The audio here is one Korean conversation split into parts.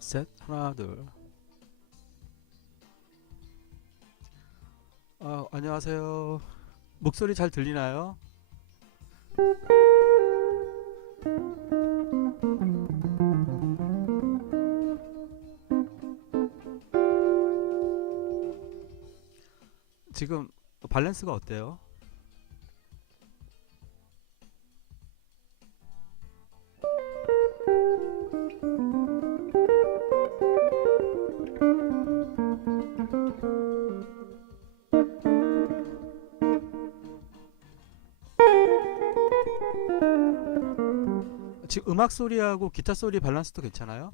셋, 하나, 둘. 안녕하세요. 목소리 잘 들리나요? 지금 밸런스가 어때요? 지금 음악 소리하고 기타 소리 밸런스도 괜찮아요?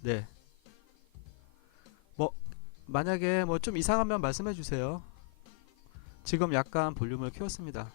네. 뭐 만약에 뭐 좀 이상하면 말씀해 주세요. 지금 약간 볼륨을 키웠습니다.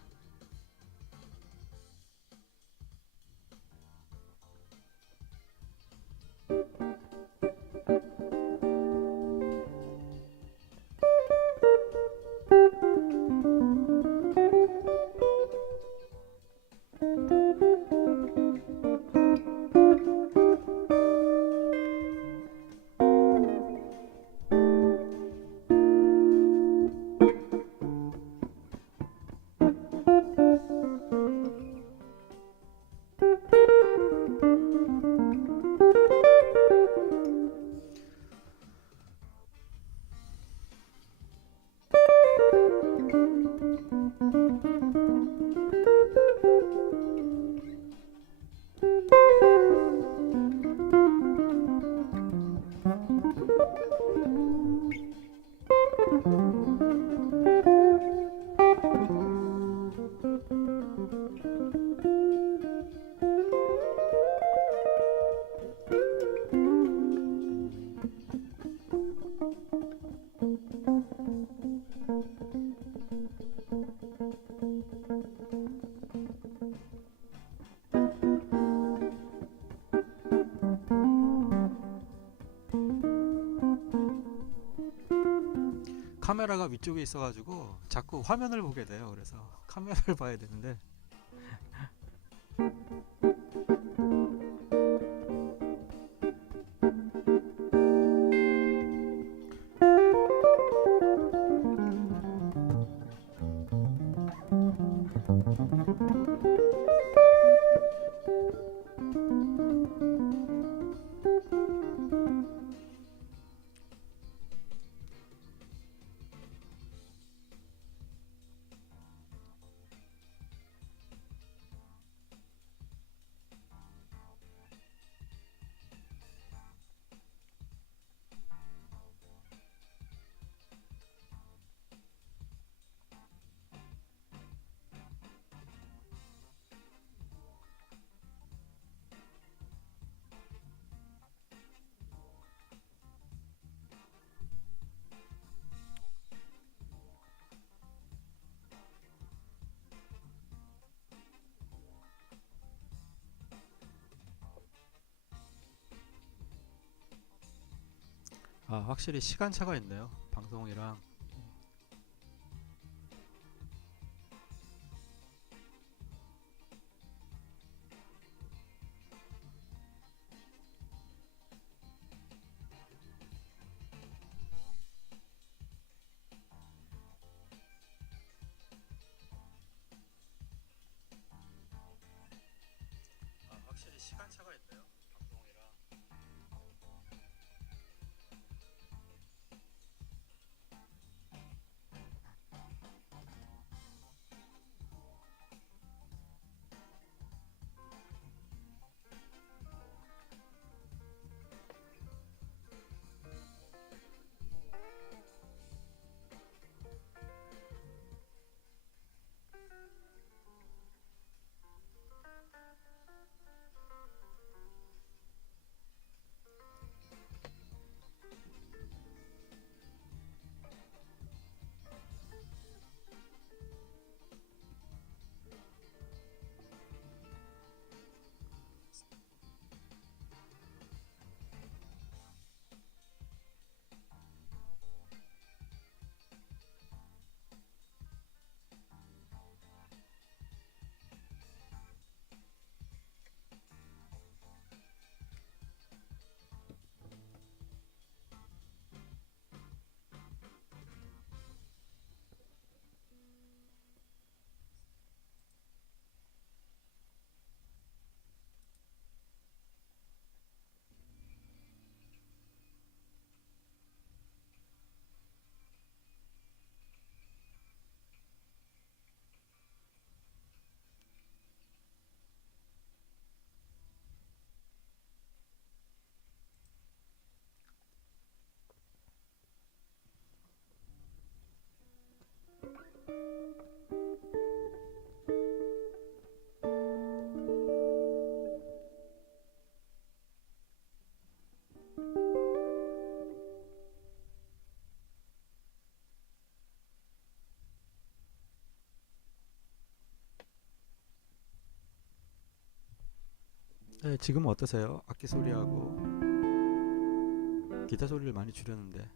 카메라가 위쪽에 있어가지고 자꾸 화면을 보게 돼요. 그래서 카메라를 봐야 되는데 확실히 시간차가 있네요. 방송이랑. 확실히 시간차가 있네요. 방송이랑. 네, 지금은 어떠세요? 악기 소리하고 기타 소리를 많이 줄였는데.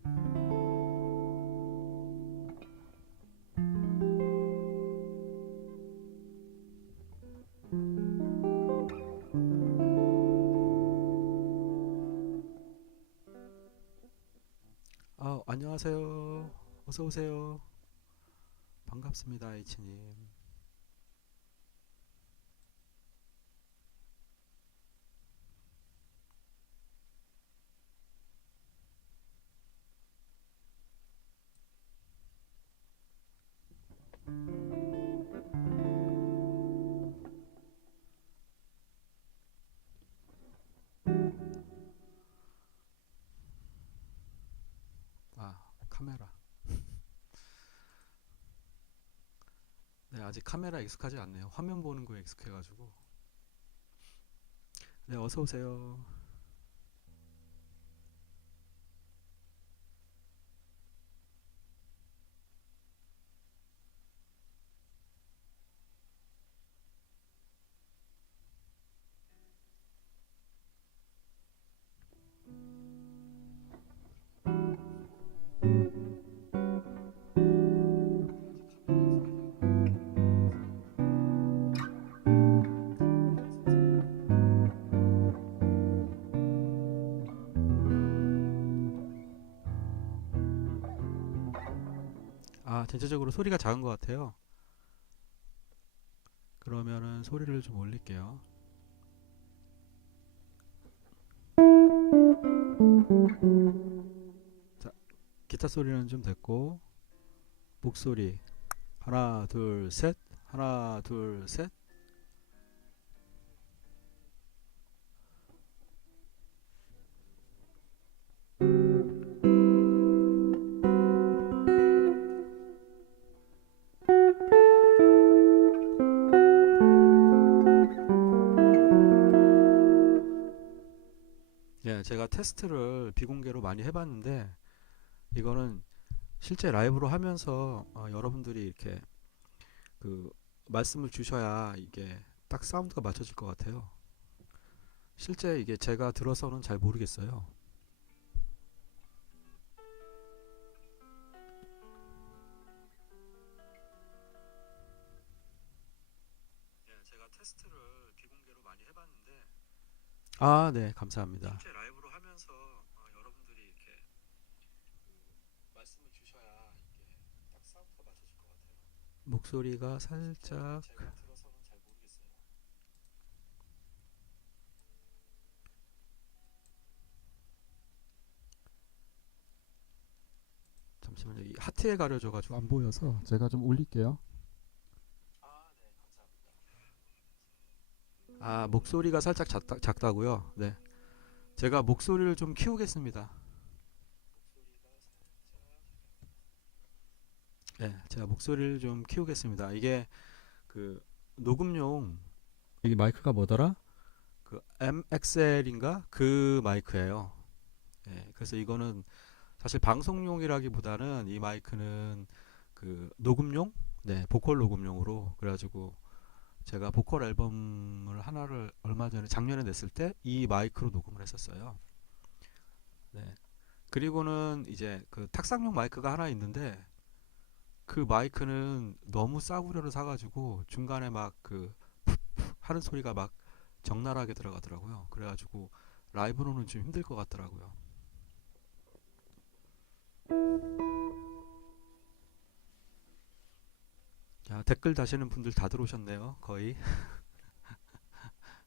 안녕하세요. 어서 오세요. 반갑습니다, H님. 아, 카메라. 네, 아직 카메라 익숙하지 않네요. 화면 보는 거에 익숙해가지고. 네, 어서 오세요. 전체적으로 소리가 작은 것 같아요. 그러면은 소리를 좀 올릴게요. 자, 기타 소리는 좀 됐고, 목소리. 하나, 둘, 셋. 하나, 둘, 셋. 예, 제가 테스트를 비공개로 많이 해봤는데, 이거는 실제 라이브로 하면서 여러분들이 이렇게 그 말씀을 주셔야 이게 딱 사운드가 맞춰질 것 같아요. 실제 이게 제가 들어서는 잘 모르겠어요. 예, 제가 테스트를 비공개로 많이 해봤는데, 네, 감사합니다. 실제 라이브로 하면서 여러분들이 이렇게 말씀을 주셔야 이게 딱 사운드가 맞춰질 것 같아요. 목소리가 살짝 제가 들어서는 잘 모르겠어요. 잠시만요. 이 하트에 가려져가지고 안 보여서 제가 좀 올릴게요. 네, 감사합니다. 목소리가 살짝 작다고요? 네. 제가 목소리를 좀 키우겠습니다. 네, 제가 목소리를 좀 키우겠습니다. 이게 그 녹음용 이 마이크가 뭐더라? 그 MXL인가? 그 마이크예요. 네, 그래서 이거는 사실 방송용이라기보다는 이 마이크는 그 녹음용, 네, 보컬 녹음용으로 그래가지고 제가 보컬 앨범을 하나를 얼마 전에 작년에 냈을 때 이 마이크로 녹음을 했었어요. 네. 그리고는 이제 그 탁상용 마이크가 하나 있는데 그 마이크는 너무 싸구려를 사가지고 중간에 막 그 하는 소리가 막 적나라하게 들어가더라고요. 그래가지고 라이브로는 좀 힘들 것 같더라고요. 자, 댓글 다시는 분들 다 들어오셨네요. 거의.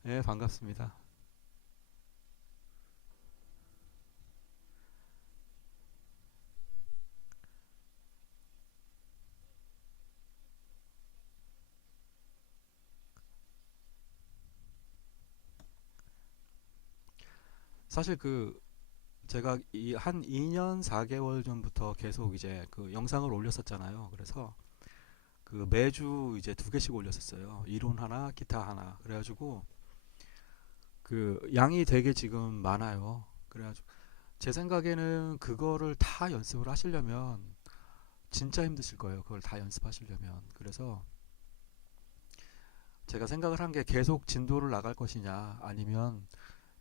네, 반갑습니다. 사실 그 제가 이 한 2년 4개월 전부터 계속 이제 그 영상을 올렸었잖아요. 그래서 그 매주 이제 두 개씩 올렸었어요. 이론 하나, 기타 하나. 그래가지고 그 양이 되게 지금 많아요. 그래가지고 제 생각에는 그거를 다 연습을 하시려면 진짜 힘드실 거예요. 그걸 다 연습하시려면. 그래서 제가 생각을 한 게 계속 진도를 나갈 것이냐 아니면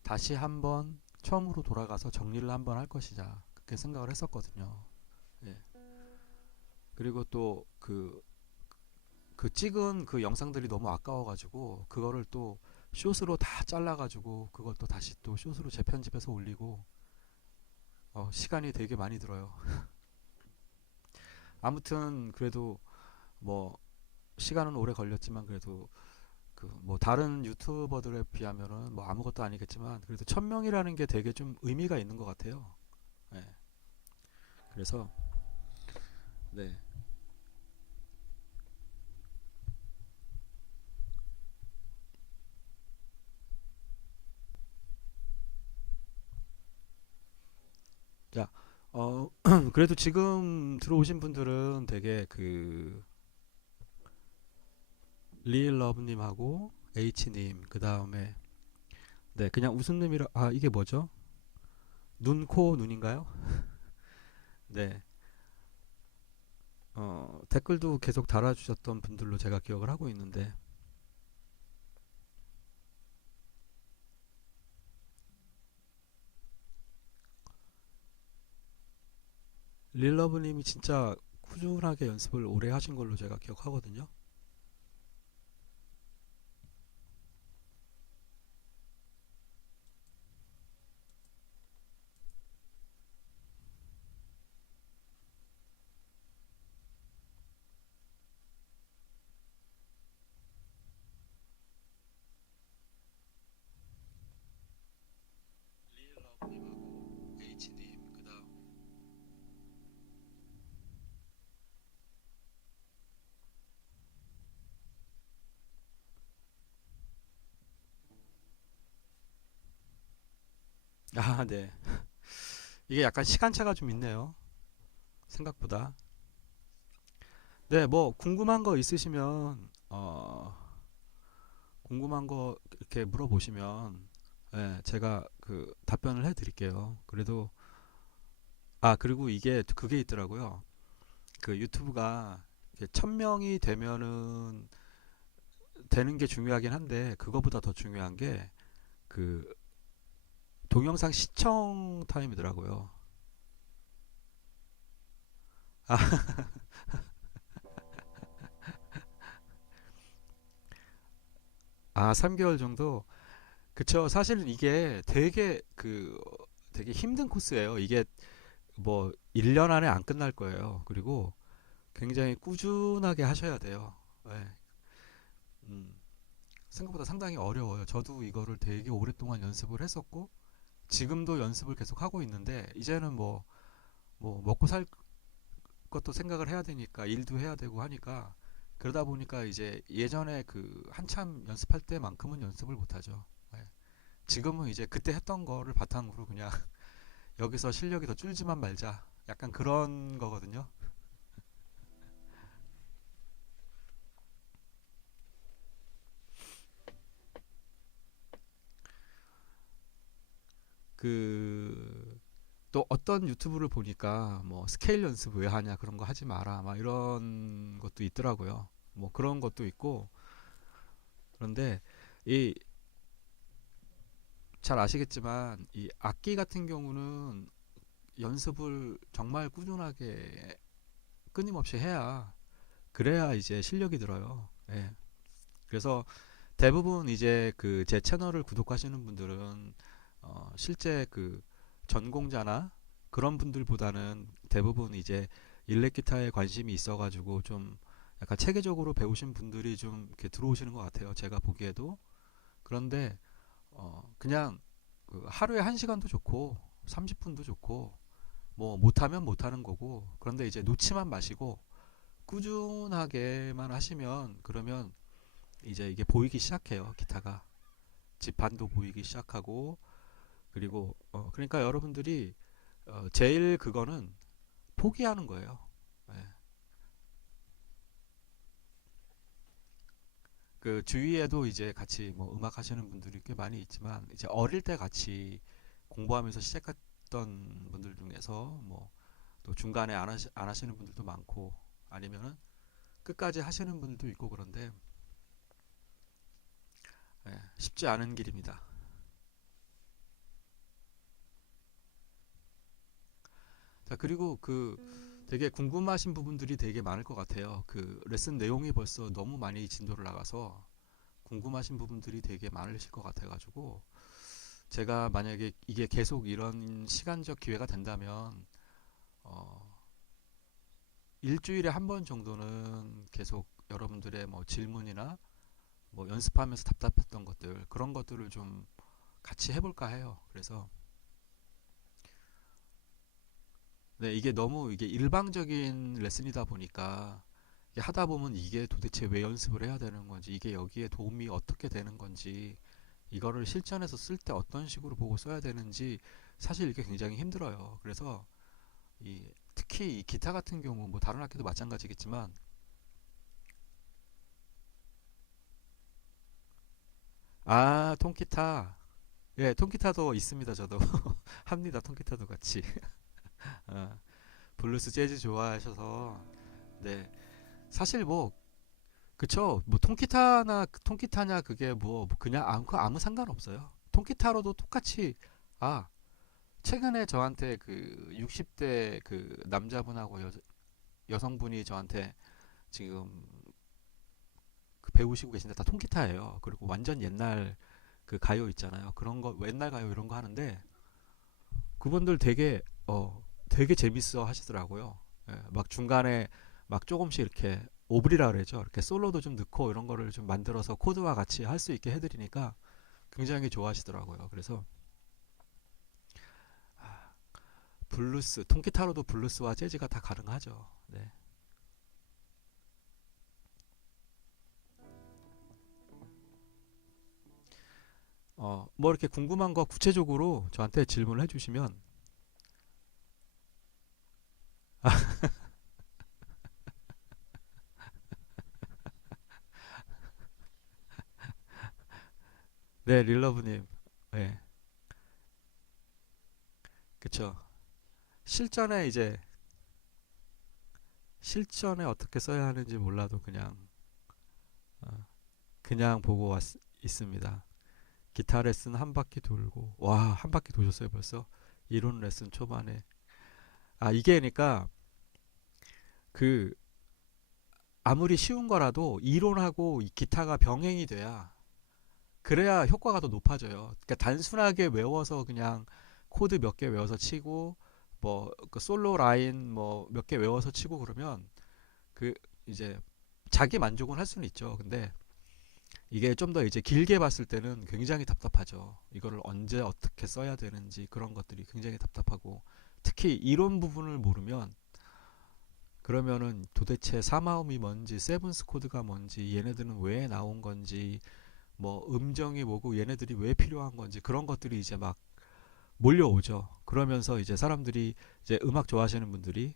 다시 한번 처음으로 돌아가서 정리를 한번 할 것이냐 그렇게 생각을 했었거든요. 예. 그리고 또 그 찍은 그 영상들이 너무 아까워가지고 그거를 또 숏으로 다 잘라가지고 그걸 또 다시 또 숏으로 재편집해서 올리고 시간이 되게 많이 들어요. 아무튼 그래도 뭐 시간은 오래 걸렸지만 그래도 그 뭐 다른 유튜버들에 비하면은 뭐 아무것도 아니겠지만 그래도 1000명이라는 게 되게 좀 의미가 있는 것 같아요. 네. 그래서 네. 자, 그래도 지금 들어오신 분들은 되게 그 리일러브님하고 H님 그 다음에 네 그냥 웃음님이라 이게 뭐죠? 눈, 코, 눈인가요? 네. 댓글도 계속 달아주셨던 분들로 제가 기억을 하고 있는데 릴러브님이 진짜 꾸준하게 연습을 오래 하신 걸로 제가 기억하거든요. 릴러브님하고 H님 그다음 네. 이게 약간 시간차가 좀 있네요. 생각보다. 네, 뭐 궁금한 거 있으시면 궁금한 거 이렇게 물어보시면 제가 그 답변을 해드릴게요. 그래도 그리고 이게 그게 있더라고요. 그 유튜브가 1000명이 되면은 되는 게 중요하긴 한데 그거보다 더 중요한 게 그 동영상 시청 타임이더라고요. 아, 3개월 정도. 그쵸. 사실 이게 되게 힘든 코스예요. 이게 뭐 1년 안에 안 끝날 거예요. 그리고 굉장히 꾸준하게 하셔야 돼요. 네. 음, 생각보다 상당히 어려워요. 저도 이거를 되게 오랫동안 연습을 했었고 지금도 연습을 계속 하고 있는데 이제는 뭐 먹고 살 것도 생각을 해야 되니까 일도 해야 되고 하니까 그러다 보니까 이제 예전에 그 한참 연습할 때만큼은 연습을 못 하죠. 네. 지금은 이제 그때 했던 거를 바탕으로 그냥 여기서 실력이 더 줄지만 말자. 약간 그런 거거든요. 그 또 어떤 유튜브를 보니까 뭐 스케일 연습 왜 하냐 그런 거 하지 마라 막 이런 것도 있더라고요. 뭐 그런 것도 있고 그런데 이 잘 아시겠지만 이 악기 같은 경우는 연습을 정말 꾸준하게 끊임없이 해야 그래야 이제 실력이 들어요. 예. 그래서 대부분 이제 그 제 채널을 구독하시는 분들은 실제 그 전공자나 그런 분들보다는 대부분 이제 일렉 기타에 관심이 있어가지고 좀 약간 체계적으로 배우신 분들이 좀 이렇게 들어오시는 것 같아요. 제가 보기에도. 그런데 그냥 그 하루에 1시간도 좋고 30분도 좋고 뭐 못하면 못하는 거고 그런데 이제 놓치만 마시고 꾸준하게만 하시면 그러면 이제 이게 보이기 시작해요. 기타가 지판도 보이기 시작하고 그리고 그러니까 여러분들이 제일 그거는 포기하는 거예요. 예. 그 주위에도 이제 같이 뭐 음악 하시는 분들이 꽤 많이 있지만 이제 어릴 때 같이 공부하면서 시작했던 분들 중에서 뭐 또 중간에 안 하시는 분들도 많고 아니면은 끝까지 하시는 분들도 있고 그런데 쉽지 않은 길입니다. 자, 그리고 그 되게 궁금하신 부분들이 되게 많을 것 같아요. 그 레슨 내용이 벌써 너무 많이 진도를 나가서 궁금하신 부분들이 되게 많으실 것 같아가지고 제가 만약에 이게 계속 이런 시간적 기회가 된다면 어, 일주일에 한 번 정도는 계속 여러분들의 뭐 질문이나 뭐 연습하면서 답답했던 것들 그런 것들을 좀 같이 해볼까 해요. 그래서 네, 이게 너무 이게 일방적인 레슨이다 보니까 이게 하다 보면 이게 도대체 왜 연습을 해야 되는 건지 이게 여기에 도움이 어떻게 되는 건지 이거를 실전에서 쓸 때 어떤 식으로 보고 써야 되는지 사실 이게 굉장히 힘들어요. 그래서 특히 이 기타 같은 경우 뭐 다른 악기도 마찬가지겠지만 통기타. 예, 통기타도 있습니다. 저도 합니다. 통기타도 같이. 아, 블루스 재즈 좋아하셔서 네. 사실 뭐 그쵸. 뭐 통기타냐 그게 뭐 그냥 아무 상관없어요. 통기타로도 똑같이 아, 최근에 저한테 그 60대 그 남자분하고 여성분이 저한테 지금 그 배우시고 계신데 다 통기타예요. 그리고 완전 옛날 그 가요 있잖아요. 그런 거 옛날 가요 이런 거 하는데 그분들 되게 재밌어 하시더라고요. 예, 막 중간에 막 조금씩 이렇게 오브리라 그러죠. 이렇게 솔로도 좀 넣고 이런 거를 좀 만들어서 코드와 같이 할 수 있게 해드리니까 굉장히 좋아하시더라고요. 그래서 블루스, 통기타로도 블루스와 재즈가 다 가능하죠. 네. 뭐 이렇게 궁금한 거 구체적으로 저한테 질문을 해주시면 네, 릴러브님, 네, 그쵸. 실전에 이제 실전에 어떻게 써야 하는지 몰라도 어, 그냥 보고 있습니다. 기타 레슨 한 바퀴 돌고 와, 한 바퀴 도셨어요 벌써? 이론 레슨 초반에 이게 그러니까 그 아무리 쉬운 거라도 이론하고 이 기타가 병행이 돼야 그래야 효과가 더 높아져요. 그러니까 단순하게 외워서 그냥 코드 몇 개 외워서 치고 뭐그 솔로 라인 뭐 몇 개 외워서 치고 그러면 그 이제 자기 만족은 할 수는 있죠. 근데 이게 좀 더 이제 길게 봤을 때는 굉장히 답답하죠. 이거를 언제 어떻게 써야 되는지 그런 것들이 굉장히 답답하고 특히 이론 부분을 모르면 그러면은 도대체 사마음이 뭔지 세븐스 코드가 뭔지 얘네들은 왜 나온 건지 뭐 음정이 뭐고 얘네들이 왜 필요한 건지 그런 것들이 이제 막 몰려오죠. 그러면서 이제 사람들이 이제 음악 좋아하시는 분들이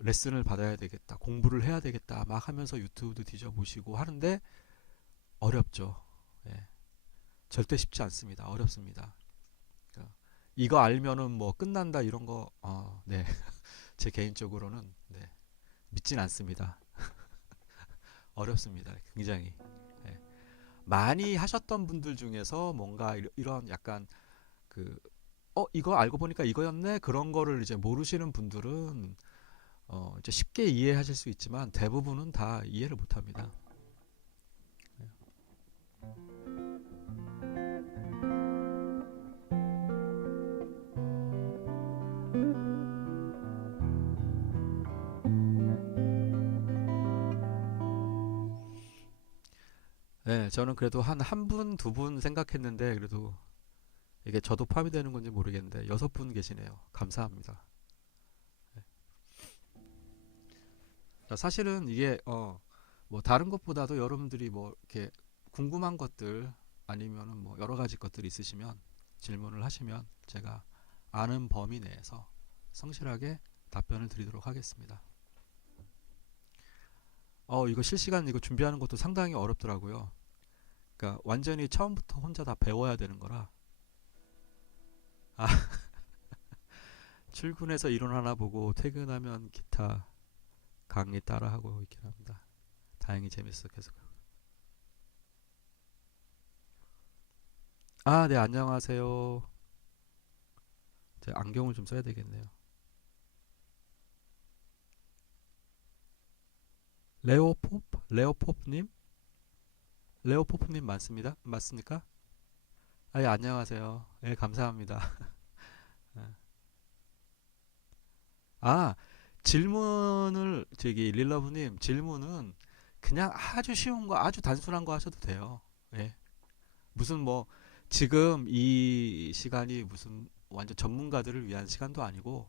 레슨을 받아야 되겠다, 공부를 해야 되겠다 막 하면서 유튜브도 뒤져보시고 하는데 어렵죠. 예, 절대 쉽지 않습니다. 어렵습니다. 그러니까 이거 알면은 뭐 끝난다 이런 거, 네, 제 개인적으로는 네, 믿진 않습니다. 어렵습니다. 굉장히. 예. 많이 하셨던 분들 중에서 뭔가 이런 약간 그 이거 알고 보니까 이거였네 그런 거를 이제 모르시는 분들은 이제 쉽게 이해하실 수 있지만 대부분은 다 이해를 못합니다. 네, 저는 그래도 한 분, 두 분 생각했는데 그래도 이게 저도 포함이 되는 건지 모르겠는데 6분 계시네요. 감사합니다. 자, 사실은 이게 뭐 다른 것보다도 여러분들이 뭐 이렇게 궁금한 것들 아니면은 뭐 여러 가지 것들이 있으시면 질문을 하시면 제가 아는 범위 내에서 성실하게 답변을 드리도록 하겠습니다. 이거 실시간 이거 준비하는 것도 상당히 어렵더라고요. 그러니까 완전히 처음부터 혼자 다 배워야 되는 거라 아, 출근해서 이론 하나 보고 퇴근하면 기타 강의 따라하고 있긴 합니다. 다행히 재밌어 계속. 아, 네, 안녕하세요. 제 안경을 좀 써야 되겠네요. 레오포프? 레오포프님? 레오포프님 맞습니다. 맞습니까? 아, 예, 안녕하세요. 예, 감사합니다. 아, 질문을, 저기, 릴러브님, 질문은 그냥 아주 쉬운 거, 아주 단순한 거 하셔도 돼요. 예. 무슨 뭐, 지금 이 시간이 무슨 완전 전문가들을 위한 시간도 아니고,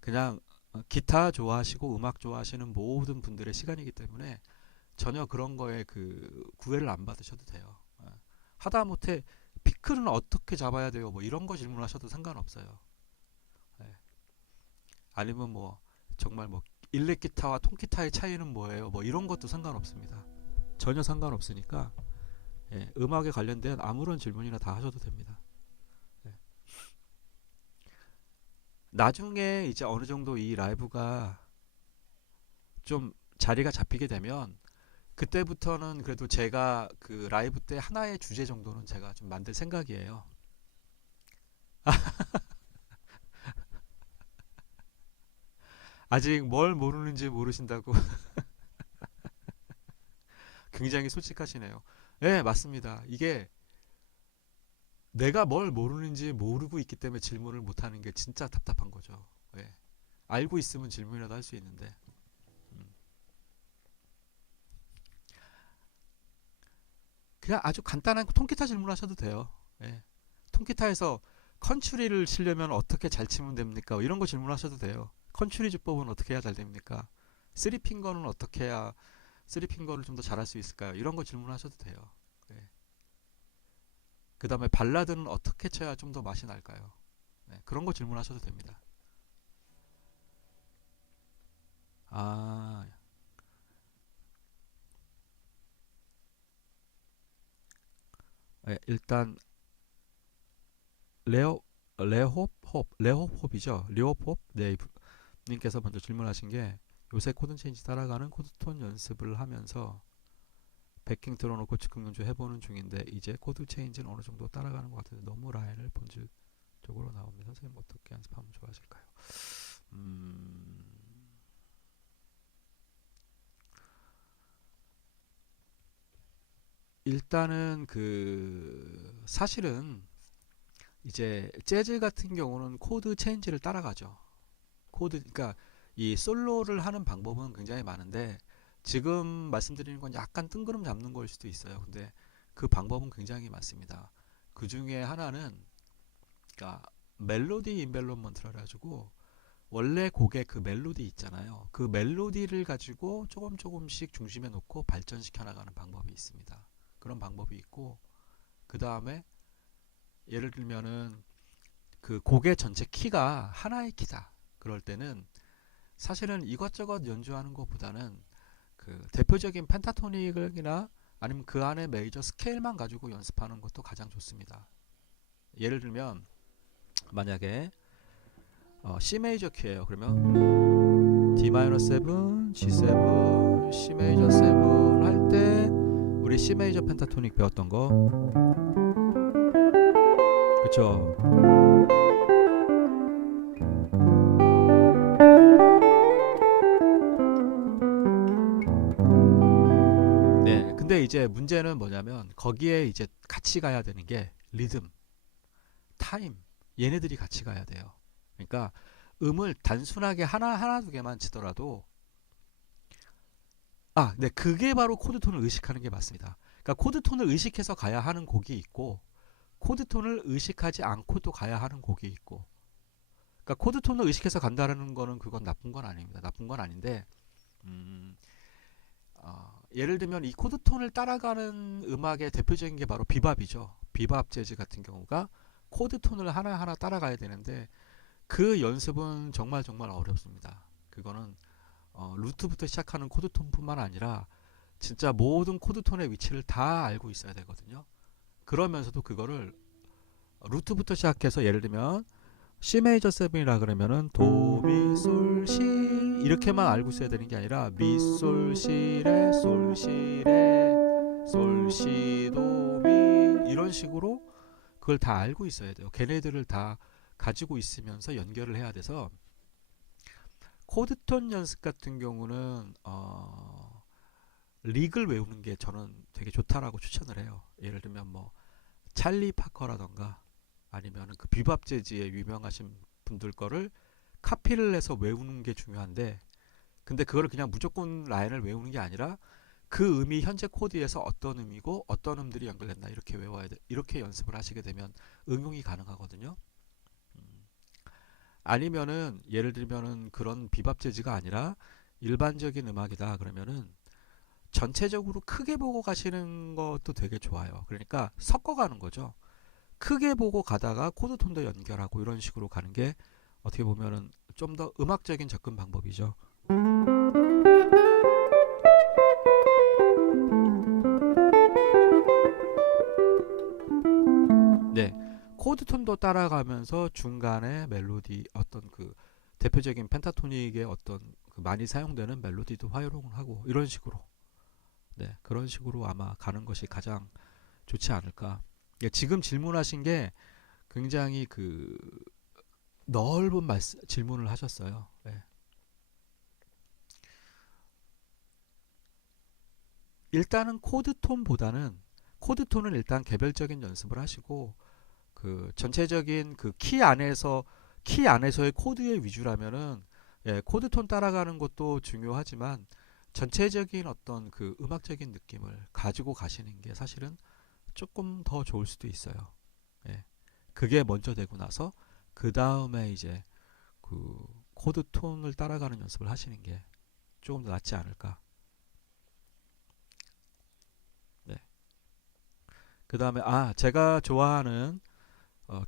그냥 기타 좋아하시고 음악 좋아하시는 모든 분들의 시간이기 때문에 전혀 그런 거에 그 구애를 안 받으셔도 돼요. 하다못해 피클은 어떻게 잡아야 돼요? 뭐 이런 거 질문하셔도 상관없어요. 예. 아니면 뭐 정말 뭐 일렉 기타와 통기타의 차이는 뭐예요? 뭐 이런 것도 상관없습니다. 전혀 상관없으니까 예, 음악에 관련된 아무런 질문이나 다 하셔도 됩니다. 예. 나중에 이제 어느 정도 이 라이브가 좀 자리가 잡히게 되면 그때부터는 그래도 제가 그 라이브 때 하나의 주제 정도는 제가 좀 만들 생각이에요. 아직 뭘 모르는지 모르신다고 굉장히 솔직하시네요. 네, 맞습니다. 이게 내가 뭘 모르는지 모르고 있기 때문에 질문을 못하는 게 진짜 답답한 거죠. 예. 알고 있으면 질문이라도 할 수 있는데. 음. 그냥 아주 간단한 통기타 질문하셔도 돼요. 예. 통기타에서 컨츄리를 치려면 어떻게 잘 치면 됩니까? 이런 거 질문하셔도 돼요. 컨츄리 주법은 어떻게 해야 잘 됩니까? 쓰리핑거는 어떻게 해야 쓰리핑거를 좀 더 잘할 수 있을까요? 이런 거 질문하셔도 돼요. 예. 그 다음에 발라드는 어떻게 쳐야 좀 더 맛이 날까요? 네, 그런 거 질문하셔도 됩니다. 아, 예, 일단 레오 레호홉이죠. 리오홉 네 님께서 먼저 질문하신 게 요새 코드 체인지 따라가는 코드톤 연습을 하면서 베킹 틀어놓고 즉흥 연주 해보는 중인데 이제 코드 체인지는 어느 정도 따라가는 것 같은데 너무 라인을 본질적으로 나오면 선생님 어떻게 연습하면 좋아하실까요? 음, 일단은 그 사실은 이제 재즈 같은 경우는 코드 체인지를 따라가죠. 코드 그러니까 이 솔로를 하는 방법은 굉장히 많은데 지금 말씀드리는 건 약간 뜬구름 잡는 걸 수도 있어요. 근데 그 방법은 굉장히 많습니다. 그 중에 하나는 그러니까 멜로디 인벨롭먼트라 가지고 원래 곡의 그 멜로디 있잖아요. 그 멜로디를 가지고 조금 조금씩 중심에 놓고 발전시켜 나가는 방법이 있습니다. 그런 방법이 있고 그 다음에 예를 들면은 그 곡의 전체 키가 하나의 키다. 그럴 때는 사실은 이것저것 연주하는 것보다는 그 대표적인 펜타토닉이나 아니면 그 안에 메이저 스케일만 가지고 연습하는 것도 가장 좋습니다. 예를 들면 만약에 C 메이저 키예요. 그러면 D 마이너 7, G7, C 메이저 7 할 때 우리 C 메이저 펜타토닉 배웠던 거 그쵸? 네. 근데 이제 문제는 뭐냐면 거기에 이제 같이 가야 되는 게 리듬, 타임 얘네들이 같이 가야 돼요. 그러니까 음을 단순하게 하나 두 개만 치더라도 네, 그게 바로 코드톤을 의식하는 게 맞습니다. 그러니까 코드톤을 의식해서 가야 하는 곡이 있고 코드톤을 의식하지 않고도 가야 하는 곡이 있고 그러니까 코드톤을 의식해서 간다는 거는 그건 나쁜 건 아닙니다. 나쁜 건 아닌데 음, 예를 들면 이 코드톤을 따라가는 음악의 대표적인 게 바로 비밥이죠. 비밥 재즈 같은 경우가 코드톤을 하나하나 따라가야 되는데 그 연습은 정말 정말 어렵습니다. 그거는 루트부터 시작하는 코드톤뿐만 아니라 진짜 모든 코드톤의 위치를 다 알고 있어야 되거든요. 그러면서도 그거를 루트부터 시작해서 예를 들면 C 메이저 7이라 그러면은 도미솔시 이렇게만 알고 있어야 되는 게 아니라 미솔시레 솔시레 솔시도미 이런 식으로 그걸 다 알고 있어야 돼요. 걔네들을 다 가지고 있으면서 연결을 해야 돼서 코드톤 연습 같은 경우는 릭을 외우는 게 저는 되게 좋다라고 추천을 해요. 예를 들면 뭐 찰리 파커라던가 아니면 그 비밥 재즈의 유명하신 분들 거를 카피를 해서 외우는 게 중요한데, 근데 그거를 그냥 무조건 라인을 외우는 게 아니라 그 음이 현재 코드에서 어떤 음이고 어떤 음들이 연결됐나 이렇게 외워야 돼. 이렇게 연습을 하시게 되면 응용이 가능하거든요. 아니면은 예를 들면은 그런 비밥 재즈가 아니라 일반적인 음악이다 그러면은 전체적으로 크게 보고 가시는 것도 되게 좋아요. 그러니까 섞어가는 거죠. 크게 보고 가다가 코드 톤도 연결하고 이런 식으로 가는 게 어떻게 보면은 좀 더 음악적인 접근 방법이죠. 네, 코드 톤도 따라가면서 중간에 멜로디 어떤 그 대표적인 펜타토닉의 어떤 그 많이 사용되는 멜로디도 활용을 하고 이런 식으로, 네, 그런 식으로 아마 가는 것이 가장 좋지 않을까. 예, 지금 질문하신 게 굉장히 그 넓은 질문을 하셨어요. 네. 일단은 코드톤은 일단 개별적인 연습을 하시고 그 전체적인 그 키 안에서의 코드의 위주라면은 예, 코드톤 따라가는 것도 중요하지만 전체적인 어떤 그 음악적인 느낌을 가지고 가시는 게 사실은 조금 더 좋을 수도 있어요. 예. 그게 먼저 되고 나서 그 다음에 이제 그 코드 톤을 따라가는 연습을 하시는 게 조금 더 낫지 않을까. 네. 그 다음에 제가 좋아하는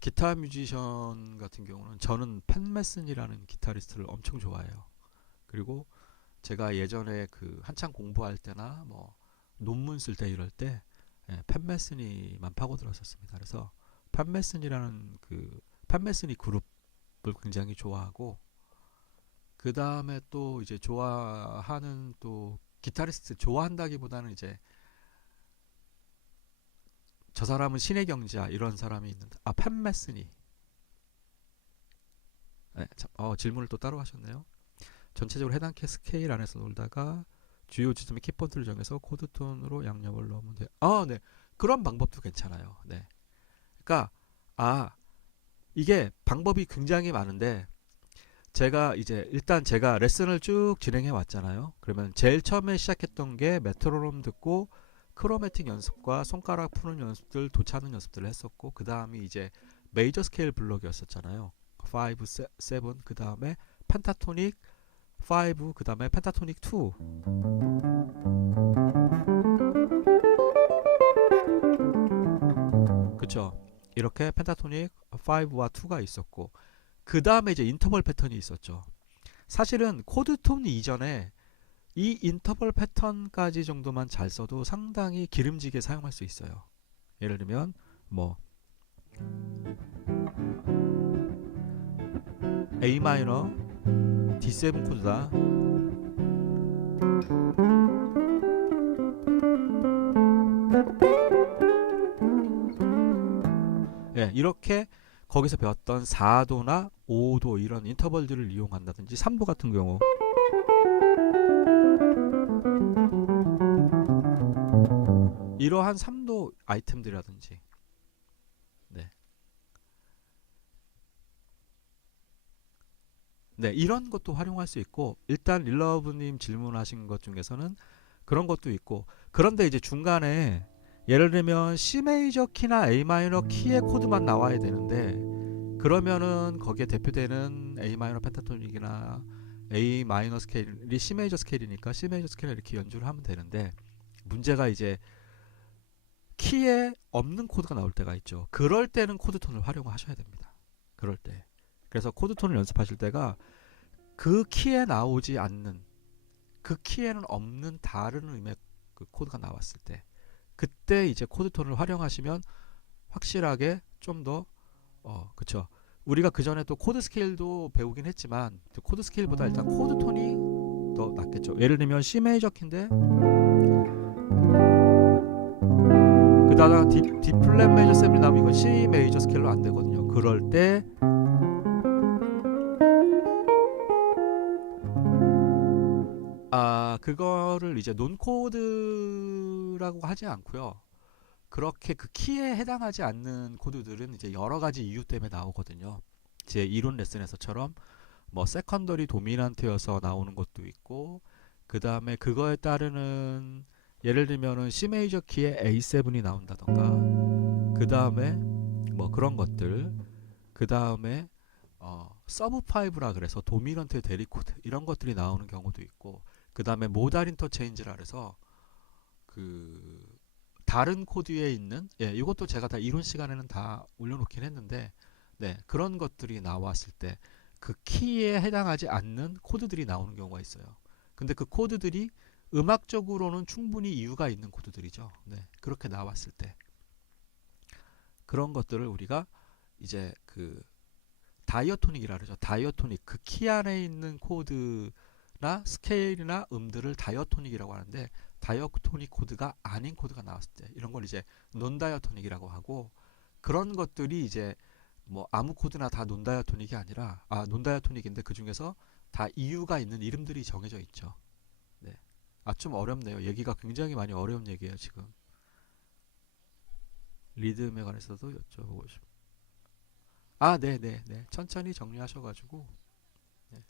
기타 뮤지션 같은 경우는 저는 팬 메슨이라는 기타리스트를 엄청 좋아해요. 그리고 제가 예전에 그 한창 공부할 때나 뭐 논문 쓸 때 이럴 때 팬 메슨이만 파고들었었습니다. 그래서 팬 메슨이 그룹을 굉장히 좋아하고, 그 다음에 또 이제 좋아하는 또 기타리스트, 좋아한다기보다는 이제 저 사람은 신의 경지야 이런 사람이 있는데, 팬 메슨이. 네, 질문을 또 따로 하셨네요. 전체적으로 해당 스케일 안에서 놀다가 주요 지점의 키포인트를 정해서 코드톤으로 양념을 넣으면 돼요. 네. 그런 방법도 괜찮아요. 네. 그러니까 이게 방법이 굉장히 많은데, 제가 이제 일단 제가 레슨을 쭉 진행해 왔잖아요. 그러면 제일 처음에 시작했던 게 메트로놈 듣고 크로매틱 연습과 손가락 푸는 연습들, 도차는 연습들을 했었고, 그 다음이 이제 메이저 스케일 블록이었었잖아요. 5, 7, 그 다음에 펜타토닉 5, 그 다음에 펜타토닉 2. 그쵸? 이렇게 펜타토닉 5와 2가 있었고, 그 다음에 이제 인터벌 패턴이 있었죠. 사실은 코드톤 이전에 이 인터벌 패턴까지 정도만 잘 써도 상당히 기름지게 사용할 수 있어요. 예를 들면 뭐 A 마이너 D7 코드다. 예, 이렇게 거기서 배웠던 4도나 5도 이런 인터벌들을 이용한다든지, 3도 같은 경우 이러한 3도 아이템들이라든지, 네. 네, 이런 것도 활용할 수 있고, 일단 릴러브님 질문하신 것 중에서는 그런 것도 있고, 그런데 이제 중간에 예를 들면 C 메이저 키나 A 마이너 키의 코드만 나와야 되는데, 그러면은 거기에 대표되는 A 마이너 펜타토닉이나 A 마이너 스케일이 C 메이저 스케일이니까 C 메이저 스케일을 이렇게 연주를 하면 되는데, 문제가 이제 키에 없는 코드가 나올 때가 있죠. 그럴 때는 코드톤을 활용하셔야 됩니다. 그럴 때. 그래서 코드톤을 연습하실 때가 그 키에 나오지 않는, 그 키에는 없는 다른 음의 그 코드가 나왔을 때, 그때 이제 코드톤을 활용하시면 확실하게 좀 더 그쵸. 우리가 그 전에 또 코드 스케일도 배우긴 했지만 코드 스케일보다 일단 코드톤이 더 낫겠죠. 예를 들면 C 메이저 키인데, 그다가 D 플랫 메이저 7이 나오면 이건 C 메이저 스케일로 안 되거든요. 그럴 때 그거를 이제 논 코드라고 하지 않고요. 그렇게 그 키에 해당하지 않는 코드들은 이제 여러 가지 이유 때문에 나오거든요. 제 이론 레슨에서처럼 뭐 세컨더리 도미넌트여서 나오는 것도 있고, 그 다음에 그거에 따르는 예를 들면은 C 메이저 키에 A7이 나온다던가, 그 다음에 뭐 그런 것들, 그 다음에 서브 5라 그래서 도미넌트 대리 코드 이런 것들이 나오는 경우도 있고, 그 다음에 모달 인터체인지라 그래서 그 다른 코드에 있는, 이것도 제가 다 이론 시간에는 다 올려놓긴 했는데, 네, 그런 것들이 나왔을 때 그 키에 해당하지 않는 코드들이 나오는 경우가 있어요. 근데 그 코드들이 음악적으로는 충분히 이유가 있는 코드들이죠. 네, 그렇게 나왔을 때 그런 것들을 우리가 이제 그 다이어토닉이라 그러죠. 다이어토닉, 그 키 안에 있는 코드나 스케일이나 음들을 다이어토닉이라고 하는데, 다이어토닉 코드가 아닌 코드가 나왔을 때 이런 걸 이제 논 다이어토닉이라고 하고, 그런 것들이 이제 뭐 아무 코드나 다 논 다이어토닉이 아니라 논 다이어토닉인데 그 중에서 다 이유가 있는 이름들이 정해져 있죠. 네. 좀 어렵네요. 얘기가 굉장히 많이 어려운 얘기예요, 지금. 리듬에 관해서도 여쭤보고 싶어요. 네네네. 천천히 정리하셔가지고. 네.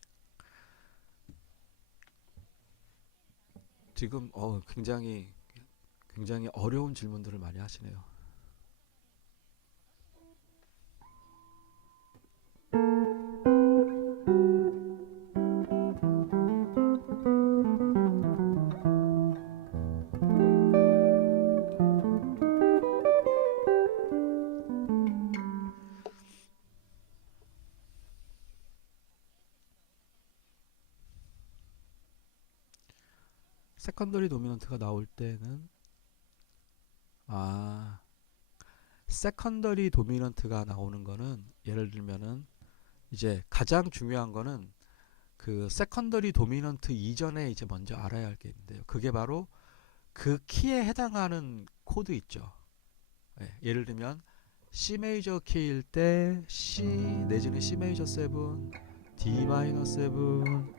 지금 굉장히 어려운 질문들을 많이 하시네요. 세컨더리 도미넌트가 나올 때는 세컨더리 도미넌트가 나오는 거는, 예를 들면은 이제 가장 중요한 거는 그 세컨더리 도미넌트 이전에 이제 먼저 알아야 할 게 있는데요. 그게 바로 그 키에 해당하는 코드 있죠. 예를 들면 C 메이저 키일 때 C 내지는 C 메이저 7, D 마이너 7,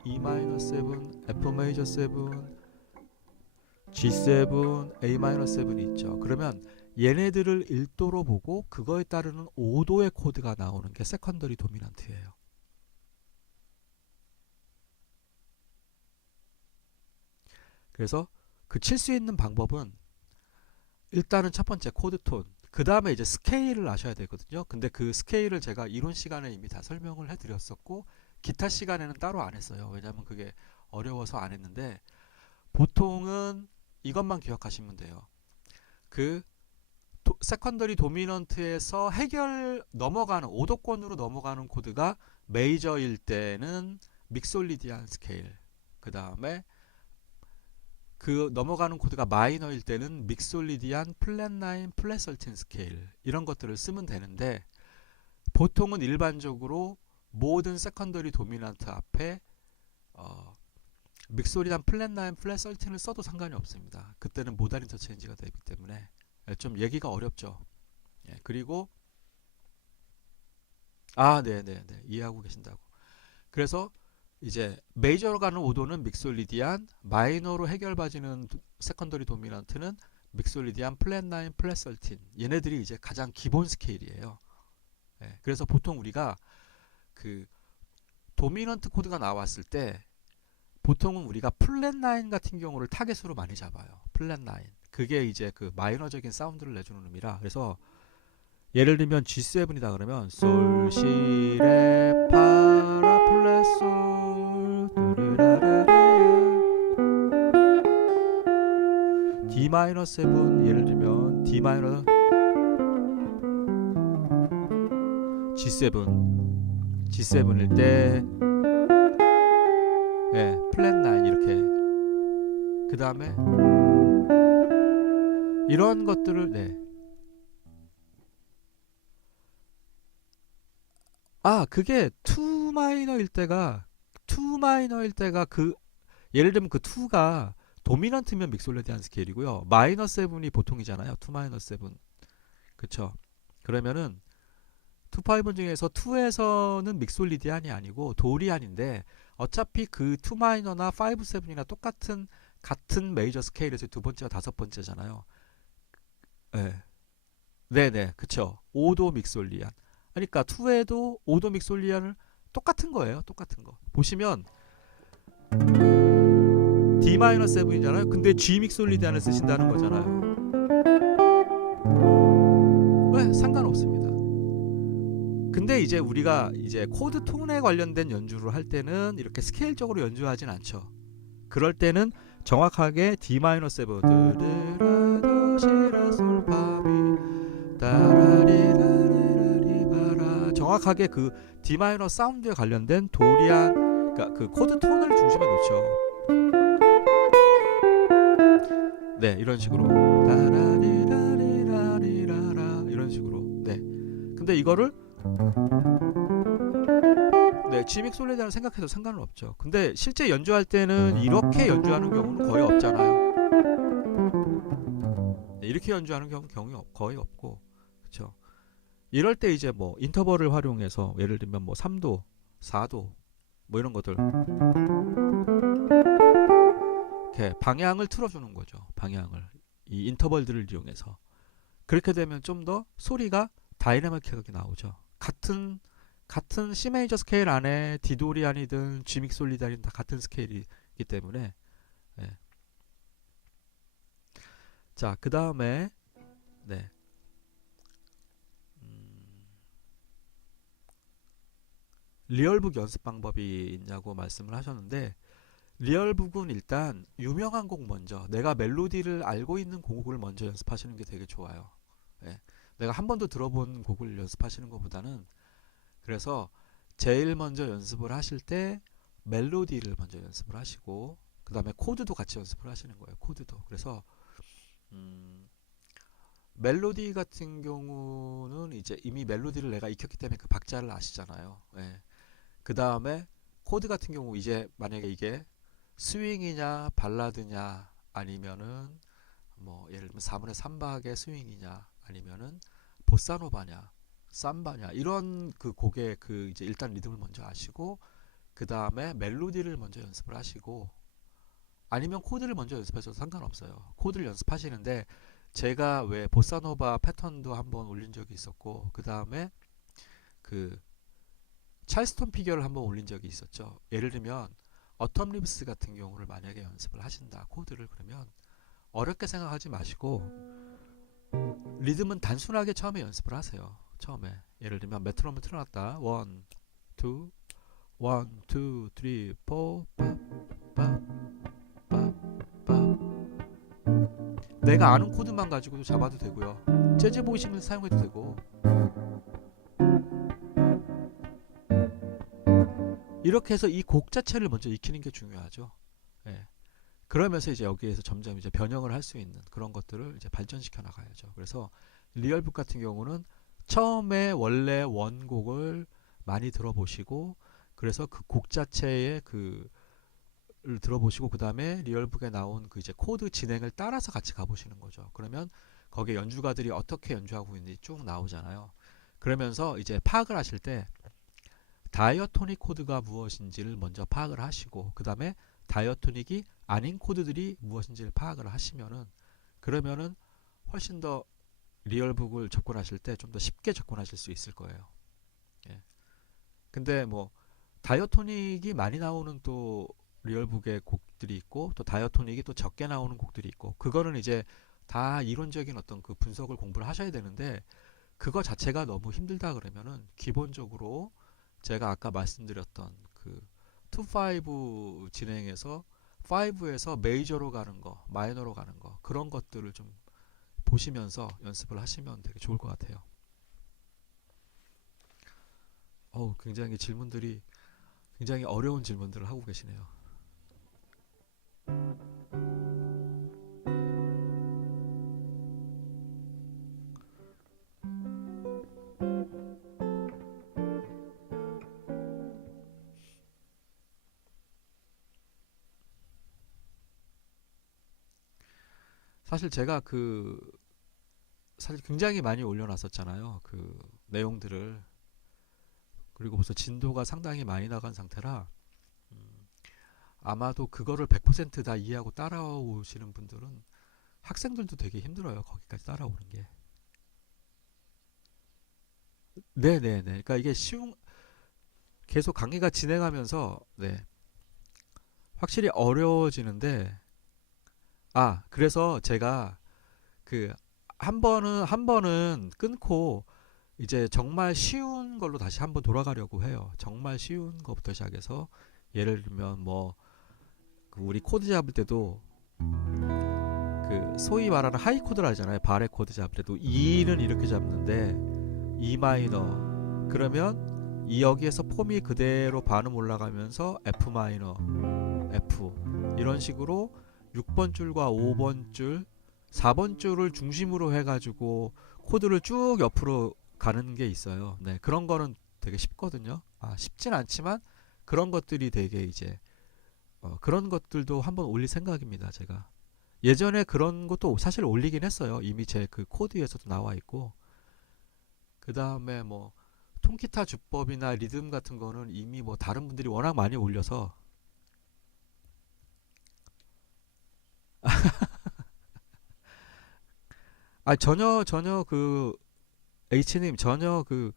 E 마이너 7, F 메이저 7, G7, A 마이너 7이 있죠. 그러면 얘네들을 1도로 보고 그거에 따르는 5도의 코드가 나오는 게 세컨더리 도미넌트예요. 그래서 그 칠 수 있는 방법은 일단은 첫 번째 코드 톤, 그 다음에 이제 스케일을 아셔야 되거든요. 근데 그 스케일을 제가 이론 시간에 이미 다 설명을 해드렸었고, 기타 시간에는 따로 안 했어요. 왜냐하면 그게 어려워서 안 했는데, 보통은 이것만 기억하시면 돼요. 그 세컨더리 도미넌트에서 넘어가는 5도권으로 넘어가는 코드가 메이저일 때는 믹솔리디안 스케일, 그 다음에 그 넘어가는 코드가 마이너일 때는 믹솔리디안 플랫 9 플랫 13 스케일, 이런 것들을 쓰면 되는데, 보통은 일반적으로 모든 세컨더리 도미넌트 앞에 믹솔리디안 플랫 9 플랫 13을 써도 상관이 없습니다. 그때는 모달 인터체인지가 되기 때문에 좀 얘기가 어렵죠. 그리고 네네네, 이해하고 계신다고. 그래서 이제 메이저로 가는 5도는 믹솔리디안, 마이너로 해결받는 세컨더리 도미넌트는 믹솔리디안 플랫 9 플랫 13, 얘네들이 이제 가장 기본 스케일이에요. 그래서 보통 우리가 그 도미넌트 코드가 나왔을 때 보통은 우리가 플랫 9 같은 경우를 타겟으로 많이 잡아요. 플랫 9, 그게 이제 그 마이너적인 사운드를 내주는 음이라. 그래서 예를 들면 G7이다 그러면 솔, 시, 레, 파, 라, 플랫, 솔, D 마이너 7, 예를 들면 D 마이너 G7일 때 플랫 9 이렇게, 그 다음에 이런 것들을 그게 2 마이너일 때가 그 예를 들면 그 2가 도미넌트면 믹솔리디한 스케일이고요. 마이너 세븐이 보통이잖아요. 2 마이너 세븐. 그쵸? 그러면은 2, 5 중에서 2에서는 믹솔리디안이 아니고 도리안인데 어차피 그 2 마이너나 5, 7이나 똑같은 같은 메이저 스케일에서 두 번째와 다섯 번째잖아요. 네. 네네, 그쵸. 5도 믹솔리안. 그러니까 2에도 5도 믹솔리안을 똑같은 거예요. 똑같은 거. 보시면 D-7이잖아요. 근데 G 믹솔리디안을 쓰신다는 거잖아요. 왜? 상관없습니다. 근데 이제 우리가 이제 코드 톤에 관련된 연주를 할 때는 이렇게 스케일적으로 연주하진 않죠. 그럴 때는 정확하게 D-7 정확하게 그 D 마이너 사운드에 관련된 도리안, 그러니까 그 코드 톤을 중심에 놓죠. 네, 이런 식으로 이런 식으로. 네. 근데 이거를 네, G믹 솔리드를 생각해도 상관은 없죠. 근데 실제 연주할 때는 이렇게 연주하는 경우는 거의 없잖아요. 네, 이렇게 연주하는 경우 거의 없고, 그렇죠. 이럴 때 이제 뭐 인터벌을 활용해서 예를 들면 뭐 3도, 4도 뭐 이런 것들 이렇게 방향을 틀어주는 거죠. 방향을 이 인터벌들을 이용해서 그렇게 되면 좀 더 소리가 다이나믹하게 나오죠. 같은 C 메이저 스케일 안에 디도리안이든 G믹 솔리드안이든 다 같은 스케일이기 때문에. 네. 자, 그 다음에 네. 리얼북 연습 방법이 있냐고 말씀을 하셨는데, 리얼북은 일단 유명한 곡 먼저, 내가 멜로디를 알고 있는 곡을 먼저 연습하시는 게 되게 좋아요. 예. 내가 한 번도 들어본 곡을 연습하시는 것보다는, 그래서 제일 먼저 연습을 하실 때 멜로디를 먼저 연습을 하시고 그 다음에 코드도 같이 연습을 하시는 거예요. 코드도. 그래서 멜로디 같은 경우는 이제 이미 멜로디를 내가 익혔기 때문에 그 박자를 아시잖아요. 예. 그 다음에 코드 같은 경우 이제 만약에 이게 스윙이냐 발라드냐 아니면은 뭐 예를 들면 4분의 3박의 스윙이냐 아니면은 보사노바냐 삼바냐 이런 그 곡의 그 이제 일단 리듬을 먼저 아시고 그 다음에 멜로디를 먼저 연습을 하시고 아니면 코드를 먼저 연습하셔도 상관없어요. 코드를 연습하시는데 제가 왜 보사노바 패턴도 한번 올린 적이 있었고 그 다음에 그 찰스톤 피겨를 한번 올린 적이 있었죠. 예를 들면 어텀 리브스 같은 경우를 만약에 연습을 하신다 코드를 그러면 어렵게 생각하지 마시고 리듬은 단순하게 처음에 연습을 하세요. 처음에 예를 들면 메트로놈을 틀어놨다 1, 2, 1, 2, 3, 4 내가 아는 코드만 가지고도 잡아도 되고요. 재즈 보이싱을 사용해도 되고 이렇게 해서 이 곡 자체를 먼저 익히는 게 중요하죠. 예. 그러면서 이제 여기에서 점점 이제 변형을 할 수 있는 그런 것들을 이제 발전시켜 나가야죠. 그래서 리얼북 같은 경우는 처음에 원래 원곡을 많이 들어보시고 그래서 그 곡 자체의 그를 들어보시고 그 다음에 리얼북에 나온 그 이제 코드 진행을 따라서 같이 가보시는 거죠. 그러면 거기에 연주가들이 어떻게 연주하고 있는지 쭉 나오잖아요. 그러면서 이제 파악을 하실 때 다이어토닉 코드가 무엇인지를 먼저 파악을 하시고 그 다음에 다이어토닉이 아닌 코드들이 무엇인지를 파악을 하시면은 그러면은 훨씬 더 리얼북을 접근하실 때 좀 더 쉽게 접근하실 수 있을 거예요. 예. 근데 뭐 다이어토닉이 많이 나오는 또 리얼북의 곡들이 있고 또 다이어토닉이 또 적게 나오는 곡들이 있고 그거는 이제 다 이론적인 어떤 그 분석을 공부를 하셔야 되는데 그거 자체가 너무 힘들다 그러면은 기본적으로 제가 아까 말씀드렸던 그 2-5 진행해서 5에서 메이저로 가는 거, 마이너로 가는 거 그런 것들을 좀 보시면서 연습을 하시면 되게 좋을 것 같아요. 굉장히 질문들이 굉장히 어려운 질문들을 하고 계시네요. 사실 제가 그 사실 굉장히 많이 올려놨었잖아요. 그 내용들을. 그리고 벌써 진도가 상당히 많이 나간 상태라 음, 아마도 그거를 100%다 이해하고 따라오시는 분들은 학생들도 되게 힘들어요. 거기까지 따라오는 게. 네네네. 그러니까 이게 쉬운 계속 강의가 진행하면서 네, 확실히 어려워지는데 그래서 제가 그 한 번은 끊고 이제 정말 쉬운 걸로 다시 한번 돌아가려고 해요. 정말 쉬운 것부터 시작해서 예를 들면 뭐그 우리 코드 잡을 때도 그 소위 말하는 하이 코드를 하잖아요. 바레 코드 잡을 때도 E는 이렇게 잡는데 E 마이너 그러면 이 여기에서 폼이 그대로 반음 올라가면서 F 마이너 F 이런 식으로 6번 줄과 5번 줄 4번 줄을 중심으로 해가지고 코드를 쭉 옆으로 가는 게 있어요. 네, 그런 거는 되게 쉽거든요. 쉽진 않지만 그런 것들이 되게 이제 그런 것들도 한번 올릴 생각입니다. 제가 예전에 그런 것도 사실 올리긴 했어요. 이미 제 그 코드에서도 나와 있고 그 다음에 뭐 통기타 주법이나 리듬 같은 거는 이미 뭐 다른 분들이 워낙 많이 올려서 전혀 그 H님 전혀 그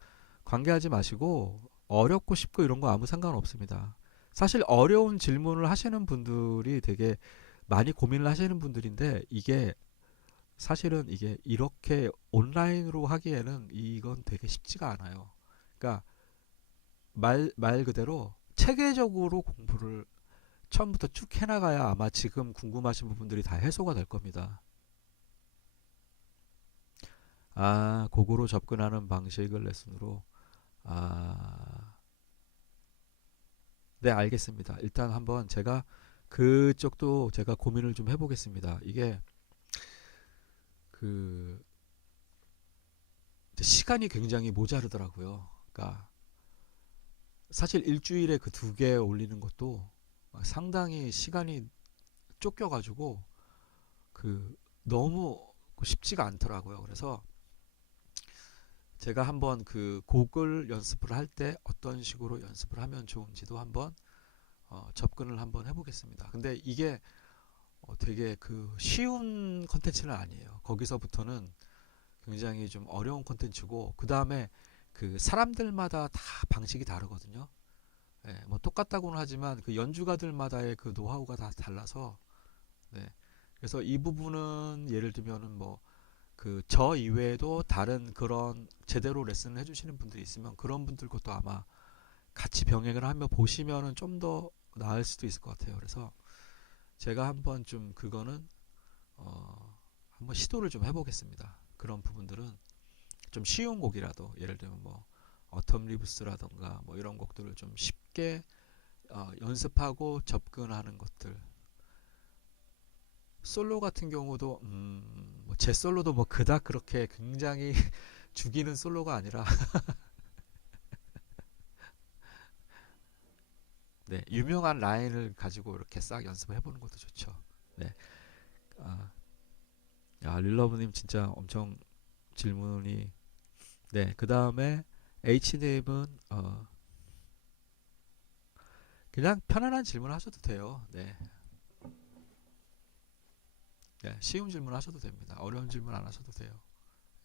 관계하지 마시고 어렵고 쉽고 이런 거 아무 상관없습니다. 사실 어려운 질문을 하시는 분들이 되게 많이 고민을 하시는 분들인데 이게 사실은 이게 이렇게 온라인으로 하기에는 이건 되게 쉽지가 않아요. 그러니까 말 그대로 체계적으로 공부를 처음부터 쭉 해나가야 아마 지금 궁금하신 부분들이 다 해소가 될 겁니다. 곡으로 접근하는 방식을 레슨으로. 아, 네, 알겠습니다. 일단 한번 제가 그쪽도 제가 고민을 좀 해보겠습니다. 이게 그 시간이 굉장히 모자르더라고요. 그러니까 사실 일주일에 그 두 개 올리는 것도 상당히 시간이 쫓겨가지고 그 너무 쉽지가 않더라고요. 그래서 제가 한번 그 곡을 연습을 할 때 어떤 식으로 연습을 하면 좋은지도 한번 접근을 한번 해보겠습니다. 근데 이게 되게 그 쉬운 컨텐츠는 아니에요. 거기서부터는 굉장히 좀 어려운 컨텐츠고 그 다음에 그 사람들마다 다 방식이 다르거든요. 예, 뭐 똑같다고는 하지만 그 연주가들마다의 그 노하우가 다 달라서 네. 그래서 이 부분은 예를 들면은 뭐 그 저 이외에도 다른 그런 제대로 레슨을 해주시는 분들이 있으면 그런 분들 것도 아마 같이 병행을 하며 보시면은 좀 더 나을 수도 있을 것 같아요. 그래서 제가 한번 좀 그거는 한번 시도를 좀 해보겠습니다. 그런 부분들은 좀 쉬운 곡이라도 예를 들면 뭐 어텀 리브스라던가 뭐 이런 곡들을 좀 쉽게 연습하고 접근하는 것들. 솔로 같은 경우도 뭐제 솔로도 뭐 그닥 그렇게 굉장히 죽이는 솔로가 아니라 네, 유명한 라인을 가지고 이렇게 싹 연습을 해보는 것도 좋죠. 네, 아, 릴러브님 진짜 엄청 질문이 네, 그 다음에 H님은 그냥 편안한 질문 하셔도 돼요. 네, 네, 쉬운 질문 하셔도 됩니다. 어려운 질문 안 하셔도 돼요.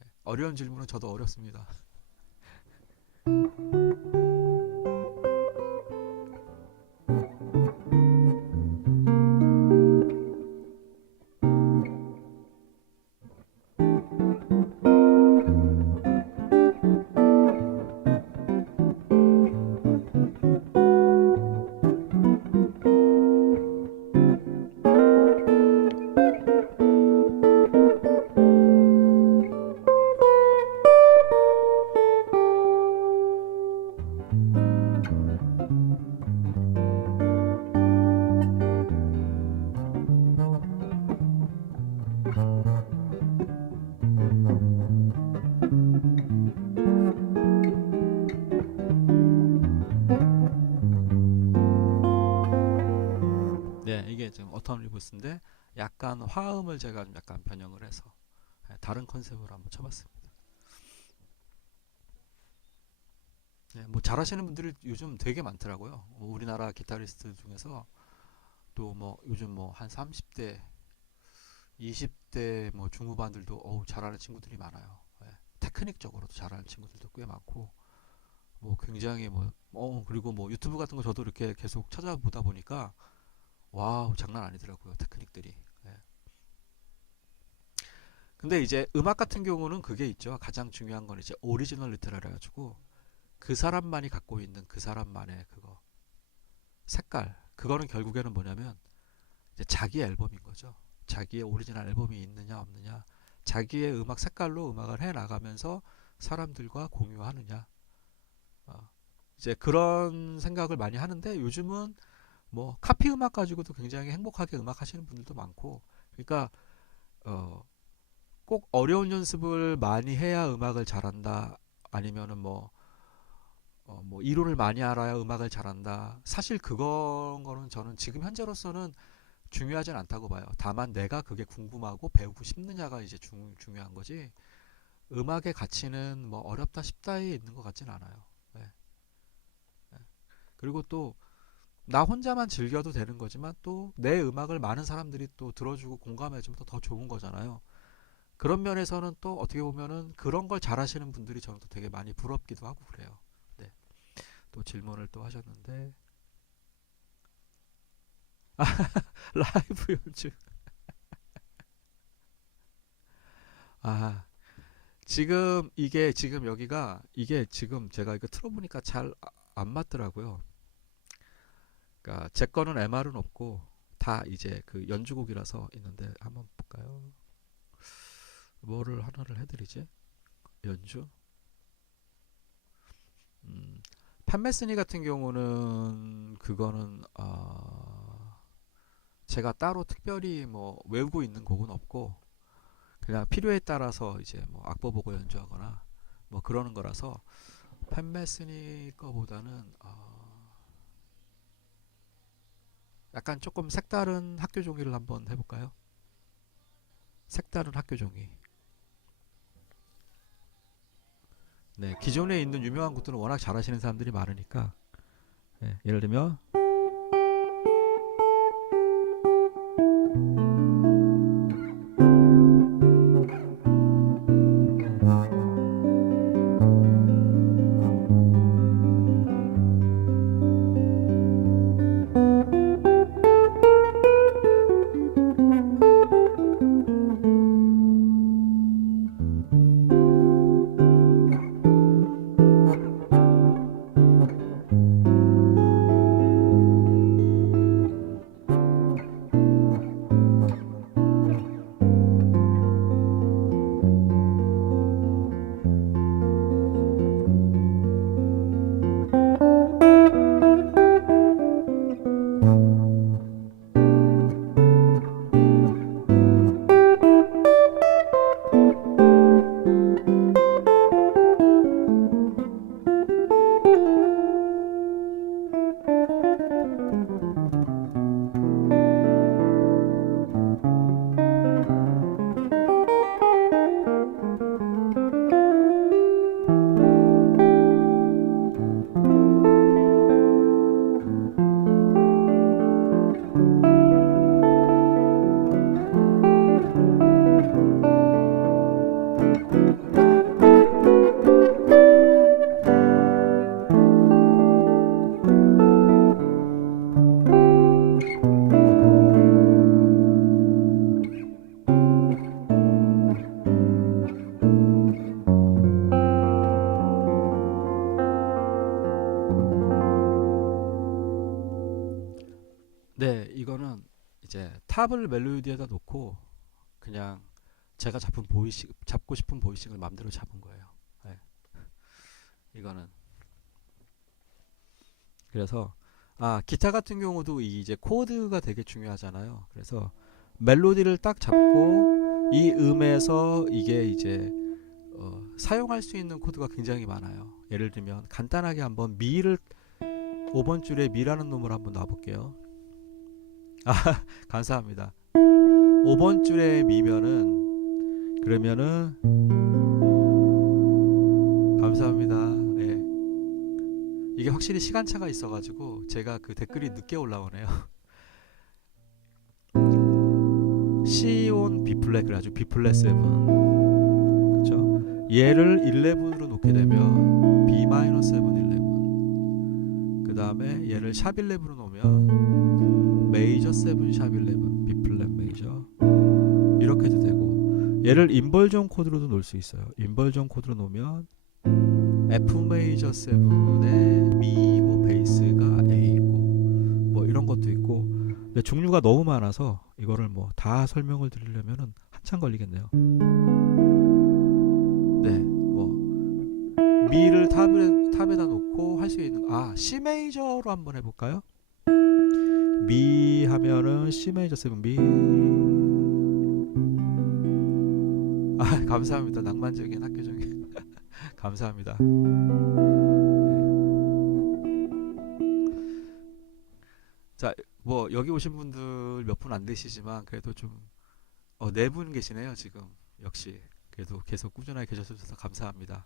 네, 어려운 질문은 저도 어렵습니다. 네, 이게 지금 어텀 리브스인데 약간 화음을 제가 좀 약간 변형을 해서 다른 컨셉으로 한번 쳐봤습니다. 뭐 잘하시는 분들이 요즘 되게 많더라고요. 우리나라 기타리스트 중에서 또 뭐 요즘 뭐 한 30대, 20대 뭐 중후반들도 잘하는 친구들이 많아요. 테크닉적으로도 잘하는 친구들도 꽤 많고 뭐 굉장히 그리고 뭐 유튜브 같은 거 저도 이렇게 계속 찾아보다 보니까 와우 장난 아니더라고요 테크닉들이. 예. 근데 이제 음악 같은 경우는 그게 있죠. 가장 중요한 건 이제 오리지널 리트라래 가지고 그 사람만이 갖고 있는 그 사람만의 그거 색깔, 그거는 결국에는 뭐냐면 이제 자기 앨범인 거죠. 자기의 오리지널 앨범이 있느냐 없느냐, 자기의 음악 색깔로 음악을 해 나가면서 사람들과 공유하느냐. 어, 이제 그런 생각을 많이 하는데 요즘은 뭐 카피 음악 가지고도 굉장히 행복하게 음악 하시는 분들도 많고, 그러니까 어, 꼭 어려운 연습을 많이 해야 음악을 잘한다, 아니면은 뭐 이론을 많이 알아야 음악을 잘한다. 사실 그거는 저는 지금 현재로서는 중요하진 않다고 봐요. 다만 내가 그게 궁금하고 배우고 싶느냐가 이제 중요한 거지. 음악의 가치는 뭐 어렵다 쉽다에 있는 것 같진 않아요. 네. 네. 그리고 또 나 혼자만 즐겨도 되는 거지만 또 내 음악을 많은 사람들이 또 들어주고 공감해주면 더 좋은 거잖아요. 그런 면에서는 또 어떻게 보면은 그런 걸 잘하시는 분들이 저는 또 되게 많이 부럽기도 하고 그래요. 네. 또 질문을 또 하셨는데 라이브 연주. 아, 지금 이게 지금 여기가 이게 지금 제가 이거 틀어보니까 잘 안 맞더라고요. 그러니까 제 거는 MR은 없고 다 이제 그 연주곡이라서 있는데 한번 볼까요? 뭐를 하나를 해드리지? 연주? 음, 판메스니 같은 경우는 그거는 제가 따로 특별히 뭐 외우고 있는 곡은 없고 그냥 필요에 따라서 이제 뭐 악보 보고 연주하거나 뭐 그러는 거라서 판메스니 거보다는 약간 조금 색다른 학교 종이를 한번 해볼까요? 색다른 학교 종이. 네, 기존에 있는 유명한 곡들은 워낙 잘하시는 사람들이 많으니까 예를 들면 네, 이거는 이제 탑을 멜로디에다 놓고 그냥 제가 잡고 싶은 보이식을 마음대로 잡은 거예요. 네, 이거는 그래서 기타 같은 경우도 이 이제 코드가 되게 중요하잖아요. 그래서 멜로디를 딱 잡고 이 음에서 이게 이제 사용할 수 있는 코드가 굉장히 많아요. 예를 들면 간단하게 한번 미를 5번 줄에 미라는 놈을 한번 놔볼게요. 감사합니다. 5번 줄에 미면은 그러면은 감사합니다. 예. 이게 확실히 시간차가 있어가지고 제가 그 댓글이 늦게 올라오네요. C on B 플랫 그래가지고 B 플랫 7 그렇죠? 얘를 11으로 놓게 되면 B 마이너스 7 11 그 다음에 얘를 샵 11으로 놓으면 메이저 7 샵 11 B 플랫 메이저 이렇게 해도 되고 얘를 인벌전 코드로도 놓을 수 있어요. 인벌전 코드로 놓으면 F 메이저 7의 미고 베이스가 A고 뭐 이런 것도 있고 근데 종류가 너무 많아서 이거를 뭐 다 설명을 드리려면은 한참 걸리겠네요. 네, 뭐 미를 탑에다 놓고 할 수 있는 C 메이저로 한번 해볼까요? 미 하면은 C 메이저 7 미. 감사합니다. 낭만적인 학교적인 감사합니다. 자, 뭐 여기 오신 분들 몇 분 안 되시지만 그래도 좀 네 분 계시네요 지금. 역시 그래도 계속 꾸준하게 계셔서 감사합니다.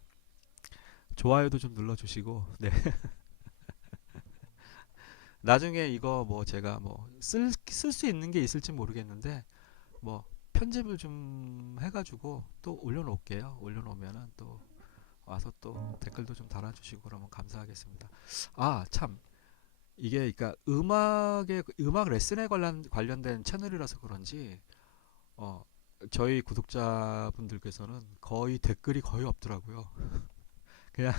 좋아요도 좀 눌러주시고 네. 나중에 이거 뭐 제가 뭐 쓸 수 있는 게 있을지 모르겠는데 뭐 편집을 좀 해가지고 또 올려놓을게요. 올려놓으면은 또 와서 또 댓글도 좀 달아주시고 그러면 감사하겠습니다. 참 이게 그러니까 음악 레슨에 관련된 채널이라서 그런지 저희 구독자분들께서는 거의 댓글이 거의 없더라고요. 그냥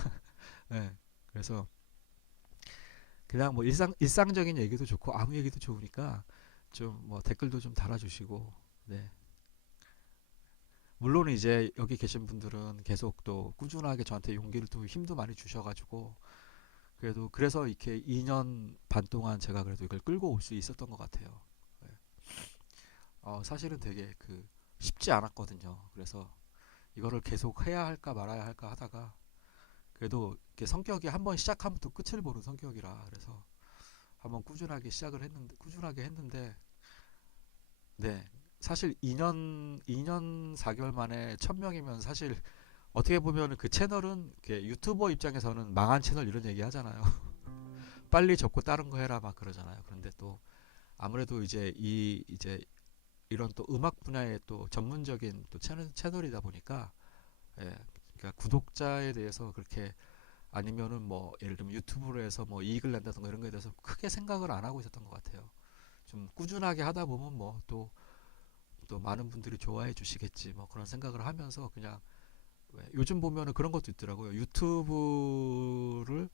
네, 그래서 그냥 뭐 일상적인 얘기도 좋고 아무 얘기도 좋으니까 좀 뭐 댓글도 좀 달아주시고 네. 물론 이제 여기 계신 분들은 계속 또 꾸준하게 저한테 용기를 또 힘도 많이 주셔가지고 그래도 그래서 이렇게 2년 반 동안 제가 그래도 이걸 끌고 올 수 있었던 것 같아요. 네. 사실은 되게 쉽지 않았거든요. 그래서 이거를 계속 해야 할까 말아야 할까 하다가 그래도 이렇게 성격이 한번 시작하면 또 끝을 보는 성격이라 그래서 한번 꾸준하게 했는데 네. 사실 2년 4개월 만에 1000명이면 사실 어떻게 보면 그 채널은 유튜버 입장에서는 망한 채널 이런 얘기 하잖아요. 빨리 접고 다른 거 해라 막 그러잖아요. 그런데 또 아무래도 이제 이런 또 음악 분야의 또 전문적인 또 채널이다 보니까 예, 그러니까 구독자에 대해서 그렇게 아니면은 뭐 예를 들면 유튜브로 해서 뭐 이익을 낸다든가 이런 거에 대해서 크게 생각을 안 하고 있었던 것 같아요. 좀 꾸준하게 하다 보면 뭐 또 많은 분들이 좋아해 주시겠지 뭐 그런 생각을 하면서 그냥 요즘 보면은 그런 것도 있더라고요. 유튜브를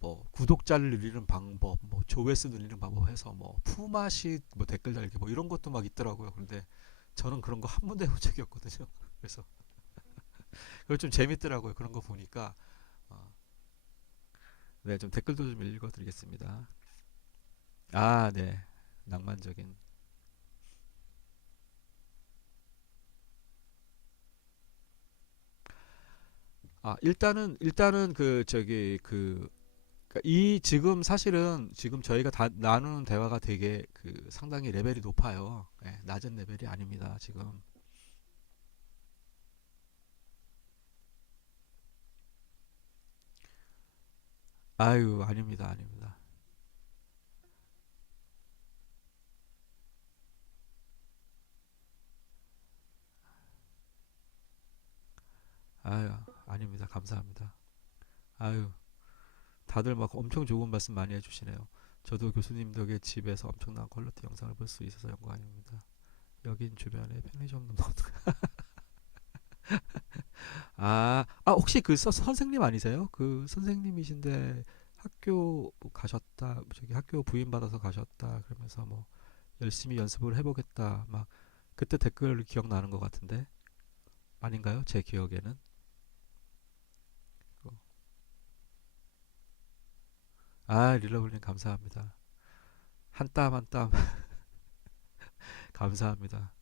뭐 구독자를 늘리는 방법, 뭐 조회수 늘리는 방법 해서 뭐 품앗이 뭐 댓글 달기 뭐 이런 것도 막 있더라고요. 그런데 저는 그런 거 한 번도 해본 적이 없거든요. 그래서 그거 좀 재밌더라고요. 그런 거 보니까 네, 좀 댓글도 좀 읽어드리겠습니다. 네, 낭만적인. 일단은 그러니까 이 지금 사실은 지금 저희가 다 나누는 대화가 되게 상당히 레벨이 높아요. 예, 낮은 레벨이 아닙니다. 지금. 아닙니다. 아닙니다. 아유, 아닙니다. 감사합니다. 아유, 다들 막 엄청 좋은 말씀 많이 해주시네요. 저도 교수님 덕에 집에서 엄청난 퀄리티 영상을 볼 수 있어서 영광입니다. 여긴 주변에 편의점도 모두. 혹시 선생님 아니세요? 그 선생님이신데 학교 가셨다, 저기 학교 부임 받아서 가셨다 그러면서 뭐 열심히 연습을 해보겠다 막 그때 댓글 기억나는 것 같은데 아닌가요? 제 기억에는. 릴러블님 감사합니다. 한 땀 한 땀 감사합니다.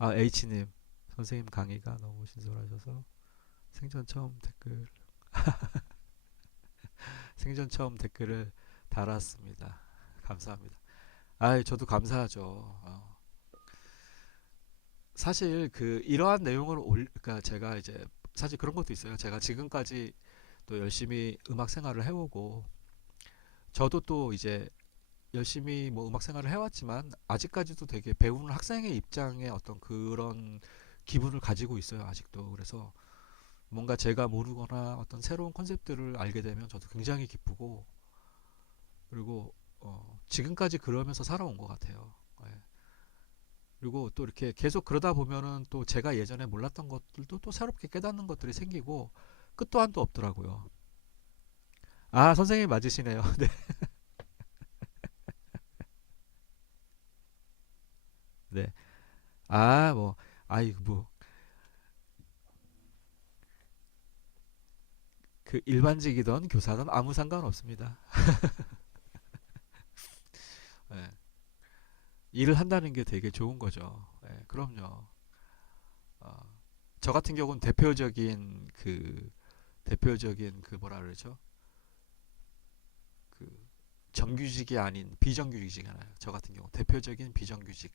H님 선생님 강의가 너무 신선하셔서 생전 처음 댓글 생전 처음 댓글을 달았습니다. 감사합니다. 저도 감사하죠. 사실 그 이러한 내용을 그러니까 제가 이제 사실 그런 것도 있어요. 제가 지금까지 또 열심히 음악 생활을 해오고 저도 또 이제 열심히 뭐 음악 생활을 해왔지만 아직까지도 되게 배우는 학생의 입장의 어떤 그런 기분을 가지고 있어요. 아직도. 그래서 뭔가 제가 모르거나 어떤 새로운 컨셉들을 알게 되면 저도 굉장히 기쁘고 그리고 지금까지 그러면서 살아온 것 같아요. 예. 그리고 또 이렇게 계속 그러다 보면은 또 제가 예전에 몰랐던 것들도 또 새롭게 깨닫는 것들이 생기고 끝도 한도 없더라고요. 아, 선생님 맞으시네요. 네. 네. 아, 뭐, 아이, 뭐, 그 일반직이든 교사든 아무 상관없습니다. 예. 일을 한다는 게 되게 좋은 거죠. 예, 그럼요. 어, 저 같은 경우는 대표적인 그 뭐라 그러죠? 그 정규직이 아닌 비정규직이잖아요. 저 같은 경우 대표적인 비정규직.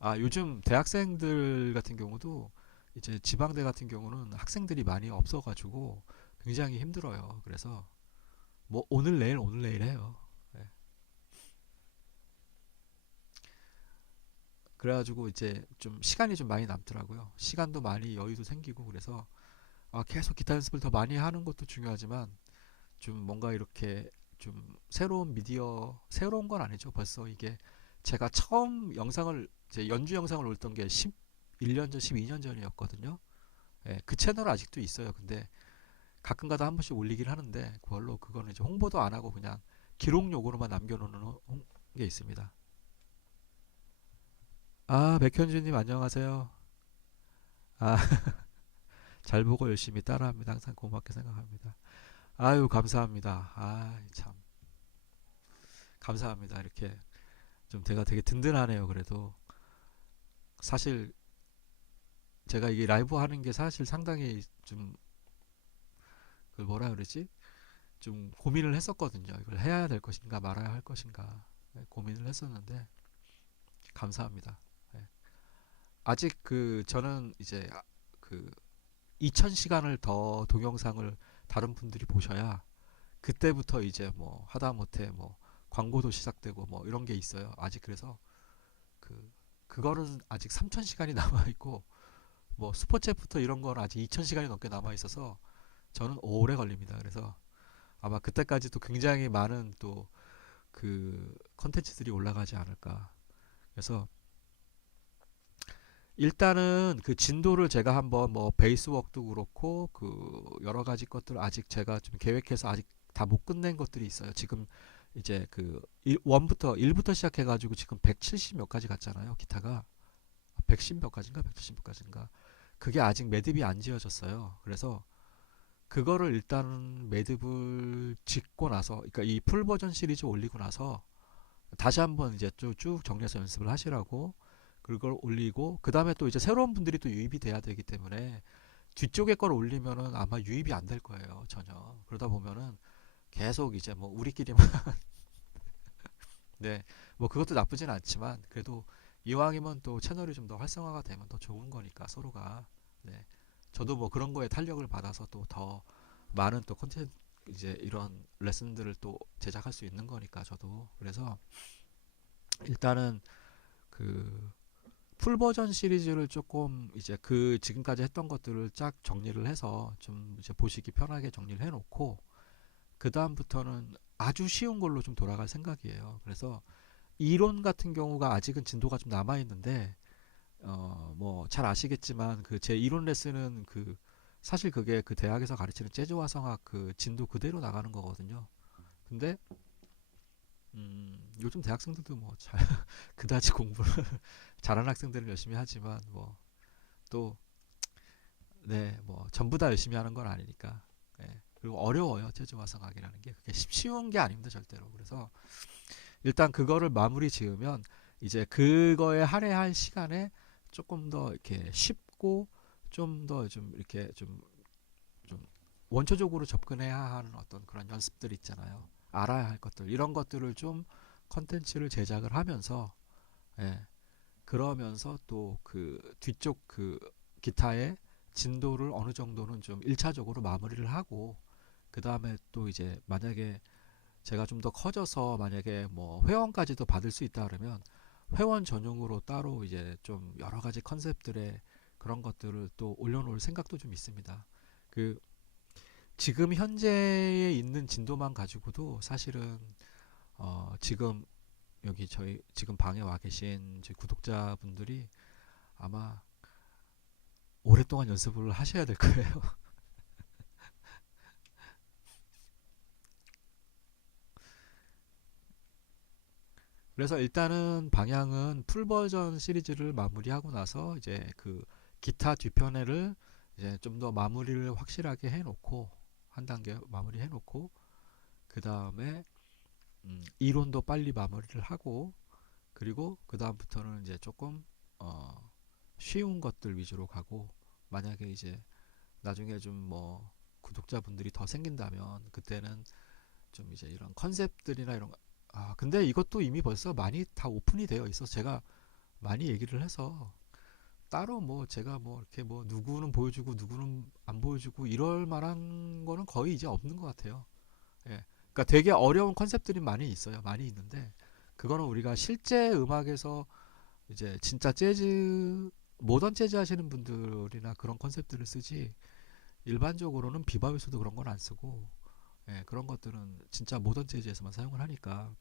아, 요즘 대학생들 같은 경우도 이제 지방대 같은 경우는 학생들이 많이 없어가지고 굉장히 힘들어요. 그래서 뭐 오늘 내일 해요. 예. 그래가지고 이제 좀 시간이 좀 많이 남더라고요. 시간도 많이 여유도 생기고 그래서 계속 기타 연습을 더 많이 하는 것도 중요하지만 좀 뭔가 이렇게 좀 새로운 미디어 새로운 건 아니죠. 벌써 이게 제가 처음 영상을 제 연주 영상을 올렸던 게 11년 전, 12년 전이었거든요. 예, 그 채널 아직도 있어요. 근데 가끔가다 한 번씩 올리긴 하는데 그거는 이제 홍보도 안 하고 그냥 기록용으로만 남겨놓는 게 있습니다. 아, 백현주님 안녕하세요. 아, 잘 보고 열심히 따라합니다. 항상 고맙게 생각합니다. 아유, 감사합니다. 아, 참 감사합니다. 이렇게 좀 제가 되게 든든하네요. 그래도 사실 제가 이게 라이브 하는 게 사실 상당히 좀 그 뭐라 그러지? 좀 고민을 했었거든요. 이걸 해야 될 것인가 말아야 할 것인가 고민을 했었는데 감사합니다. 네. 아직 그 저는 이제 그 2000시간을 더 동영상을 다른 분들이 보셔야 그때부터 이제 뭐 하다못해 뭐 광고도 시작되고 뭐 이런 게 있어요. 아직 그래서 그 그거는 아직 3000시간이 남아 있고 뭐 슈퍼챗부터 이런 건 아직 2000시간이 넘게 남아 있어서 저는 오래 걸립니다. 그래서 아마 그때까지도 굉장히 많은 또 그 컨텐츠들이 올라가지 않을까. 그래서 일단은 그 진도를 제가 한번 뭐 베이스웍도 그렇고 그 여러 가지 것들 아직 제가 좀 계획해서 아직 다 못 끝낸 것들이 있어요. 지금 이제 그 1부터 시작해 가지고 지금 170 몇 가지 갔잖아요. 기타가 110 몇 가지인가 170 몇 가지인가. 그게 아직 매듭이 안 지어졌어요. 그래서 그거를 일단은 매듭을 짓고 나서 그러니까 이 풀 버전 시리즈 올리고 나서 다시 한번 이제 쭉 정리해서 연습을 하시라고 그걸 올리고 그 다음에 또 이제 새로운 분들이 또 유입이 돼야 되기 때문에 뒤쪽에 걸 올리면은 아마 유입이 안 될 거예요 전혀. 그러다 보면은 계속 이제 뭐 우리끼리만 네, 뭐 그것도 나쁘진 않지만 그래도 이왕이면 또 채널이 좀 더 활성화가 되면 더 좋은 거니까 서로가. 네, 저도 뭐 그런 거에 탄력을 받아서 또 더 많은 또 콘텐츠 이제 이런 레슨들을 또 제작할 수 있는 거니까 저도. 그래서 일단은 그 풀 버전 시리즈를 조금 이제 그 지금까지 했던 것들을 쫙 정리를 해서 좀 이제 보시기 편하게 정리를 해놓고 그 다음부터는 아주 쉬운 걸로 좀 돌아갈 생각이에요. 그래서 이론 같은 경우가 아직은 진도가 좀 남아 있는데 뭐 잘 아시겠지만 그 제 이론 레슨은 그 사실 그게 그 대학에서 가르치는 재즈 화성학 그 진도 그대로 나가는 거거든요. 근데 요즘 대학생들도 뭐 잘 그다지 공부를 잘하는 학생들은 열심히 하지만 뭐 또 네 뭐 전부 다 열심히 하는 건 아니니까. 예. 그리고 어려워요 재즈 화성학이라는 게 그게 쉬운 게 아닙니다 절대로. 그래서 일단 그거를 마무리 지으면 이제 그거에 할애할 시간에 조금 더 이렇게 쉽고 좀 더 좀 이렇게 좀 원초적으로 접근해야 하는 어떤 그런 연습들 있잖아요. 알아야 할 것들 이런 것들을 좀 컨텐츠를 제작을 하면서 예, 그러면서 또 그 뒤쪽 그 기타의 진도를 어느 정도는 좀 1차적으로 마무리를 하고, 그 다음에 또 이제 만약에 제가 좀 더 커져서 만약에 뭐 회원까지도 받을 수 있다 그러면 회원 전용으로 따로 이제 좀 여러 가지 컨셉들의 그런 것들을 또 올려놓을 생각도 좀 있습니다. 그 지금 현재에 있는 진도만 가지고도 사실은 지금 여기 저희 지금 방에 와 계신 이제 구독자분들이 아마 오랫동안 연습을 하셔야 될 거예요. 그래서 일단은 방향은 풀 버전 시리즈를 마무리하고 나서 이제 그 기타 뒤편에를 이제 좀 더 마무리를 확실하게 해놓고, 한 단계 마무리 해놓고, 그 다음에 이론도 빨리 마무리를 하고, 그리고 그 다음부터는 이제 조금 쉬운 것들 위주로 가고, 만약에 이제 나중에 좀 뭐 구독자분들이 더 생긴다면 그때는 좀 이제 이런 컨셉들이나 이런 거, 근데 이것도 이미 벌써 많이 다 오픈이 되어 있어서 제가 많이 얘기를 해서 따로 뭐 제가 뭐 이렇게 뭐 누구는 보여주고 누구는 안 보여주고 이럴 만한 거는 거의 이제 없는 것 같아요. 예. 그러니까 되게 어려운 컨셉들이 많이 있어요. 많이 있는데 그거는 우리가 실제 음악에서 이제 진짜 재즈, 모던 재즈 하시는 분들이나 그런 컨셉들을 쓰지, 일반적으로는 비밥에서도 그런 건 안 쓰고, 예, 그런 것들은 진짜 모던 재즈에서만 사용을 하니까.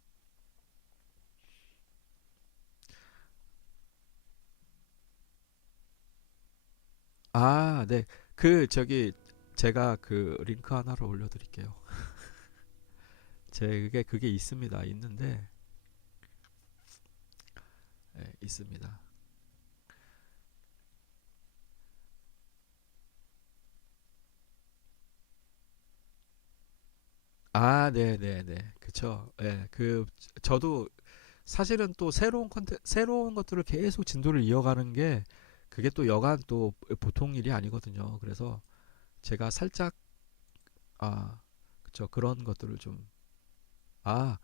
네. 그 저기 제가 그 링크 하나를 올려드릴게요. 그게 있습니다. 있는데, 예, 있습니다. 네네네. 그쵸. 예, 저도 사실은 또 새로운 것들을 계속 진도를 이어가는 게 그게 또 여간 또 보통 일이 아니거든요. 그래서 제가 살짝, 그쵸. 그런 것들을 좀, 아,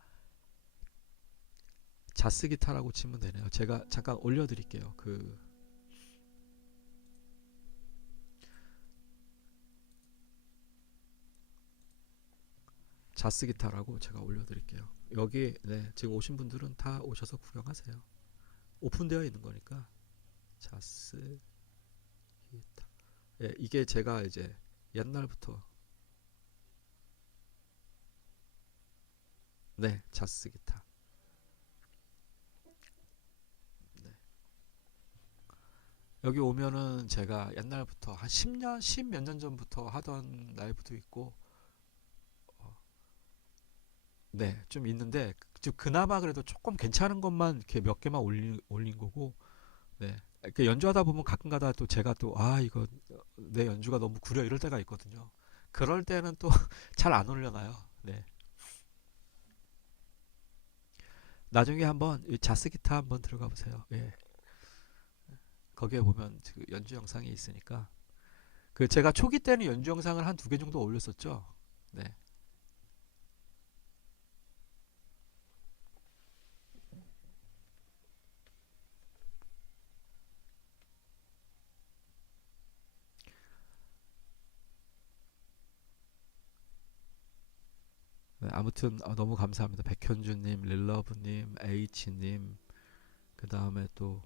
자스 기타라고 치면 되네요. 제가 잠깐 올려드릴게요. 자스 기타라고 제가 올려드릴게요. 여기, 네, 지금 오신 분들은 다 오셔서 구경하세요. 오픈되어 있는 거니까. 자스 기타. 예, 이게 제가 이제 옛날부터, 네, 자스 기타. 네. 여기 오면은 제가 옛날부터 한 10년, 10 몇 년 전부터 하던 라이브도 있고, 어, 네, 좀 있는데, 그나마 그래도 조금 괜찮은 것만 이렇게 몇 개만 올린 거고, 네. 이렇게 연주하다 보면 가끔 가다 또 제가 또, 이거 내 연주가 너무 구려 이럴 때가 있거든요. 그럴 때는 또 잘 안 올려놔요. 네. 나중에 한번 이 자스 기타 한번 들어가 보세요. 예. 거기에 보면 그 연주 영상이 있으니까. 제가 초기 때는 연주 영상을 한 두 개 정도 올렸었죠. 네. 네, 아무튼 너무 감사합니다. 백현주님, 릴러브님, H님, 그 다음에 또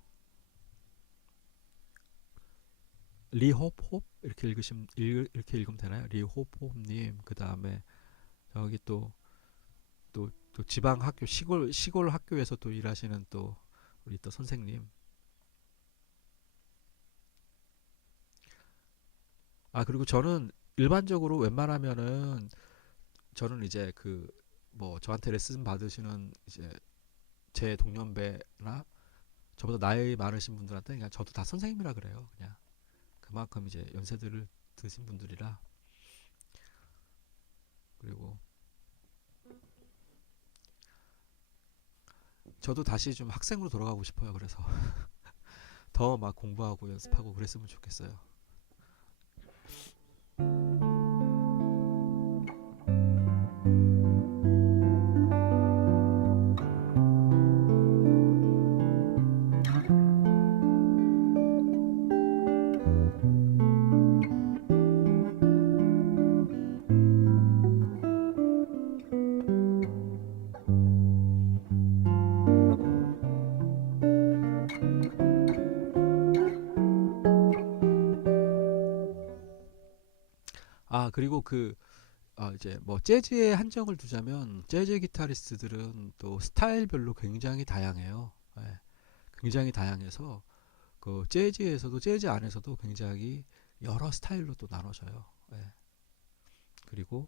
리호흡 이렇게 읽으면 되나요? 리호흡님, 그 다음에 저기 또 지방 학교 시골 학교에서 또 일하시는 또 우리 또 선생님. 그리고 저는 일반적으로 웬만하면은 저는 이제 뭐 저한테 레슨 받으시는 이제 제 동년배나 저보다 나이 많으신 분들한테 그냥 저도 다 선생님이라 그래요. 그냥 그만큼 이제 연세들을 드신 분들이라. 그리고 저도 다시 좀 학생으로 돌아가고 싶어요. 그래서 더 막 공부하고 연습하고 그랬으면 좋겠어요. 그리고 이제 뭐 재즈에 한정을 두자면 재즈 기타리스트들은 또 스타일별로 굉장히 다양해요. 예, 굉장히 다양해서 그 재즈에서도 재즈 안에서도 굉장히 여러 스타일로 또 나눠져요. 예, 그리고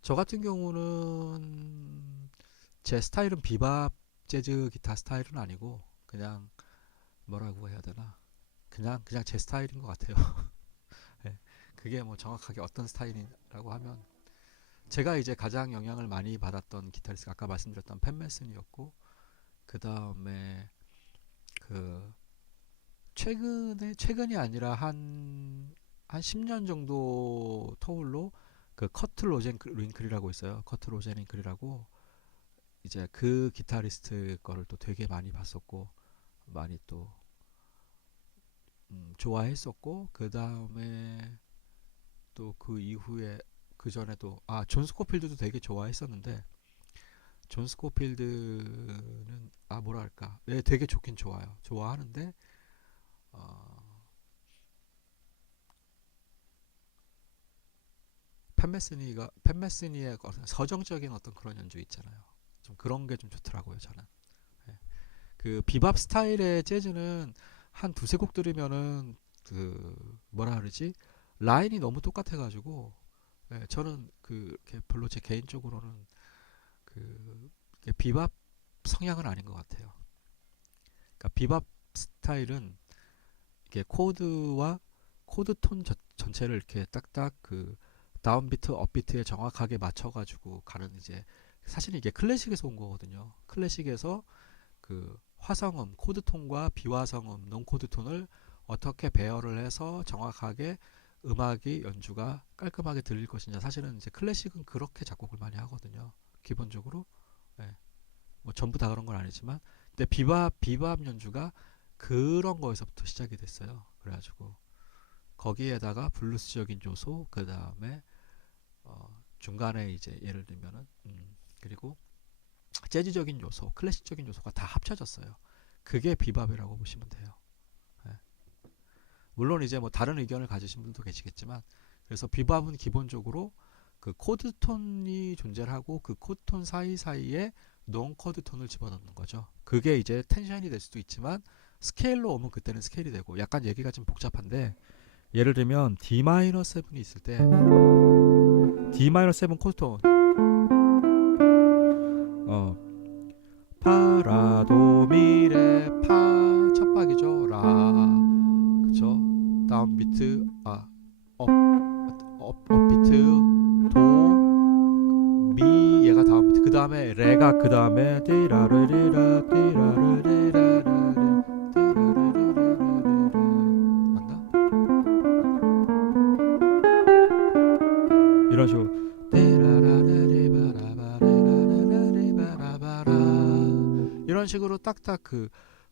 저 같은 경우는 제 스타일은 비밥 재즈 기타 스타일은 아니고 그냥 뭐라고 해야 되나 그냥 제 스타일인 것 같아요. 예, 그게 뭐 정확하게 어떤 스타일이라고 하면 제가 이제 가장 영향을 많이 받았던 기타리스트 아까 말씀드렸던 팬 메슨이었고 그 다음에 그 최근이 아니라 한 10년 정도 터울로 그 커트 로젠 링클이라고 있어요. 커트 로젠 링클이라고 이제 그 기타리스트 거를 또 되게 많이 봤었고 많이 또 좋아했었고 그 다음에 또 그 이후에 그 전에도 존 스코필드도 되게 좋아했었는데 존 스코필드는 뭐랄까 네, 되게 좋긴 좋아요. 좋아하는데 팬메스니의 서정적인 어떤 그런 연주 있잖아요. 좀 그런 게 좀 좋더라고요 저는. 예. 그 비밥 스타일의 재즈는 한 두세 곡 들으면은 그 뭐라 그러지 라인이 너무 똑같아가지고 저는 별로 제 개인적으로는 비밥 성향은 아닌 것 같아요. 그러니까 비밥 스타일은 이게 코드와 코드 톤 전체를 이렇게 딱딱 다운비트 업비트에 정확하게 맞춰가지고 가는 이제 사실 이게 클래식에서 온 거거든요. 클래식에서 화성음 코드 톤과 비화성음 논 코드 톤을 어떻게 배열을 해서 정확하게 음악이 연주가 깔끔하게 들릴 것이냐. 사실은 이제 클래식은 그렇게 작곡을 많이 하거든요. 기본적으로 뭐 전부 다 그런 건 아니지만 근데 비밥 연주가 그런 거에서부터 시작이 됐어요. 그래가지고 거기에다가 블루스적인 요소 그 다음에 중간에 이제 예를 들면은 그리고 재즈적인 요소 클래식적인 요소가 다 합쳐졌어요. 그게 비밥이라고 보시면 돼요. 물론 이제 뭐 다른 의견을 가지신 분도 계시겠지만 그래서 비밥은 기본적으로 그 코드 톤이 존재를 하고 그 코드 톤 사이사이에 논 코드 톤을 집어넣는 거죠. 그게 이제 텐션이 될 수도 있지만 스케일로 오면 그때는 스케일이 되고 약간 얘기가 좀 복잡한데 예를 들면 D-7이 있을 때 D-7 코드 톤 파라도미레 파 첫박이죠. 라 그쵸 다운비트 업비트 도 미 얘가 다운비트 그 다음에 레가 그 다음에 띠라르리라 띠라르리라 맞나? 이런 식으로 이런 식으로 딱딱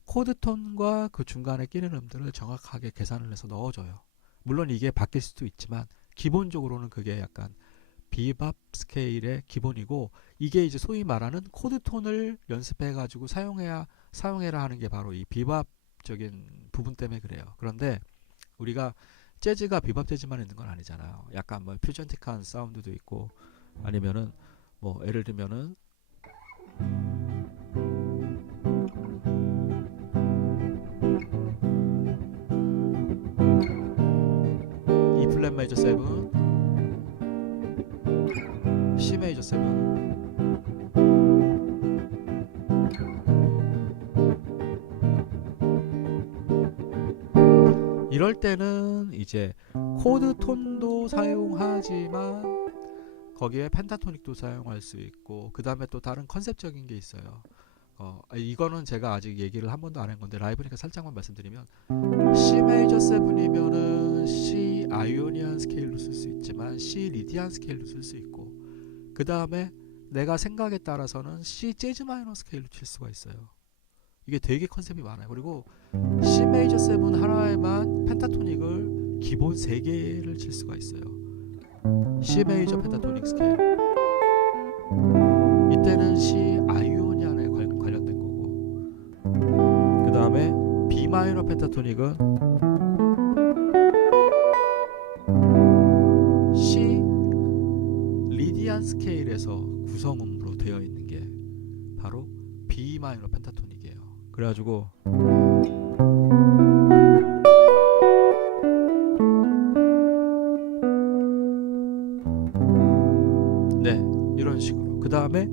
코드 톤과 그 중간에 끼는 음들을 정확하게 계산을 해서 넣어줘요. 물론 이게 바뀔 수도 있지만 기본적으로는 그게 약간 비밥 스케일의 기본이고 이게 이제 소위 말하는 코드 톤을 연습해가지고 사용해라 하는 게 바로 이 비밥적인 부분 때문에 그래요. 그런데 우리가 재즈가 비밥 재즈만 있는 건 아니잖아요. 약간 뭐 퓨전틱한 사운드도 있고 아니면은 뭐 예를 들면은 E 플랫 메이저 7, C 메이저 7. 이럴 때는 이제 코드 톤도 사용하지만 거기에 펜타토닉도 사용할 수 있고 그 다음에 또 다른 컨셉적인 게 있어요. 이거는 제가 아직 얘기를 한 번도 안 한 건데 라이브니까 살짝만 말씀드리면 C 메이저 7이면은 C 아이오니안 스케일로 쓸 수 있지만 C 리디안 스케일로 쓸 수 있고 그 다음에 내가 생각에 따라서는 C 재즈 마이너 스케일로 칠 수가 있어요. 이게 되게 컨셉이 많아요. 그리고 C 메이저 7 하나에만 펜타토닉을 기본 3개를 칠 수가 있어요. C 메이저 펜타토닉 스케일 이때는 C 아이오니안에 관련된 거고 그 다음에 B 마이너 펜타토닉은 스케일에서 구성음으로 되어 있는 게 바로 B 마이너 펜타토닉이에요. 그래가지고 네, 이런 식으로. 그 다음에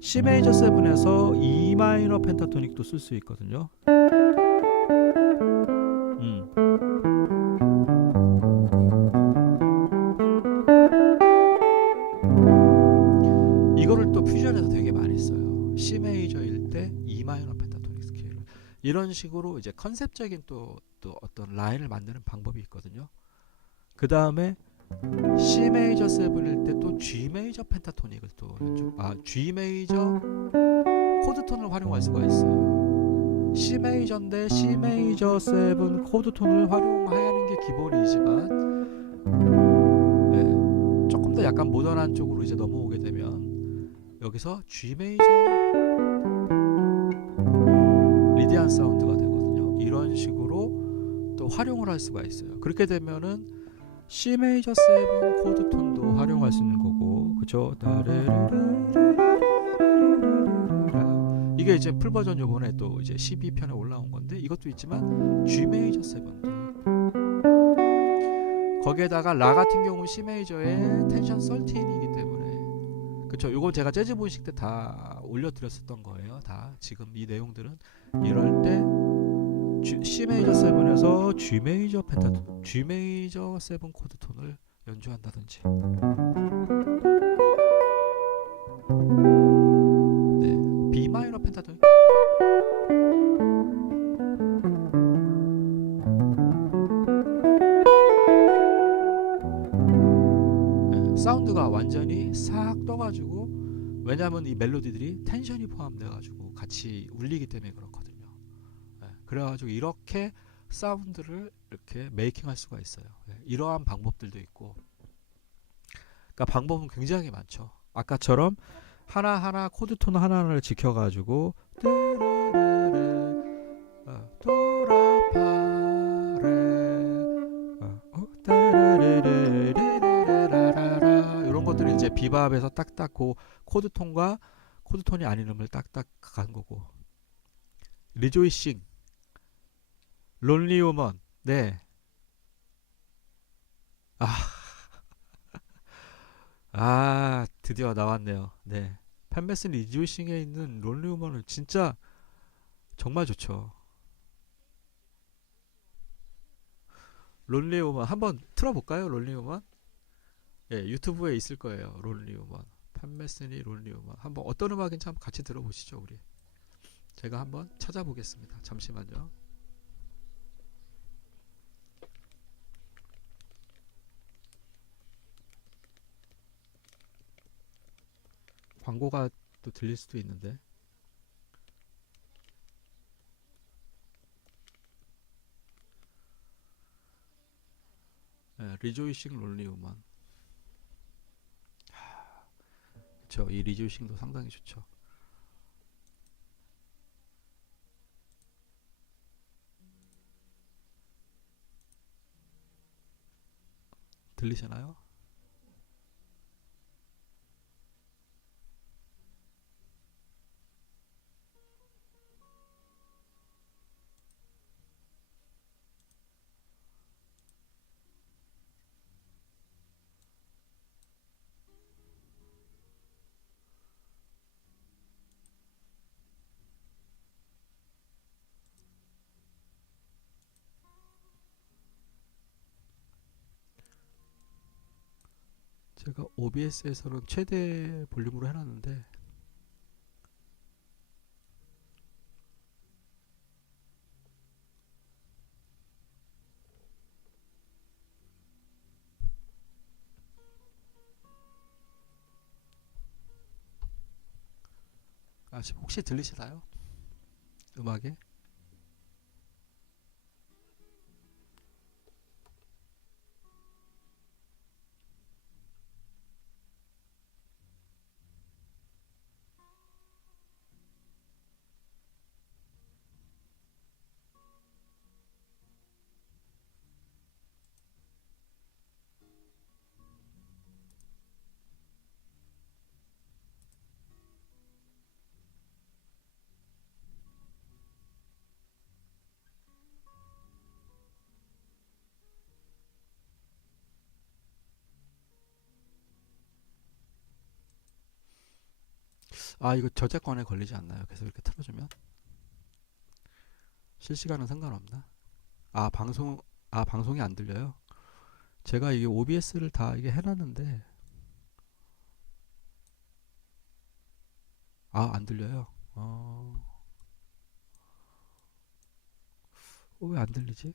C 메이저 7에서 E 마이너 펜타토닉도 쓸 수 있거든요. 이거를 또 퓨전해서 되게 많이 써요. C 메이저일 때 E 마이너 펜타토닉 스케일을 이런 식으로 이제 컨셉적인 또 어떤 라인을 만드는 방법이 있거든요. 그 다음에 C 메이저 7일 때 또 G 메이저 펜타토닉을 또 G 메이저 코드 톤을 활용할 수가 있어요. C 메이저인데 C 메이저 7 코드 톤을 활용하는 게 기본이지만 네, 조금 더 약간 모던한 쪽으로 이제 넘어오게 되면 여기서 G 메이저 리디안 사운드가 되거든요. 이런 식으로 또 활용을 할 수가 있어요. 그렇게 되면은 C 메이저 7 코드 톤도 활용할 수 있는 거고, 그쵸? 이게 이제 풀 버전 요번에 또 이제 12편에 올라온 건데 이것도 있지만 G 메이저 7 거기에다가 라 같은 경우 C 메이저의 텐션 13이기 때문에 그쵸? 요건 제가 재즈 보이식 때 다 올려드렸었던 거예요. 다 지금 이 내용들은 이럴 때 C 메이저 7에서 G 메이저 펜타톤, G 메이저 7 코드 톤을 연주한다든지. 네, B 마이너 펜타톤. 네, 사운드가 완전히 싹 떠가지고 왜냐하면 이 멜로디들이 텐션이 포함돼가지고 같이 울리기 때문에 그렇거든요. 그래가지고 이렇게 사운드를 이렇게 메이킹할 수가 있어요. 이러한 방법들도 있고, 그러니까 방법은 굉장히 많죠. 아까처럼 하나하나 코드 톤 하나하나를 지켜가지고 이런 것들을 이제 비밥에서 딱딱 코드 톤과 코드 톤이 아닌 음을 딱딱 간 거고. 리조이싱 론리 우먼. 네. 드디어 나왔네요. 네. 팬메슨 리조이싱에 있는 론리 우먼은 진짜 정말 좋죠. 론리 우먼 한번 틀어볼까요? 론리 우먼? 예, 유튜브에 있을 거예요. 론리 우먼. 팬메슨이 론리 우먼. 한번 어떤 음악인지 한번 같이 들어보시죠, 우리. 제가 한번 찾아보겠습니다. 잠시만요. 광고가 또 들릴 수도 있는데. 네, 리조이싱 론리 우먼. 그쵸, 이 리조이싱도 상당히 좋죠. 들리시나요? 제가 OBS에서는 최대 볼륨으로 해놨는데 지금 혹시 들리시나요? 음악에? 아, 이거 저작권에 걸리지 않나요? 계속 이렇게 틀어주면 실시간은 상관없나? 아, 방송이 안 들려요? 제가 이게 OBS를 다 이게 해놨는데 안 들려요. 어, 왜 안 들리지?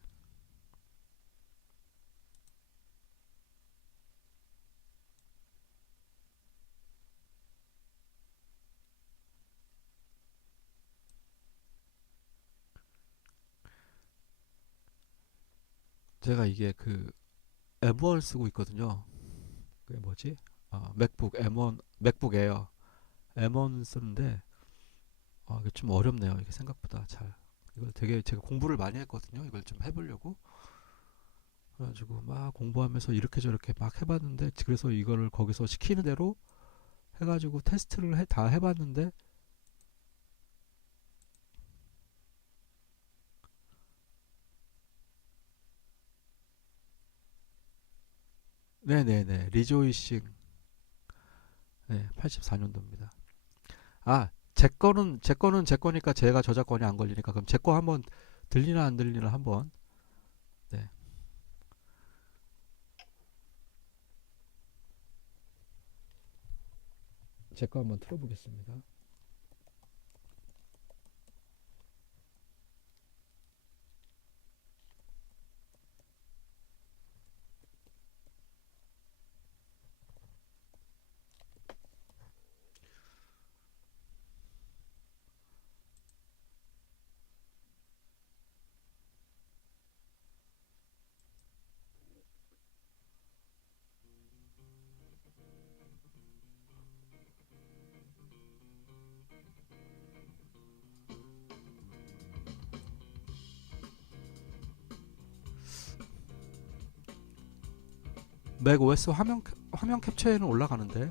제가 이게 그 M1 쓰고 있거든요. 그게 뭐지? 맥북 M1, 맥북 에어 M1 쓰는데 이게 좀 어렵네요. 이게 생각보다 잘. 이걸 되게 제가 공부를 많이 했거든요. 이걸 좀 해보려고. 그래가지고 막 공부하면서 이렇게 저렇게 막 해봤는데 그래서 이거를 거기서 시키는 대로 해가지고 테스트를 다 해봤는데 네네네 리조이싱 네 84년도입니다. 제 거니까 제가 저작권이 안 걸리니까 그럼 제 거 한번 들리나 안 들리나 한번 네. 제 거 한번 틀어보겠습니다. 맥 OS 화면 캡처에는 올라가는데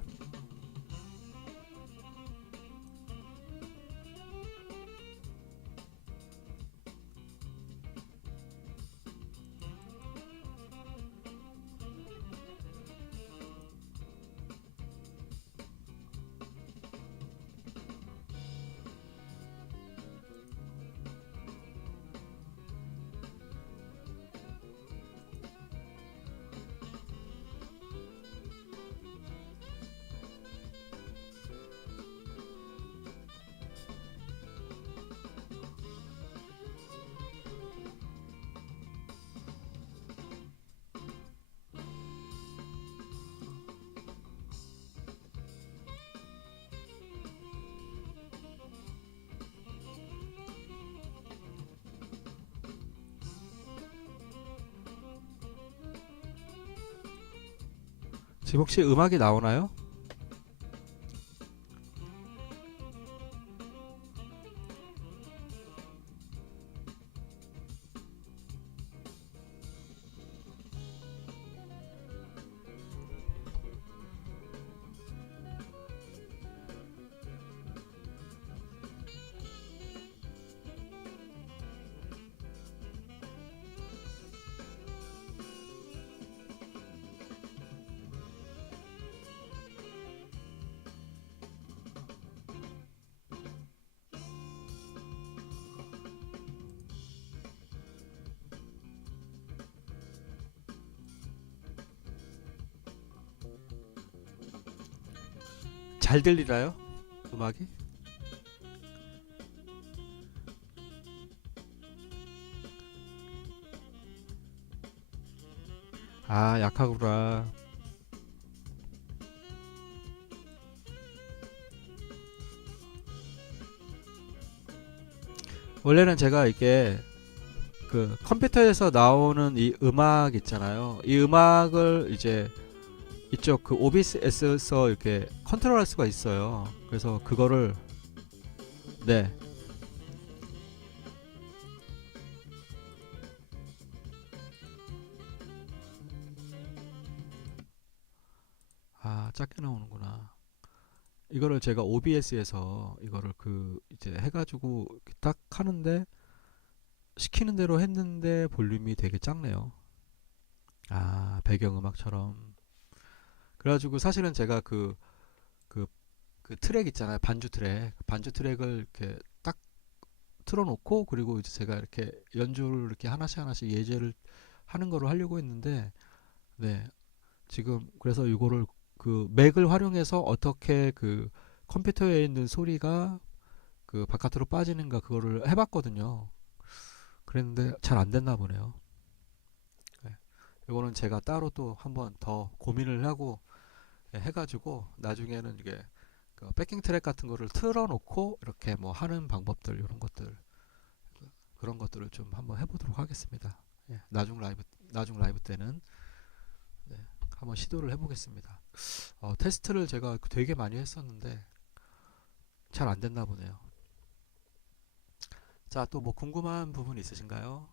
지금 혹시 음악이 나오나요? 잘 들리나요? 음악이? 약하구나. 원래는 제가 이게 그 컴퓨터에서 나오는 이 음악 있잖아요. 이 음악을 이제 이쪽 그 OBS에서 이렇게 컨트롤할 수가 있어요. 그래서 그거를 네. 작게 나오는구나. 이거를 제가 OBS에서 이거를 그 이제 해가지고 딱 하는데 시키는 대로 했는데 볼륨이 되게 작네요. 배경음악처럼. 그래가지고 사실은 제가 그 그 트랙 있잖아요. 반주 트랙을 이렇게 딱 틀어놓고, 그리고 이제 제가 이렇게 연주를 이렇게 하나씩 하나씩 예제를 하는 거를 하려고 했는데, 네, 지금 그래서 이거를 그 맥을 활용해서 어떻게 그 컴퓨터에 있는 소리가 그 바깥으로 빠지는가 그거를 해봤거든요. 그랬는데 잘 안 됐나 보네요. 네. 이거는 제가 따로 또 한번 더 고민을 하고 해가지고 나중에는 이게 그 백킹 트랙 같은 거를 틀어놓고 이렇게 뭐 하는 방법들 이런 것들 그런 것들을 좀 한번 해보도록 하겠습니다. 예, 나중 라이브 때는 네, 한번 시도를 해보겠습니다. 테스트를 제가 되게 많이 했었는데 잘 안 됐나 보네요. 자, 또 뭐 궁금한 부분 있으신가요?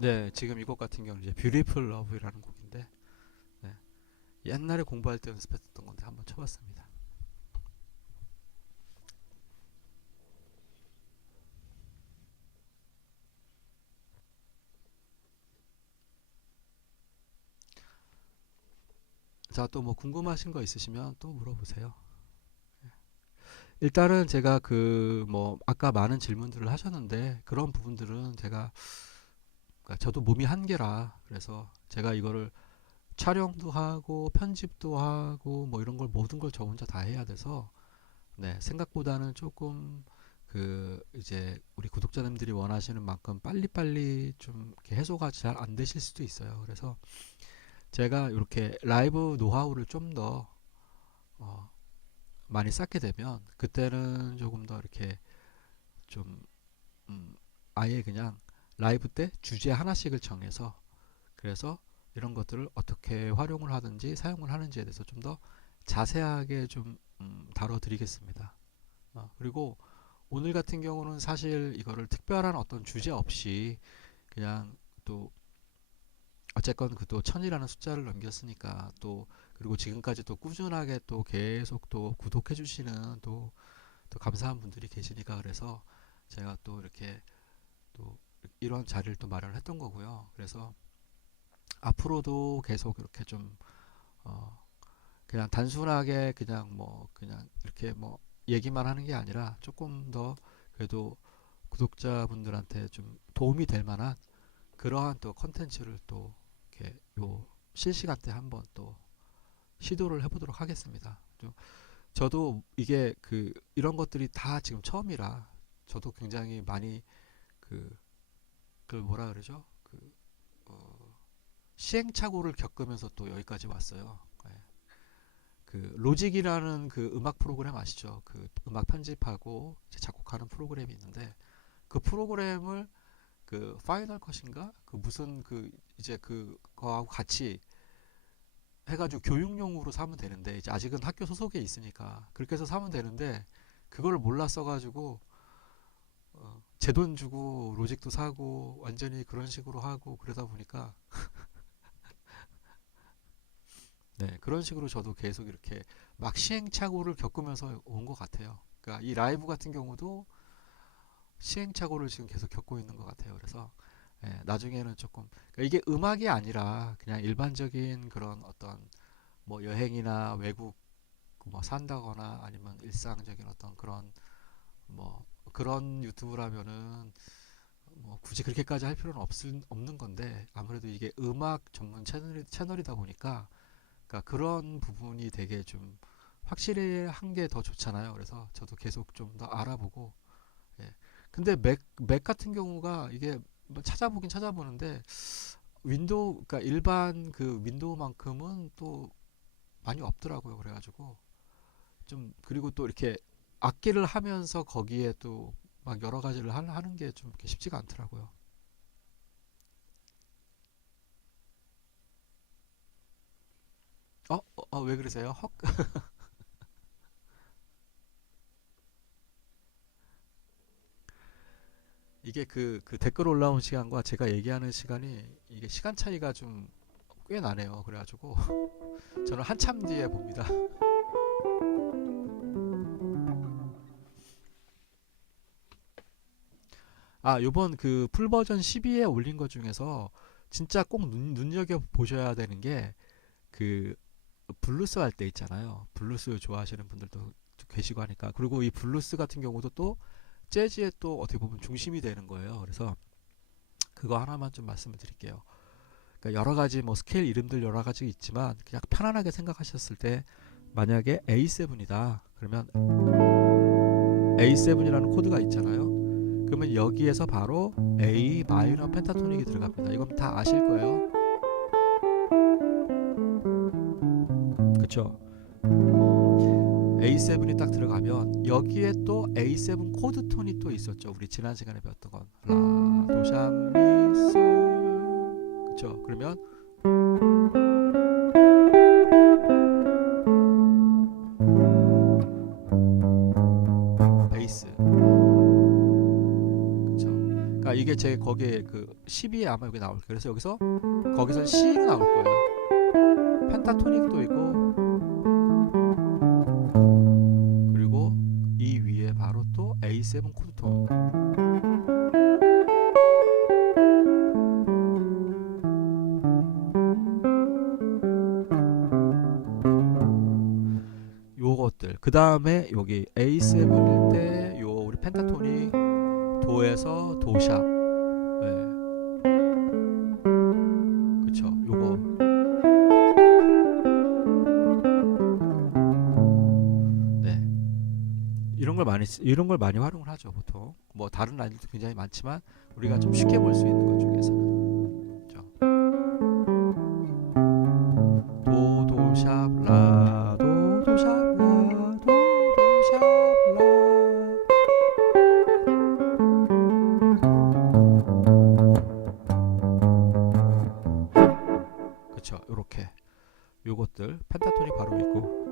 네, 지금 이 곡 같은 경우는 이제 Beautiful Love이라는 곡인데 네, 옛날에 공부할 때 연습했던 건데 한번 쳐봤습니다. 자, 또 뭐 궁금하신 거 있으시면 또 물어보세요. 일단은 제가 그 뭐 아까 많은 질문들을 하셨는데 그런 부분들은 제가 그러니까 저도 몸이 한계라 그래서 제가 이거를 촬영도 하고 편집도 하고 뭐 이런 걸 모든 걸 저 혼자 다 해야 돼서 네, 생각보다는 조금 그 이제 우리 구독자님들이 원하시는 만큼 빨리빨리 좀 이렇게 해소가 잘 안 되실 수도 있어요. 그래서 제가 이렇게 라이브 노하우를 좀 더 많이 쌓게 되면 그때는 조금 더 이렇게 좀 아예 그냥 라이브 때 주제 하나씩을 정해서 그래서 이런 것들을 어떻게 활용을 하든지 사용을 하는지에 대해서 좀 더 자세하게 좀 다뤄드리겠습니다. 그리고 오늘 같은 경우는 사실 이거를 특별한 어떤 주제 없이 그냥 또 어쨌건 그 또 천이라는 숫자를 넘겼으니까 또 그리고 지금까지 또 꾸준하게 또 계속 또 구독해 주시는 또 감사한 분들이 계시니까 그래서 제가 또 이렇게 또 이런 자리를 또 마련을 했던 거고요. 그래서 앞으로도 계속 이렇게 좀 그냥 단순하게 그냥 뭐 그냥 이렇게 뭐 얘기만 하는 게 아니라 조금 더 그래도 구독자분들한테 좀 도움이 될 만한 그러한 또 컨텐츠를 또 이렇게 요 실시간 때 한번 또 시도를 해보도록 하겠습니다. 저도 이게 그 이런 것들이 다 지금 처음이라 저도 굉장히 많이 그, 그 뭐라 그러죠? 시행착오를 겪으면서 또 여기까지 왔어요. 네. 그 로직이라는 그 음악 프로그램 아시죠? 그 음악 편집하고 이제 작곡하는 프로그램이 있는데 그 프로그램을 그 파이널 컷인가 그 무슨 그 이제 그거하고 같이 해가지고 교육용으로 사면 되는데 이제 아직은 학교 소속에 있으니까 그렇게 해서 사면 되는데 그걸 몰랐어가지고 제 돈 주고 로직도 사고 완전히 그런 식으로 하고 그러다 보니까 네, 그런 식으로 저도 계속 이렇게 막 시행착오를 겪으면서 온 것 같아요. 그러니까 이 라이브 같은 경우도 시행착오를 지금 계속 겪고 있는 것 같아요. 그래서 나중에는 조금 그러니까 이게 음악이 아니라 그냥 일반적인 그런 어떤 뭐 여행이나 외국 뭐 산다거나 아니면 일상적인 어떤 그런 뭐 그런 유튜브라면은 뭐 굳이 그렇게까지 할 필요는 없는 건데, 아무래도 이게 음악 전문 채널이다 보니까 그러니까 그런 부분이 되게 좀 확실히 한 게 더 좋잖아요. 그래서 저도 계속 좀 더 알아보고. 예. 근데 맥 같은 경우가 이게 뭐 찾아보긴 찾아보는데 윈도우, 그러니까 일반 그 윈도우만큼은 또 많이 없더라고요. 그래가지고 좀, 그리고 또 이렇게 악기를 하면서 거기에 또 막 여러 가지를 하는 게 좀 쉽지가 않더라고요. 왜 그러세요? 헉? 이게 그 댓글 올라온 시간과 제가 얘기하는 시간이 이게 시간 차이가 좀 꽤 나네요. 그래가지고 저는 한참 뒤에 봅니다. 요번 그 풀 버전 12에 올린 것 중에서 진짜 꼭 눈여겨 보셔야 되는 게 그 블루스 할 때 있잖아요. 블루스 좋아하시는 분들도 계시고 하니까. 그리고 이 블루스 같은 경우도 또 재즈의 또 어떻게 보면 중심이 되는 거예요. 그래서 그거 하나만 좀 말씀을 드릴게요. 그러니까 여러 가지 뭐 스케일 이름들 여러 가지 있지만 그냥 편안하게 생각하셨을 때, 만약에 A7이다 그러면 A7이라는 코드가 있잖아요. 그러면 여기에서 바로 A 마이너 펜타토닉이 들어갑니다. 이건 다 아실 거예요. 그쵸? A7이 딱 들어가면 여기에 또 A7 코드 톤이 또 있었죠. 우리 지난 시간에 배웠던 건 라, 도, 샵, 미, 솔. 그쵸? 그러면 베이스. 그쵸? 그러니까 이게 제 거기에 그 12에 아마 여기 나올 거예요. 그래서 여기서 거기서 C로 나올 거예요. 펜타토닉도 있고, 그리고 이 위에 바로 또 A7 코드톤. 요것들. 그 다음에 여기 A7일 때 요 우리 펜타토닉 도에서 도샵. 네. 그쵸? 요거. 네. 이런 걸 많이 활용을 하죠, 보통. 뭐 다른 라인도 굉장히 많지만 우리가 좀 쉽게 볼 수 있는 것 중에서는. 그쵸? 도, 도, 샵, 라, 도, 도, 샵, 라, 도, 도, 샵, 라. 그쵸? 요렇게. 요것들 펜타토닉 바로 있고,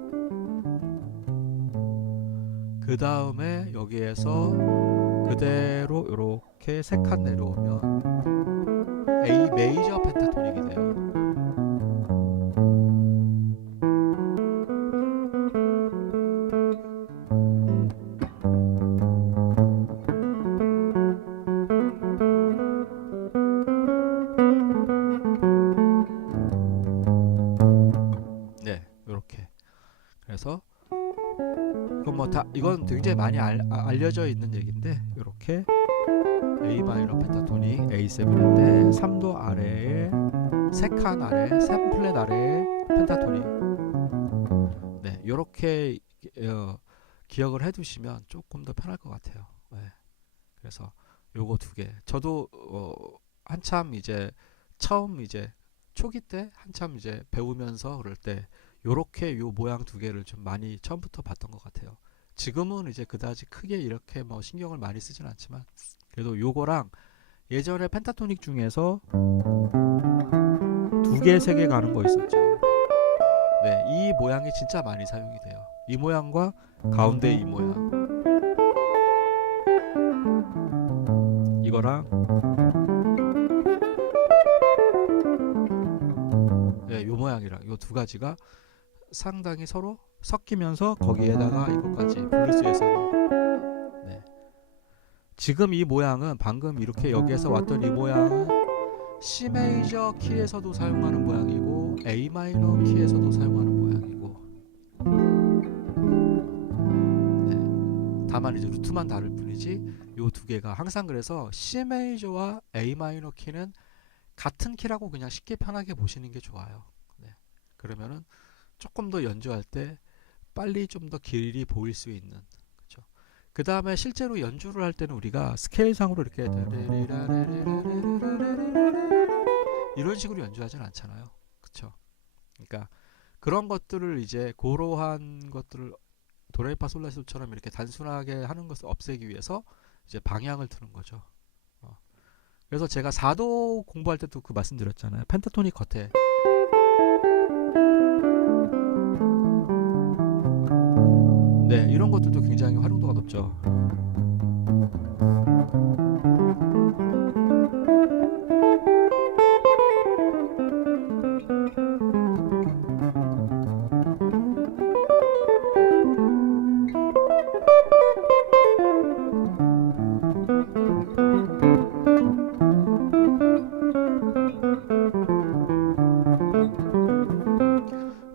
그 다음에 여기에서 그대로 요렇게 세 칸 내려오면 A 메이저 펜타토닉이 돼요. 네, 요렇게. 그래서 이건 뭐 다, 이건 굉장히 많이 알려져 있는 얘기인데, 요렇게 A 마이너 펜타토닉 A7일 때 3도 아래에 3칸 아래 3플랫 아래에 펜타토닉. 네, 요렇게 기억을 해두시면 조금 더 편할 것 같아요. 네. 그래서 요거 두 개. 저도 한참 이제 처음 이제 초기 때 한참 이제 배우면서 그럴 때 요렇게 요 모양 두 개를 좀 많이 처음부터 봤던 것 같아요. 지금은 이제 그다지 크게 이렇게 뭐 신경을 많이 쓰진 않지만, 그래도 요거랑 예전에 펜타토닉 중에서 두 개, 세 개 가는 거 있었죠. 네, 이 모양이 진짜 많이 사용이 돼요. 이 모양과 가운데 이 모양, 이거랑 네, 요 모양이랑 요 두 가지가 상당히 서로 섞이면서 거기에다가 이것까지 블루스에서는. 네. 지금 이 모양은 방금 이렇게 여기에서 왔던 이 모양은 C 메이저 키에서도 사용하는 모양이고 A 마이너 키에서도 사용하는 모양이고, 네. 다만 이제 루트만 다를 뿐이지 요 두 개가 항상, 그래서 C 메이저와 A 마이너 키는 같은 키라고 그냥 쉽게 편하게 보시는 게 좋아요. 네. 그러면은 조금 더 연주할 때 빨리 좀 더 길이 보일 수 있는, 그렇죠. 그 다음에 실제로 연주를 할 때는 우리가 스케일상으로 이렇게 이런 식으로 연주하진 않잖아요, 그렇죠. 그러니까 그런 것들을 이제 그러한 것들을 도레미파솔라시도처럼 이렇게 단순하게 하는 것을 없애기 위해서 이제 방향을 트는 거죠. 그래서 제가 4도 공부할 때도 그 말씀드렸잖아요. 펜타토닉 겉에 네, 이런 것들도 굉장히 활용도가 높죠.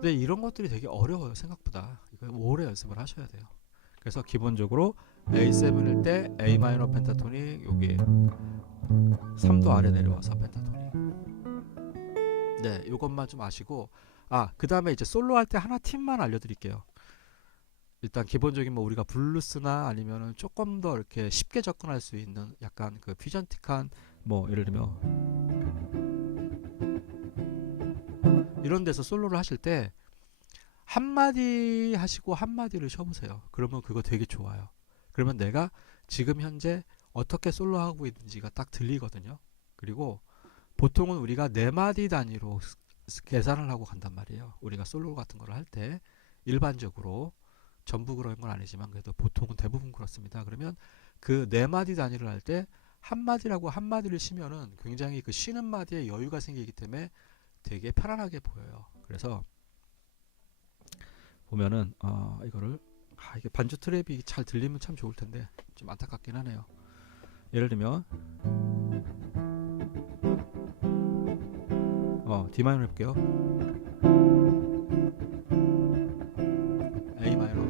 근데 이런 것들이 되게 어려워요, 생각보다. 이거 오래 연습을 하셔야 돼요. 그래서 기본적으로 A7일 때 A 마이너 펜타토닉, 여기 3도 아래 내려와서 펜타토닉. 네, 이것만 좀 아시고, 그 다음에 이제 솔로 할 때 하나 팁만 알려드릴게요. 일단 기본적인 뭐 우리가 블루스나 아니면은 조금 더 이렇게 쉽게 접근할 수 있는 약간 그 퓨전틱한, 뭐 예를 들면 이런 데서 솔로를 하실 때 한마디 하시고 한마디를 쉬어보세요. 그러면 그거 되게 좋아요. 그러면 내가 지금 현재 어떻게 솔로하고 있는지가 딱 들리거든요. 그리고 보통은 우리가 4마디 단위로 계산을 하고 간단 말이에요. 우리가 솔로 같은 거를 할 때 일반적으로, 전부 그런 건 아니지만 그래도 보통은 대부분 그렇습니다. 그러면 그 4마디 단위를 할 때 한마디라고 한마디를 쉬면은 굉장히 그 쉬는 마디에 여유가 생기기 때문에 되게 편안하게 보여요. 그래서 보면은 이거를 이게 반주 트랩이 잘 들리면 참 좋을 텐데 좀 안타깝긴 하네요. 예를 들면 D 마이너 해볼게요. A 마이너.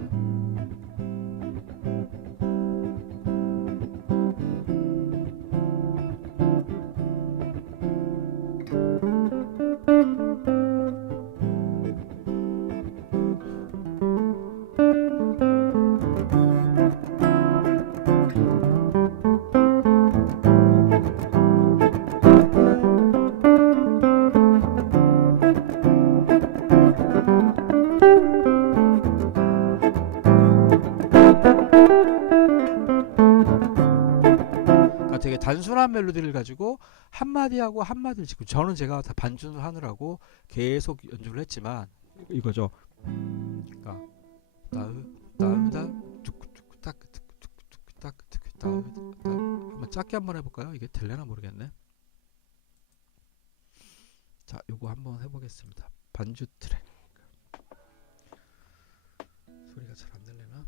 되게 단순한 멜로디를 가지고 한마디하고 한마디를 짓고, 저는 제가 다 반주를 하느라고 계속 연주를 했지만 이거죠. 그러니까 따으다 뚝뚝딱 뚝뚝딱 따으다. 한번 짧게 한번 해볼까요? 이게 될려나 모르겠네. 자, 요거 한번 해보겠습니다. 반주 트랙. 소리가 잘 안 들리나?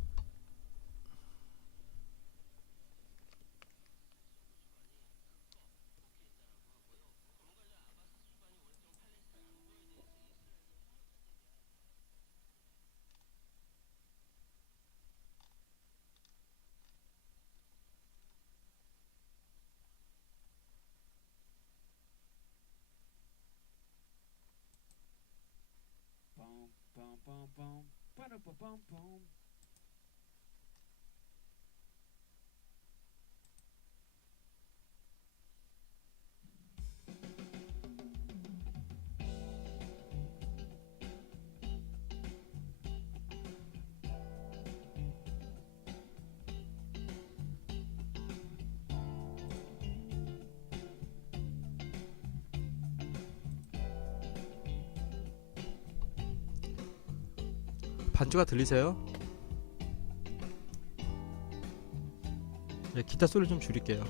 반주가 들리세요? 네, 기타 소리 좀 줄일게요.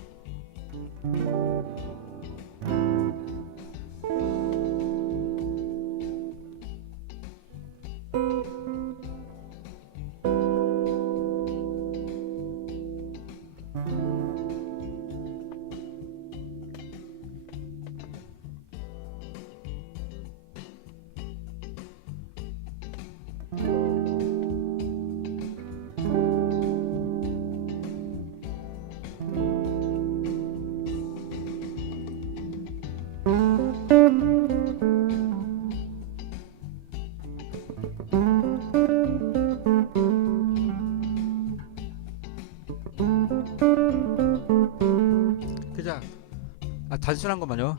단순한 것만요.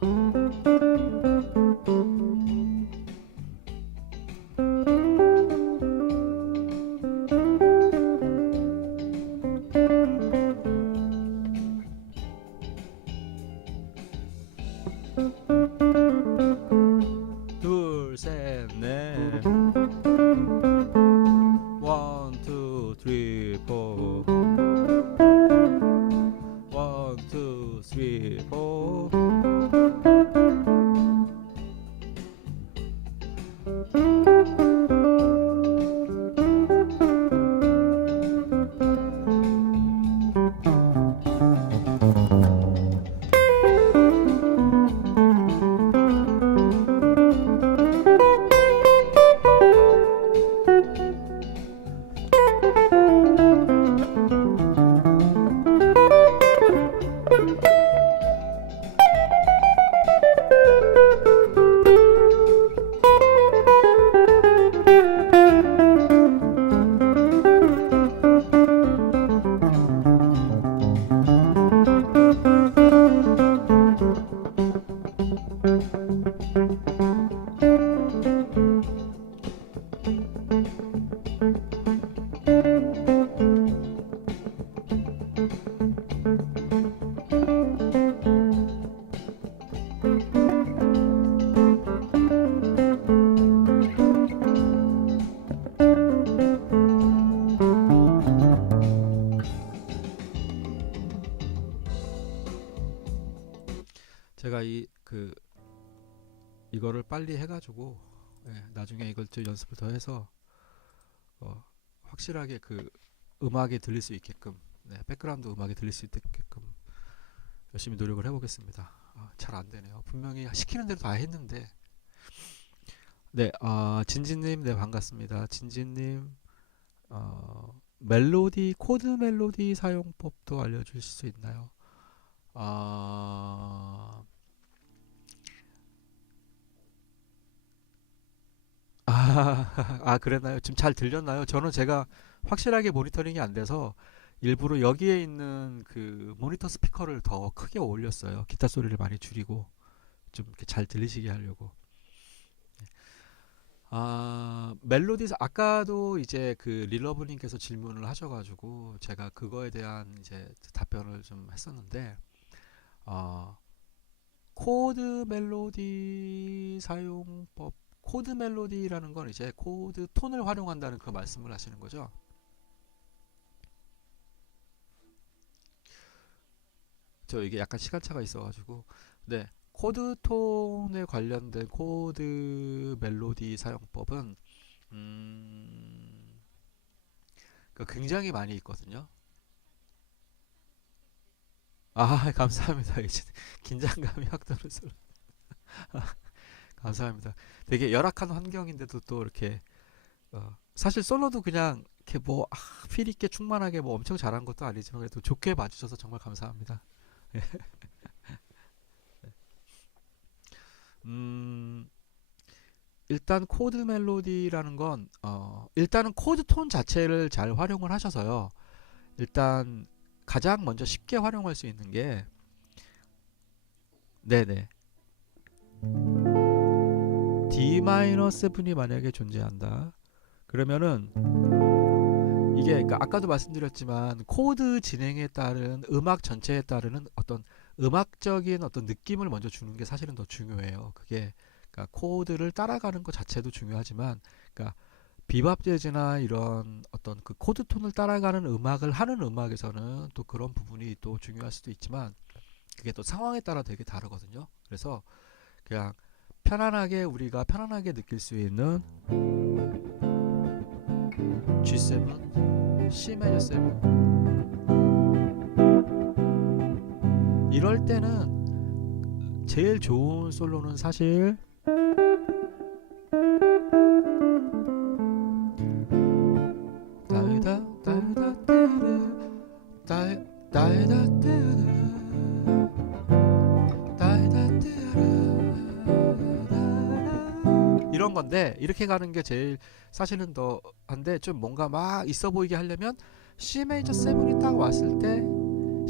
둘, 셋, 넷. 원, 투, 쓰리, 포. 원, 투, 쓰리, 포. 제가 이거를 빨리 해가지고 나중에 이걸 좀 연습을 더 해서 확실하게 음악이 들릴 수 있게끔 백그라운드 음악이 들릴 수 있게끔 열심히 노력을 해보겠습니다. 잘 안되네요. 분명히 시키는 대로 다 했는데. 네, 진진님, 네, 반갑습니다. 진진님, 멜로디, 코드 멜로디 사용법도 알려주실 수 있나요? 그랬나요? 지금 잘 들렸나요? 저는 제가 확실하게 모니터링이 안 돼서 일부러 여기에 있는 그 모니터 스피커를 더 크게 올렸어요. 기타 소리를 많이 줄이고 좀 이렇게 잘 들리시게 하려고. 멜로디 아까도 이제 릴러브님께서 질문을 하셔가지고 제가 그거에 대한 이제 답변을 좀 했었는데 코드 멜로디 사용법. 코드 멜로디라는 건 이제 코드 톤을 활용한다는 그 말씀을 하시는 거죠. 저 이게 약간 시간차가 있어가지고 네, 코드 톤에 관련된 코드 멜로디 사용법은 굉장히 많이 있거든요. 감사합니다. 이제 긴장감이 확 떨어져. 감사합니다. 되게 열악한 환경인데도 또 이렇게 사실 솔로도 그냥 이렇게 필 있게 충만하게 엄청 잘한 것도 아니지만 그래도 좋게 봐주셔서 정말 감사합니다. 일단 코드 멜로디라는 건 일단은 코드 톤 자체를 잘 활용을 하셔서요. 일단 가장 먼저 쉽게 활용할 수 있는 게 네네 D-7이 만약에 존재한다 그러면은 이게 아까도 말씀드렸지만 코드 진행에 따른 음악 전체에 따르는 어떤 음악적인 어떤 느낌을 먼저 주는 게 사실은 더 중요해요. 그게 코드를 따라가는 것 자체도 중요하지만 비밥 재즈나 이런 어떤 코드 톤을 따라가는 음악을 하는 음악에서는 또 그런 부분이 또 중요할 수도 있지만 그게 또 상황에 따라 되게 다르거든요. 그래서 그냥 우리가 편안하게 느낄 수 있는 G7, C 마이너 7 이럴 때는 제일 좋은 솔로는 사실 이런 건데 이렇게 가는 게 제일 사실은 더 한데 좀 뭔가 막 있어 보이게 하려면 C 메이저 7이 딱 왔을 때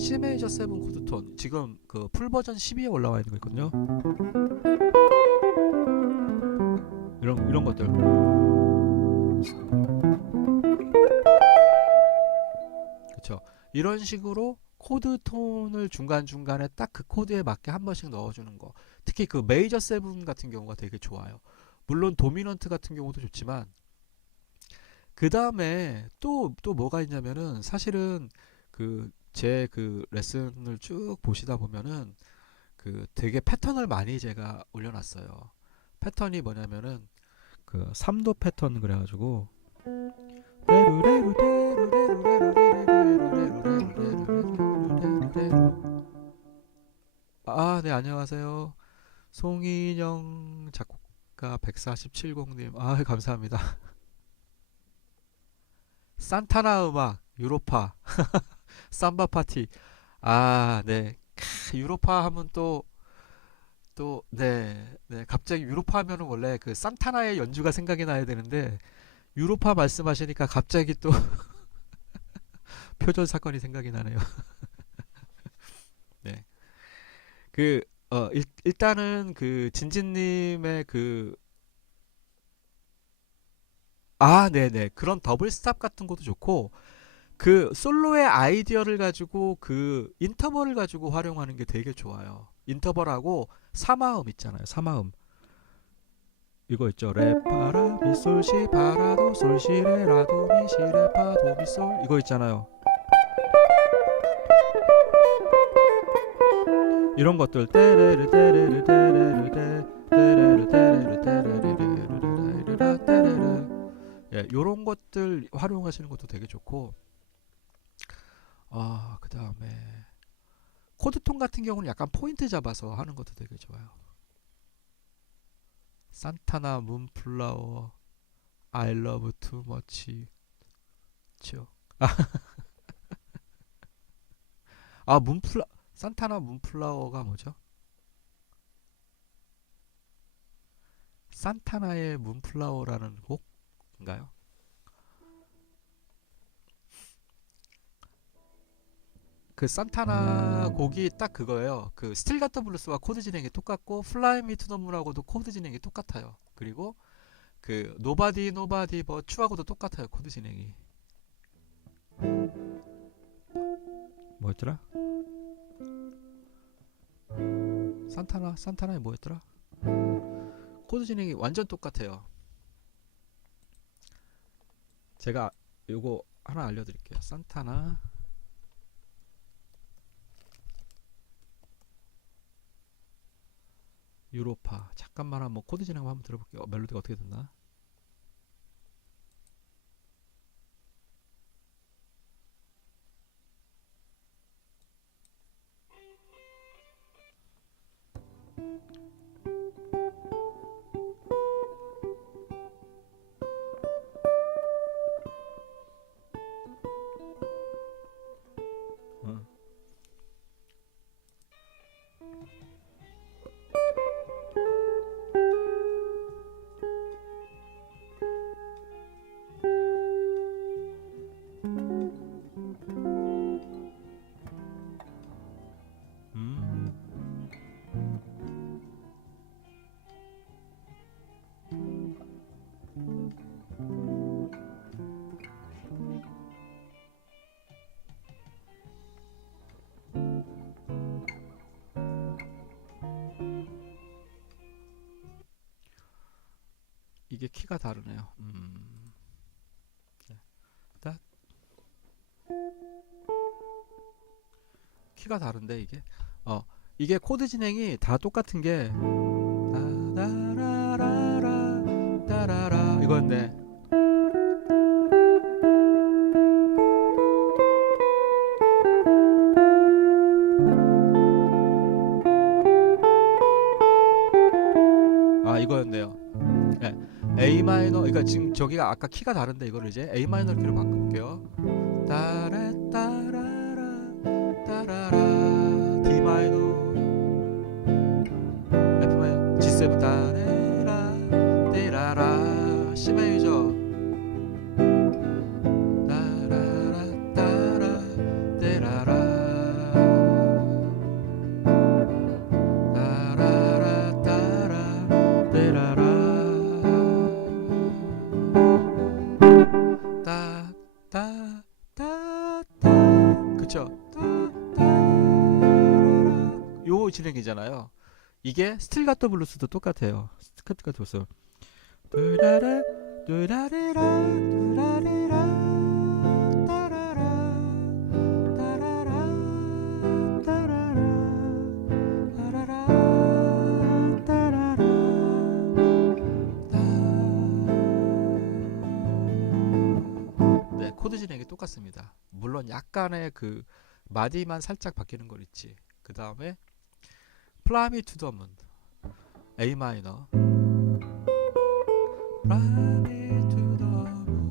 C 메이저 7 코드 톤 지금 그 풀 버전 12에 올라와 있는 거 있거든요. 이런 것들. 그렇죠. 이런 식으로 코드 톤을 중간중간에 딱 그 코드에 맞게 한 번씩 넣어주는 거. 특히 그 메이저 7 같은 경우가 되게 좋아요. 물론 도미넌트 같은 경우도 좋지만 그 다음에 또 뭐가 있냐면은 사실은 그 제 그 레슨을 쭉 보시다 보면은 그 되게 패턴을 많이 제가 올려놨어요. 패턴이 뭐냐면은 그 3도 패턴 그래가지고 아, 네, 안녕하세요. 송인영 작곡가 147공님. 아, 감사합니다. 산타나 음악, 유로파, 삼바 파티. 아, 네. 유로파 하면 네, 갑자기 유로파 하면은 원래 그 산타나의 연주가 생각이 나야 되는데, 유로파 말씀하시니까 갑자기 또 표절 사건이 생각이 나네요. 네. 그, 일단은 그 진진님의 그, 아, 네네. 그런 더블 스탑 같은 것도 좋고, 그 솔로의 아이디어를 가지고 그 인터벌을 가지고 활용하는 게 되게 좋아요. 인터벌하고 사마음 있잖아요. 사마음. 이거 있죠. 레파라 미솔시 파라도 솔시레 라도 미시레 파도 미솔 이거 있잖아요. 이런 것들 떼레르 떼레르 떼레르 떼 떼레르 떼레르 떼레르 떼레르 예, 요런 것들 활용하시는 것도 되게 좋고 아, 그다음에 코드톤 같은 경우는 약간 포인트 잡아서 하는 것도 되게 좋아요. 산타나 문플라워 I love too much 죠. 아, 산타나 문플라워가 뭐죠? 산타나의 문플라워라는 곡인가요? 그 산타나 곡이 딱 그거예요. 그 스틸 같은 블루스와 코드 진행이 똑같고 플라이 미 투 더 문하고도 코드 진행이 똑같아요. 그리고 그 노바디 노바디 버추하고도 똑같아요. 코드 진행이. 뭐였더라? 산타나에 뭐였더라? 코드 진행이 완전 똑같아요. 제가 요거 하나 알려드릴게요. 산타나 유로파 잠깐만 한번 코드 진행 한번 들어볼게요. 멜로디가 어떻게 됐나? 어. 음. 이게 키가 다르네요. 네. 딱 키가 다른데 이게 이게 코드 진행이 다 똑같은 게 따라라라라 따라라 이건데 아 이거였네요. 네. A 마이너 그러니까 지금 저기가 아까 키가 다른데 이거를 이제 A 마이너 키로 바꿔볼게요. 따라 따라라 따라라 D 마이너 F 마이너 G7 따레라 떼라라 C 메이저 따라라 따라 떼라라 진행이잖아요. 이게 스틸가토 블루스도 똑같아요. 스틸가토 블루스. 두라라 두라리라 두라리라 따라라 따라라 따라라 따라라 따라라 네, 코드 진행이 똑같습니다. 물론 약간의 그 마디만 살짝 바뀌는 걸 있지. 그 다음에 Fly Me to the Moon A 마이너 Fly me to the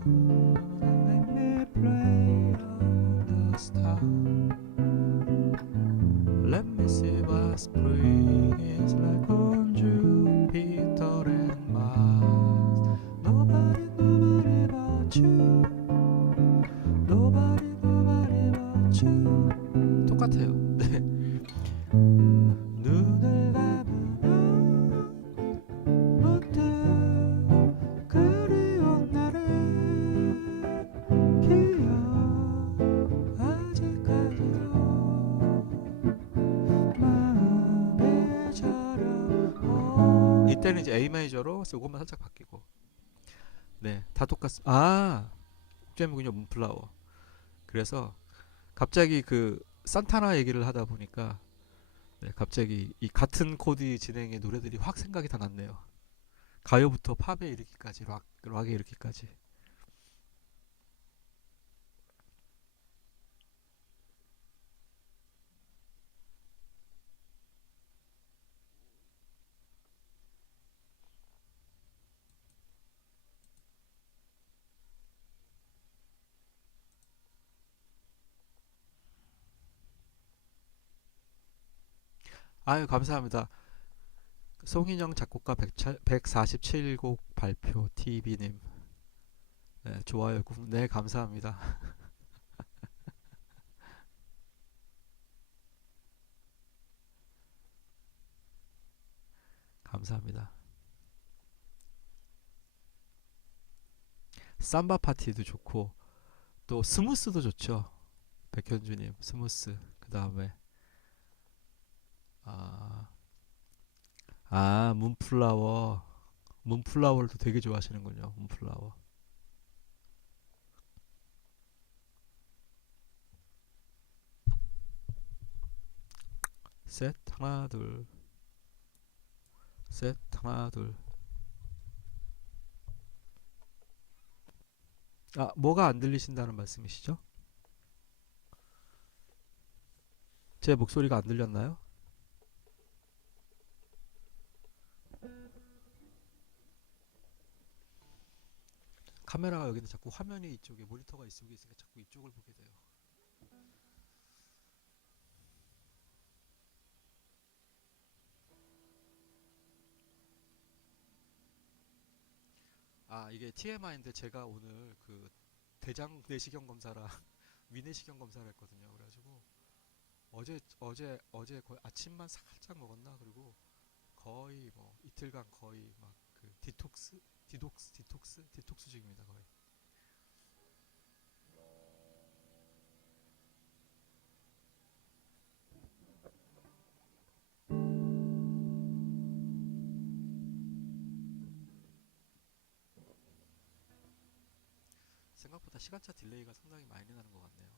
moon and let me play on the star Let me see what spring is like on Jupiter and Mars Nobody, nobody but you Nobody, nobody but you 똑같아요. 네. 눈을 감으면 문득 그리운 나를 아직까지도 마음에 저려 이때는 이제 A 메이저로 요것만 살짝 바뀌고 네, 다 똑같습니다. 아, 제목은요 문플라워. 그래서 갑자기 그 산타나 얘기를 하다 보니까 네, 갑자기 이 같은 코드 진행의 노래들이 확 생각이 다 났네요. 가요부터 팝에 이르기까지 락에 이르기까지. 아유 감사합니다. 송인영 작곡가 147곡 발표 TV님 네, 좋아요 네 감사합니다. 감사합니다. 삼바 파티도 좋고 또 스무스도 좋죠. 백현주님 스무스 그 다음에 아, 문플라워 문플라워를 또 되게 좋아하시는군요. 문플라워 셋 하나 둘 셋 하나 둘 아, 뭐가 안 들리신다는 말씀이시죠? 제 목소리가 안 들렸나요? 카메라가 여기는 자꾸 화면이 이쪽에 모니터가 이쪽에 있으니까 자꾸 이쪽을 보게 돼요. 아 이게 TMI인데 제가 오늘 그 대장 내시경 검사랑 위내시경 검사를 했거든요. 그래가지고 어제 거의 아침만 살짝 먹었나 그리고 거의 뭐 이틀간 거의 막 그 디톡스 중입니다 거의. 생각보다 시간차 딜레이가 상당히 많이 나는 것 같네요.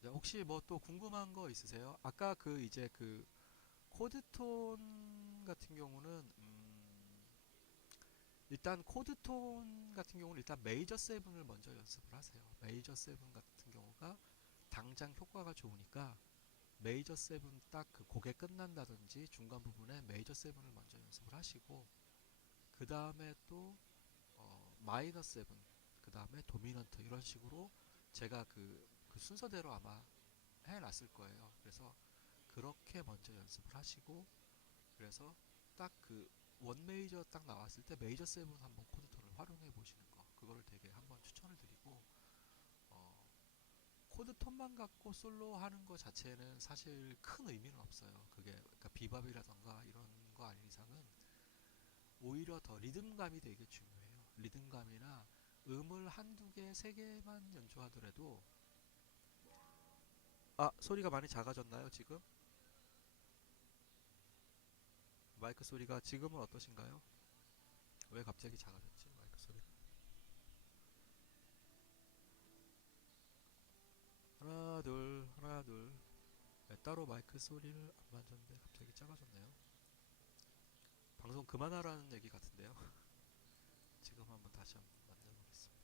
네, 혹시 뭐 또 궁금한 거 있으세요? 아까 그 이제 그 코드톤 같은 경우는 일단 코드톤 같은 경우는 일단 메이저 세븐을 먼저 연습을 하세요. 메이저 세븐 같은 경우가 당장 효과가 좋으니까 메이저 세븐 딱 그 곡에 끝난다든지 중간 부분에 메이저 세븐을 먼저 연습을 하시고 그 다음에 또 마이너 세븐 그 다음에 도미넌트 이런 식으로 제가 그 순서대로 아마 해놨을 거예요. 그래서 그렇게 먼저 연습을 하시고 그래서 딱 그 원 메이저 딱 나왔을 때 메이저 세븐 한번 코드톤을 활용해 보시는 거 그거를 되게 한번 추천을 드리고 코드톤만 갖고 솔로 하는 거 자체는 사실 큰 의미는 없어요. 그게 그러니까 비밥이라던가 이런 거 아닌 이상은 오히려 더 리듬감이 되게 중요해요. 리듬감이나 음을 한두 개, 세 개만 연주하더라도 소리가 많이 작아졌나요, 지금? 마이크 소리가 지금은 어떠신가요? 왜 갑자기 작아졌지, 마이크 소리가? 하나, 둘, 하나, 둘. 네, 따로 마이크 소리를 안 만졌는데 갑자기 작아졌네요. 방송 그만하라는 얘기 같은데요. 지금 한번 다시 한번 만들어 보겠습니다.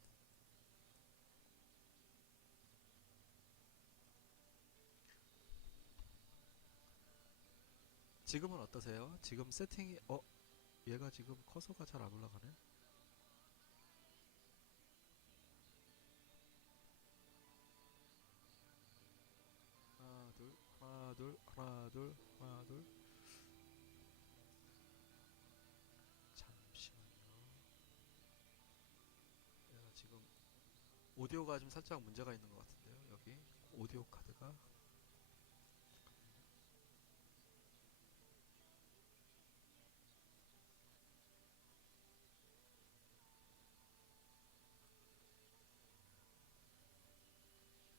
지금은 어떠세요? 지금 세팅이 얘가 지금 커서가 잘 안 올라가네. 하나, 둘, 하나, 둘, 하나, 둘, 하나, 둘. 잠시만요. 얘가 지금 오디오가 좀 살짝 문제가 있는 것 같은데요. 여기 오디오 카드가.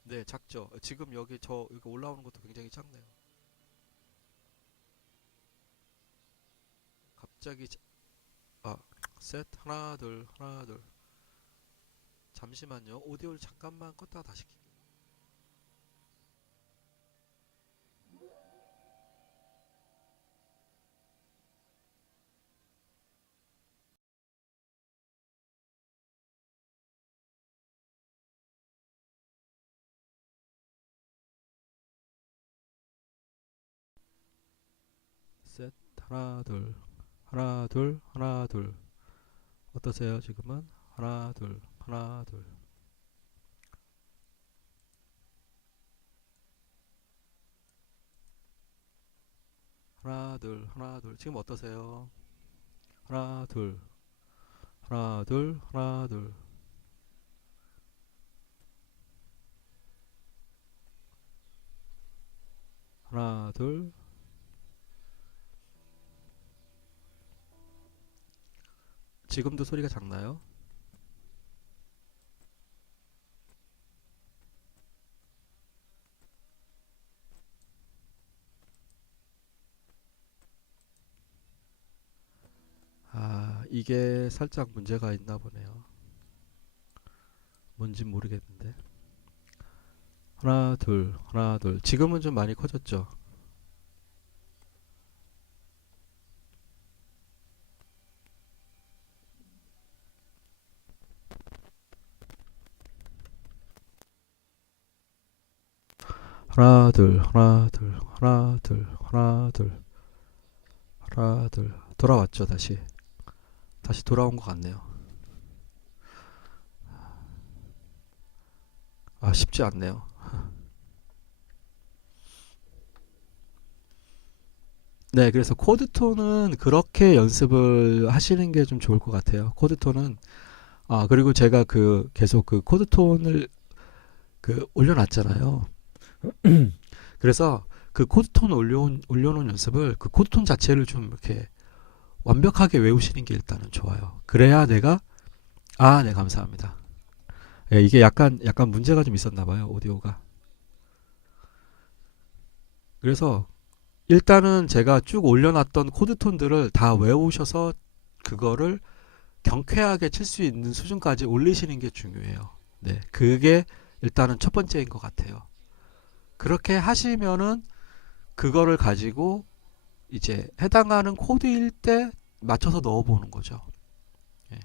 네, 작죠. 지금 여기 올라오는 것도 굉장히 작네요. 갑자기 아, 셋 하나 둘 하나 둘. 잠시만요. 오디오를 잠깐만 껐다가 다시 킬게요. 셋 하나 둘 하나 둘 하나 둘. 어떠세요? 지금은 하나 둘 하나 둘. 하나 둘 하나 둘. 지금 어떠세요? 하나 둘 하나 둘 하나 둘. 하나 둘. 지금도 소리가 작나요? 이게 살짝 문제가 있나 보네요. 뭔진 모르겠는데. 하나 둘 하나 둘. 지금은 좀 많이 커졌죠? 하나 둘 하나 둘 하나 둘 하나 둘 하나 둘. 돌아왔죠. 다시 돌아온 것 같네요. 쉽지 않네요. 네, 그래서 코드톤은 그렇게 연습을 하시는 게 좀 좋을 것 같아요. 코드톤은 그리고 제가 계속 코드톤을 올려놨잖아요. 그래서 그 코드톤 올려놓은 연습을 그 코드톤 자체를 좀 이렇게 완벽하게 외우시는 게 일단은 좋아요. 그래야 내가 네, 감사합니다. 예, 이게 약간 문제가 좀 있었나 봐요, 오디오가. 그래서 일단은 제가 쭉 올려놨던 코드톤들을 다 외우셔서 그거를 경쾌하게 칠 수 있는 수준까지 올리시는 게 중요해요. 네, 그게 일단은 첫 번째인 것 같아요. 그렇게 하시면은 그거를 가지고 이제 해당하는 코드일 때 맞춰서 넣어보는 거죠. 예.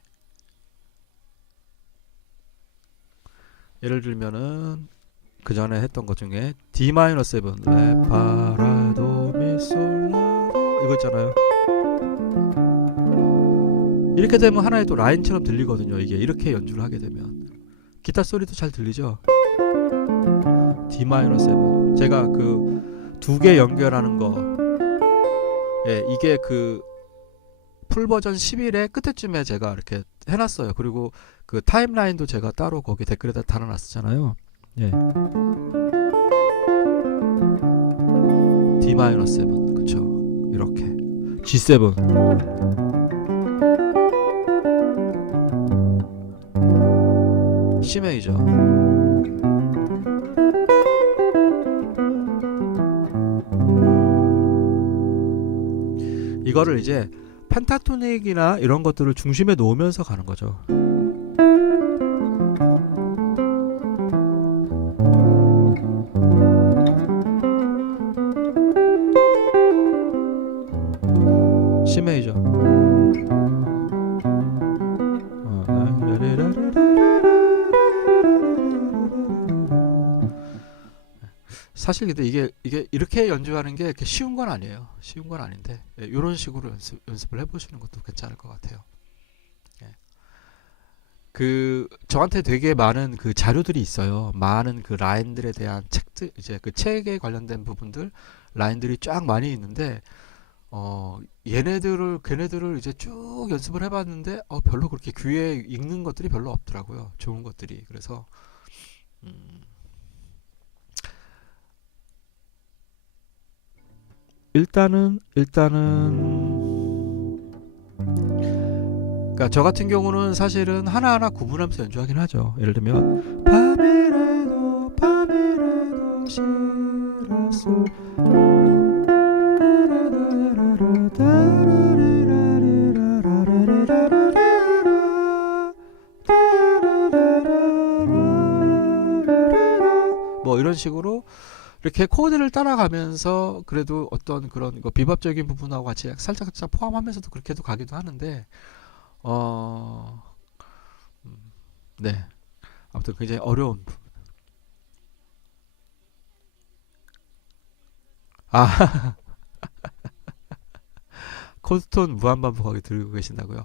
예를 들면은 그 전에 했던 것 중에 D-7 레 파라도미솔라 이거 있잖아요. 이렇게 되면 하나의 또 라인처럼 들리거든요. 이게 이렇게 연주를 하게 되면 기타 소리도 잘 들리죠. D-7 제가 두 개 연결하는 거, 예, 이게 풀 버전 11의 끝에쯤에 제가 이렇게 해놨어요. 그리고 그 타임라인도 제가 따로 거기 댓글에다 달아놨었잖아요. 예. D-7 그쵸, 이렇게 G7 C 메이저. 이거를 이제 펜타토닉이나 이런 것들을 중심에 놓으면서 가는 거죠. C 메이저. 사실 근데 이게 이렇게 연주하는 게 이렇게 쉬운 건 아니에요. 쉬운 건 아닌데 이런 식으로 연습을 해보시는 것도 괜찮을 것 같아요. 예. 그 저한테 되게 많은 그 자료들이 있어요. 많은 그 라인들에 대한 책들, 이제 그 책에 관련된 부분들 라인들이 쫙 많이 있는데 걔네들을 이제 쭉 연습을 해봤는데 별로 그렇게 귀에 익는 것들이 별로 없더라고요. 좋은 것들이. 그래서 일단은 그러니까 저 같은 경우는 사실은 하나하나 구분하면서 연주하긴 하죠. 예를 들면 밤이라도 시라솔 뭐 이런 식으로 이렇게 코드를 따라가면서 그래도 어떤 그런 비밥적인 부분하고 같이 살짝 포함하면서도 그렇게도 가기도 하는데 네, 아무튼 굉장히 어려운 부분. 아 코드톤 무한반복하게 들고 계신다고요?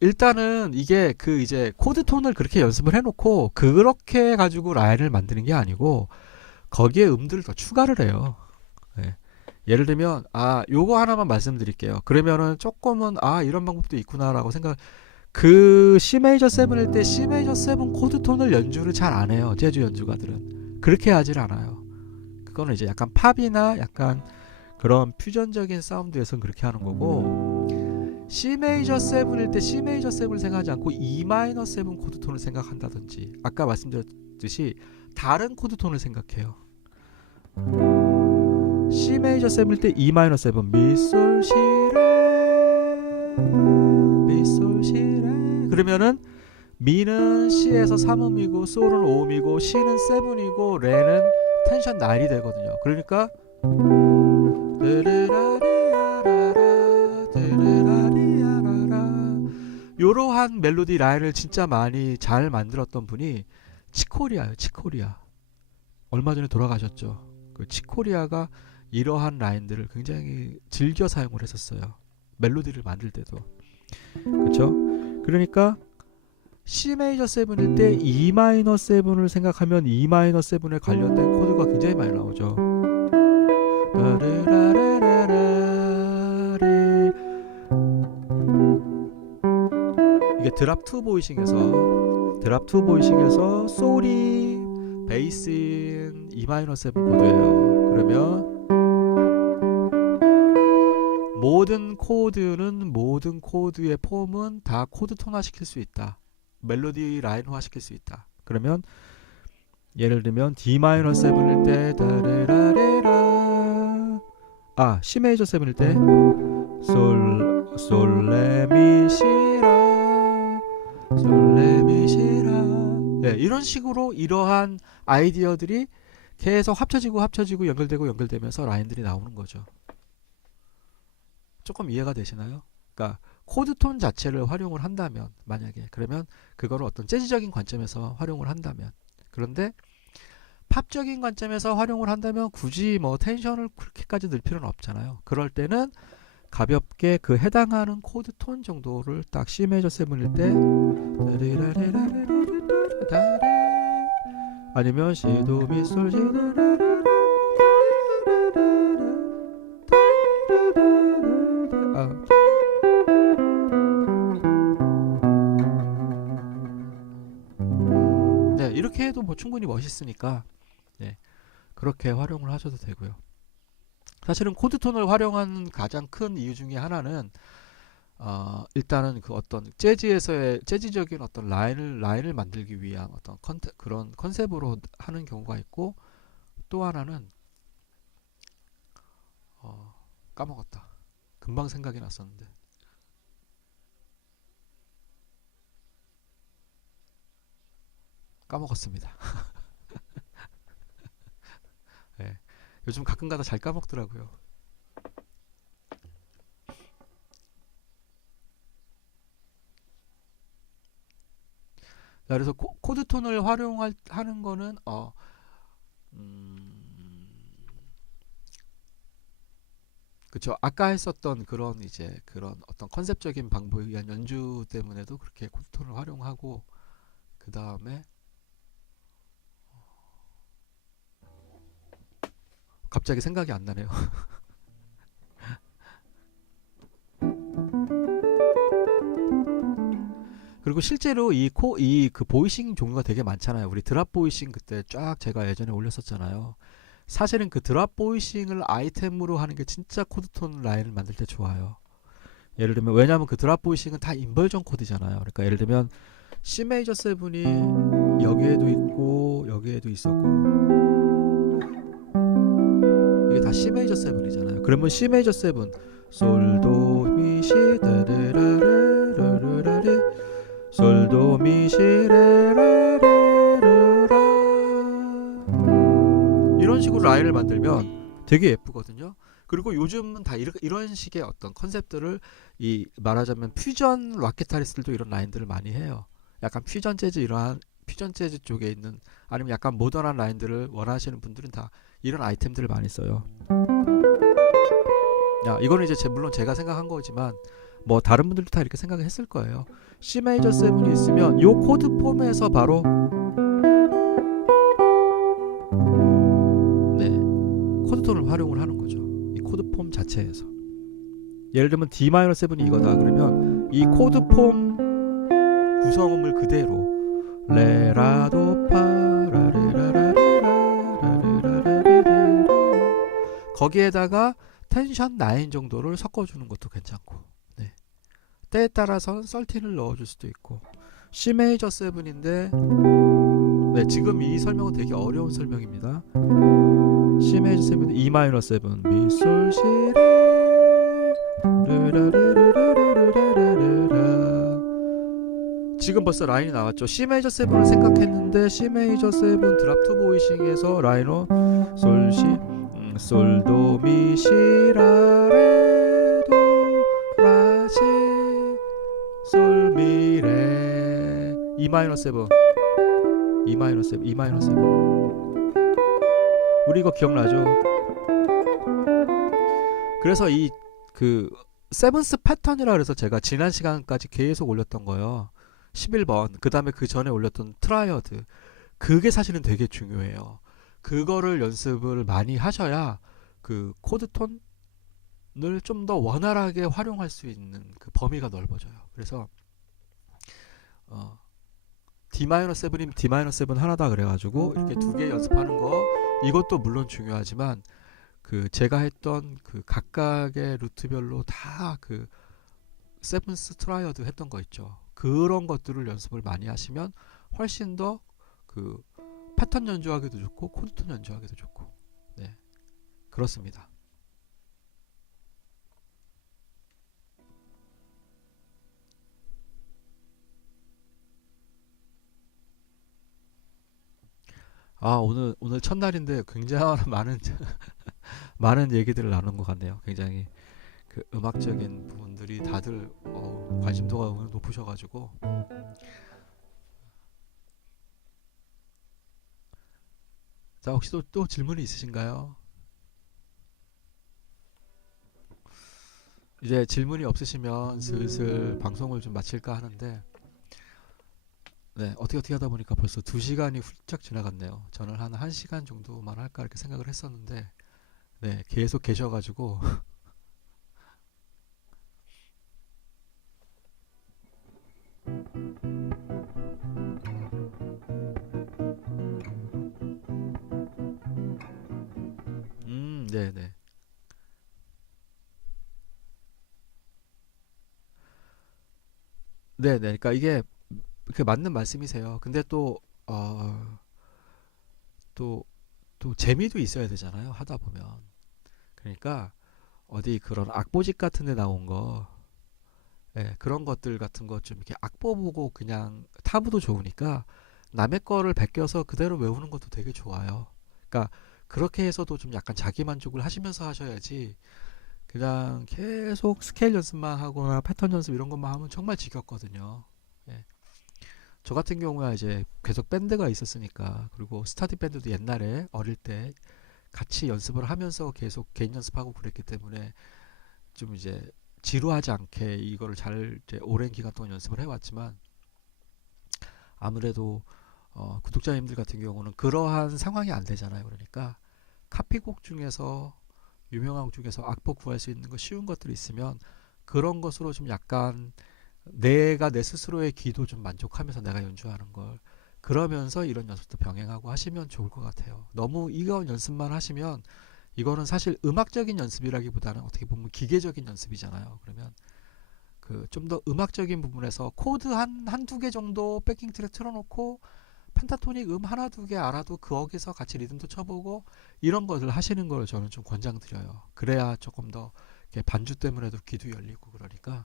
일단은 이게 그 이제 코드톤을 그렇게 연습을 해놓고 그렇게 가지고 라인을 만드는 게 아니고 거기에 음들을 더 추가를 해요. 네. 예를 들면 요거 하나만 말씀드릴게요. 그러면은 조금은 이런 방법도 있구나라고 생각. 그 C 메이저 7일 때 C 메이저 7 코드톤을 연주를 잘 안 해요. 재즈 연주가들은 그렇게 하질 않아요. 그거는 이제 약간 팝이나 약간 그런 퓨전적인 사운드에선 그렇게 하는 거고, C 메이저 7일 때 C 메이저 7을 생각하지 않고 E 마이너 7 코드톤을 생각한다든지, 아까 말씀드렸듯이 다른 코드톤을 생각해요. C 메이저 7일 때 E 마이너 7 미솔 시레 미솔 시레, 그러면은 미는 C에서 3음이고 솔은 5음이고 C는 7이고 레는 텐션 9이 되거든요. 그러니까 요러한 멜로디 라인을 진짜 많이 잘 만들었던 분이 치코리아예요. 치코리아. 얼마 전에 돌아가셨죠. 그 치코리아가 이러한 라인들을 굉장히 즐겨 사용을 했었어요. 멜로디를 만들 때도. 그렇죠? 그러니까 C 메이저 7일 때 E 마이너 7을 생각하면 E 마이너 7에 관련된 코드가 굉장히 많이 나오죠. 이게 드랍 2 보이싱에서 솔이 베이스인 E 마이너 7 코드예요. 그러면 모든 코드의 폼은 다 코드 톤화 시킬 수 있다. 멜로디 라인화 시킬 수 있다. 그러면 예를 들면 D 마이너 7일 때 C 메이저 7일 때 솔레미시라 네, 이런 식으로 이러한 아이디어들이 계속 합쳐지고 연결되면서 라인들이 나오는 거죠. 조금 이해가 되시나요? 그러니까 코드톤 자체를 활용을 한다면, 만약에 그러면 그거를 어떤 재즈적인 관점에서 활용을 한다면, 그런데 팝적인 관점에서 활용을 한다면 굳이 뭐 텐션을 그렇게까지 넣을 필요는 없잖아요. 그럴 때는 가볍게 그 해당하는 코드톤 정도를 딱 C 메이저 7일 때 아니면 시도 미솔 시도 네, 이렇게 해도 뭐 충분히 멋있으니까 네, 그렇게 활용을 하셔도 되고요. 사실은 코드톤을 활용하는 가장 큰 이유 중에 하나는 일단은 그 어떤 재즈에서의 재즈적인 어떤 라인을 만들기 위한 어떤 그런 컨셉으로 하는 경우가 있고, 또 하나는 어, 까먹었다. 금방 생각이 났었는데. 까먹었습니다. 예. 요즘 가끔가다 잘 까먹더라고요. 자, 그래서 코드 톤을 하는 거는 음, 그쵸. 아까 했었던 그런 이제 그런 어떤 컨셉적인 방법에 의한 연주 때문에도 그렇게 코드 톤을 활용하고, 그 다음에 갑자기 생각이 안 나네요. 그리고 실제로 이 그 보이싱 종류가 되게 많잖아요. 우리 드랍 보이싱 그때 쫙 제가 예전에 올렸었잖아요. 사실은 그 드랍 보이싱을 아이템으로 하는 게 진짜 코드톤 라인을 만들 때 좋아요. 예를 들면, 왜냐하면 그 드랍 보이싱은 다 인버전 코드잖아요. 그러니까 예를 들면 C 메이저 7이 여기에도 있고 여기에도 있었고, 이게 다 C 메이저 7이잖아요. 그러면 C 메이저 7 솔도미시 드르라르르르라리 솔도미시 레라레르라, 이런 식으로 라인을 만들면 되게 예쁘거든요. 그리고 요즘은 다 이런 식의 어떤 컨셉들을, 말하자면 퓨전 락 기타리스트들도 이런 라인들을 많이 해요. 약간 퓨전 재즈, 이러한 퓨전 재즈 쪽에 있는, 아니면 약간 모던한 라인들을 원하시는 분들은 다 이런 아이템들을 많이 써요. 야, 이거는 이제 물론 제가 생각한 거지만 뭐 다른 분들도 다 이렇게 생각했을 거예요. C 메이저 7이 있으면 요 코드 폼에서 바로, 네, 코드 톤을 활용을 하는 거죠. 이 코드 폼 자체에서. 예를 들면 D 마이너 7이 이거다 그러면 이 코드 폼 구성음을 그대로 레라도 파라레라라레라라레라라레라, 거기에다가 텐션 9 정도를 섞어주는 것도 괜찮고, 네. 때에 따라서는 썰틴을 넣어줄 수도 있고. C 메이저 7인데, 네, 지금 이 설명은 되게 어려운 설명입니다. C 메이저 7, E 마이너 7, 미, 솔, 시, 레, 르라르르르르르르르라. 지금 벌써 라인이 나왔죠. C 메이저 7을 생각했는데 C 메이저 7 드랍 투 보이싱에서 라이너 솔, 시, 솔, 도, 미, 시, 라, 레, 도, 라, 시, 솔, 미, 레, E 마이너 7, E 마이너 7, E 마이너 7. 우리 이거 기억나죠? 그래서 이 그 세븐스 패턴이라 그래서 제가 지난 시간까지 계속 올렸던 거예요. 11번. 그다음에 그 전에 올렸던 트라이어드. 그게 사실은 되게 중요해요. 그거를 연습을 많이 하셔야 그 코드 톤을 좀 더 원활하게 활용할 수 있는 그 범위가 넓어져요. 그래서 D-7이면 D-7 하나다 그래가지고 이렇게 두 개 연습하는 거, 이것도 물론 중요하지만 그 제가 했던 그 각각의 루트별로 다 그 세븐스 트라이어드 했던 거 있죠. 그런 것들을 연습을 많이 하시면 훨씬 더 그 패턴 연주하기도 좋고 코드톤 연주하기도 좋고, 네, 그렇습니다. 오늘 첫날인데 굉장히 많은 많은 얘기들을 나눈 것 같네요. 굉장히 그 음악적인 부분들이 다들 관심도가 오늘 높으셔가지고. 자, 혹시 또 질문이 있으신가요? 이제 질문이 없으시면 슬슬 방송을 좀 마칠까 하는데, 네, 어떻게 하다 보니까 벌써 2시간이 훌쩍 지나갔네요. 저는 한 1시간 정도만 할까 이렇게 생각을 했었는데, 네, 계속 계셔가지고. 네네. 네, 네. 그러니까 이게 그 맞는 말씀이세요. 근데 또, 또 재미도 있어야 되잖아요. 하다 보면. 그러니까 어디 그런 악보집 같은 데 나온 거, 예, 그런 것들 같은 거 좀 이렇게 악보 보고 그냥 타브도 좋으니까 남의 거를 베껴서 그대로 외우는 것도 되게 좋아요. 그러니까 그렇게 해서도 좀 약간 자기 만족을 하시면서 하셔야지 그냥 계속 스케일 연습만 하거나 패턴 연습 이런 것만 하면 정말 지겹거든요. 예. 저 같은 경우에 이제 계속 밴드가 있었으니까 그리고 스타디 밴드도 옛날에 어릴 때 같이 연습을 하면서 계속 개인 연습하고 그랬기 때문에 좀 이제 지루하지 않게 이거를 잘 이제 오랜 기간 동안 연습을 해왔지만 아무래도 구독자님들 같은 경우는 그러한 상황이 안 되잖아요. 그러니까 카피곡 중에서 유명한 곡 중에서 악보 구할 수 있는 거 쉬운 것들이 있으면 그런 것으로 좀 약간 내가 내 스스로의 귀도 좀 만족하면서 내가 연주하는 걸 그러면서 이런 연습도 병행하고 하시면 좋을 것 같아요. 너무 이거 연습만 하시면 이거는 사실 음악적인 연습이라기보다는 어떻게 보면 기계적인 연습이잖아요. 그러면 그 좀 더 음악적인 부분에서 코드 한두 개 정도 백킹 트랙 틀어놓고 펜타토닉 하나 두 개 알아도 거기서 같이 리듬도 쳐보고 이런 것을 하시는 걸 저는 좀 권장드려요. 그래야 조금 더 이렇게 반주 때문에도 귀도 열리고 그러니까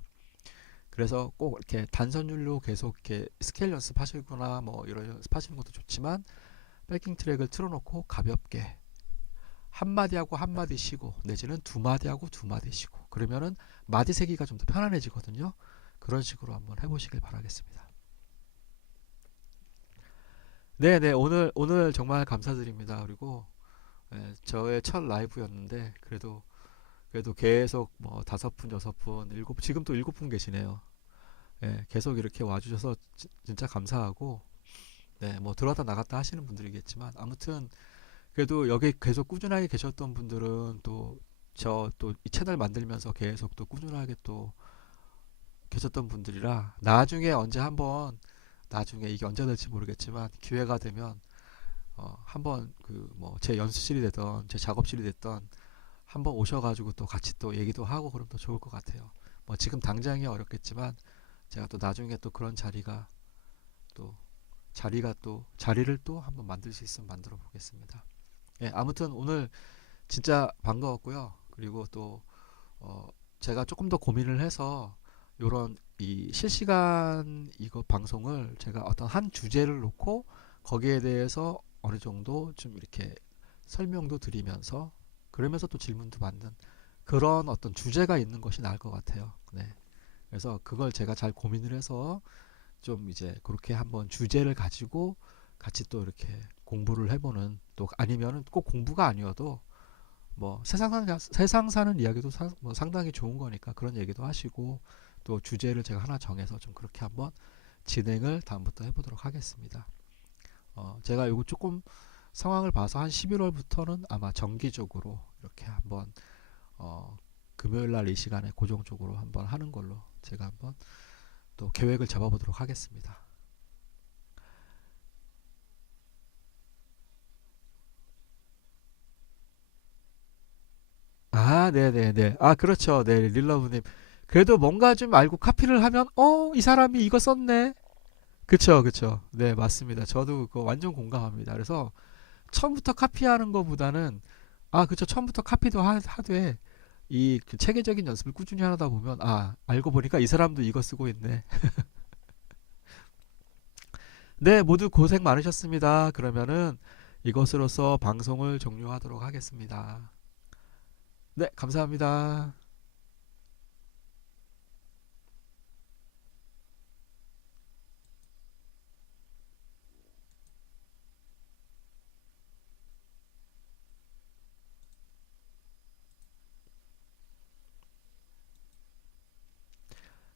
그래서 꼭 이렇게 단선율로 계속 이렇게 스케일 연습하시거나 뭐 이런 연습하시는 것도 좋지만 백킹 트랙을 틀어놓고 가볍게 한 마디 하고 한 마디 쉬고 내지는 두 마디 하고 두 마디 쉬고 그러면은 마디 세기가 좀 더 편안해지거든요. 그런 식으로 한번 해보시길 바라겠습니다. 네네 오늘 정말 감사드립니다. 그리고 예, 저의 첫 라이브였는데 그래도 계속 뭐 5분, 6분, 지금 또 7분 계시네요. 예, 계속 이렇게 와주셔서 진짜 감사하고 네, 뭐 들어왔다 나갔다 하시는 분들이겠지만 아무튼 그래도 여기 계속 꾸준하게 계셨던 분들은 또 이 채널 만들면서 계속 또 꾸준하게 또 계셨던 분들이라 나중에 이게 언제 될지 모르겠지만 기회가 되면 한번 그 뭐 제 연습실이 되던 제 작업실이 됐던 한번 오셔가지고 또 같이 또 얘기도 하고 그러면 더 좋을 것 같아요. 뭐 지금 당장이 어렵겠지만 제가 또 나중에 또 그런 또 자리를 또 한번 만들 수 있으면 만들어 보겠습니다. 예, 아무튼 오늘 진짜 반가웠고요. 그리고 또 제가 조금 더 고민을 해서 요런 이 실시간 이거 방송을 제가 어떤 한 주제를 놓고 거기에 대해서 어느 정도 좀 이렇게 설명도 드리면서 그러면서 또 질문도 받는 그런 어떤 주제가 있는 것이 나을 것 같아요. 네. 그래서 그걸 제가 잘 고민을 해서 좀 이제 그렇게 한번 주제를 가지고 같이 또 이렇게 공부를 해보는 또 아니면은 꼭 공부가 아니어도 뭐 세상 사는 이야기도 뭐 상당히 좋은 거니까 그런 얘기도 하시고 또 주제를 제가 하나 정해서 좀 그렇게 한번 진행을 다음부터 해보도록 하겠습니다. 제가 요거 조금 상황을 봐서 한 11월부터는 아마 정기적으로 이렇게 한번 금요일 날 이 시간에 고정적으로 한번 하는 걸로 제가 한번 또 계획을 잡아보도록 하겠습니다. 아, 네네네. 아, 그렇죠. 네, 릴러브님. 그래도 뭔가 좀 알고 카피를 하면, 이 사람이 이거 썼네. 그쵸, 그쵸. 네, 맞습니다. 저도 그거 완전 공감합니다. 그래서 처음부터 카피하는 것보다는, 그쵸. 처음부터 카피도 하되, 그 체계적인 연습을 꾸준히 하다 보면, 알고 보니까 이 사람도 이거 쓰고 있네. 네, 모두 고생 많으셨습니다. 그러면은 이것으로서 방송을 종료하도록 하겠습니다. 네, 감사합니다.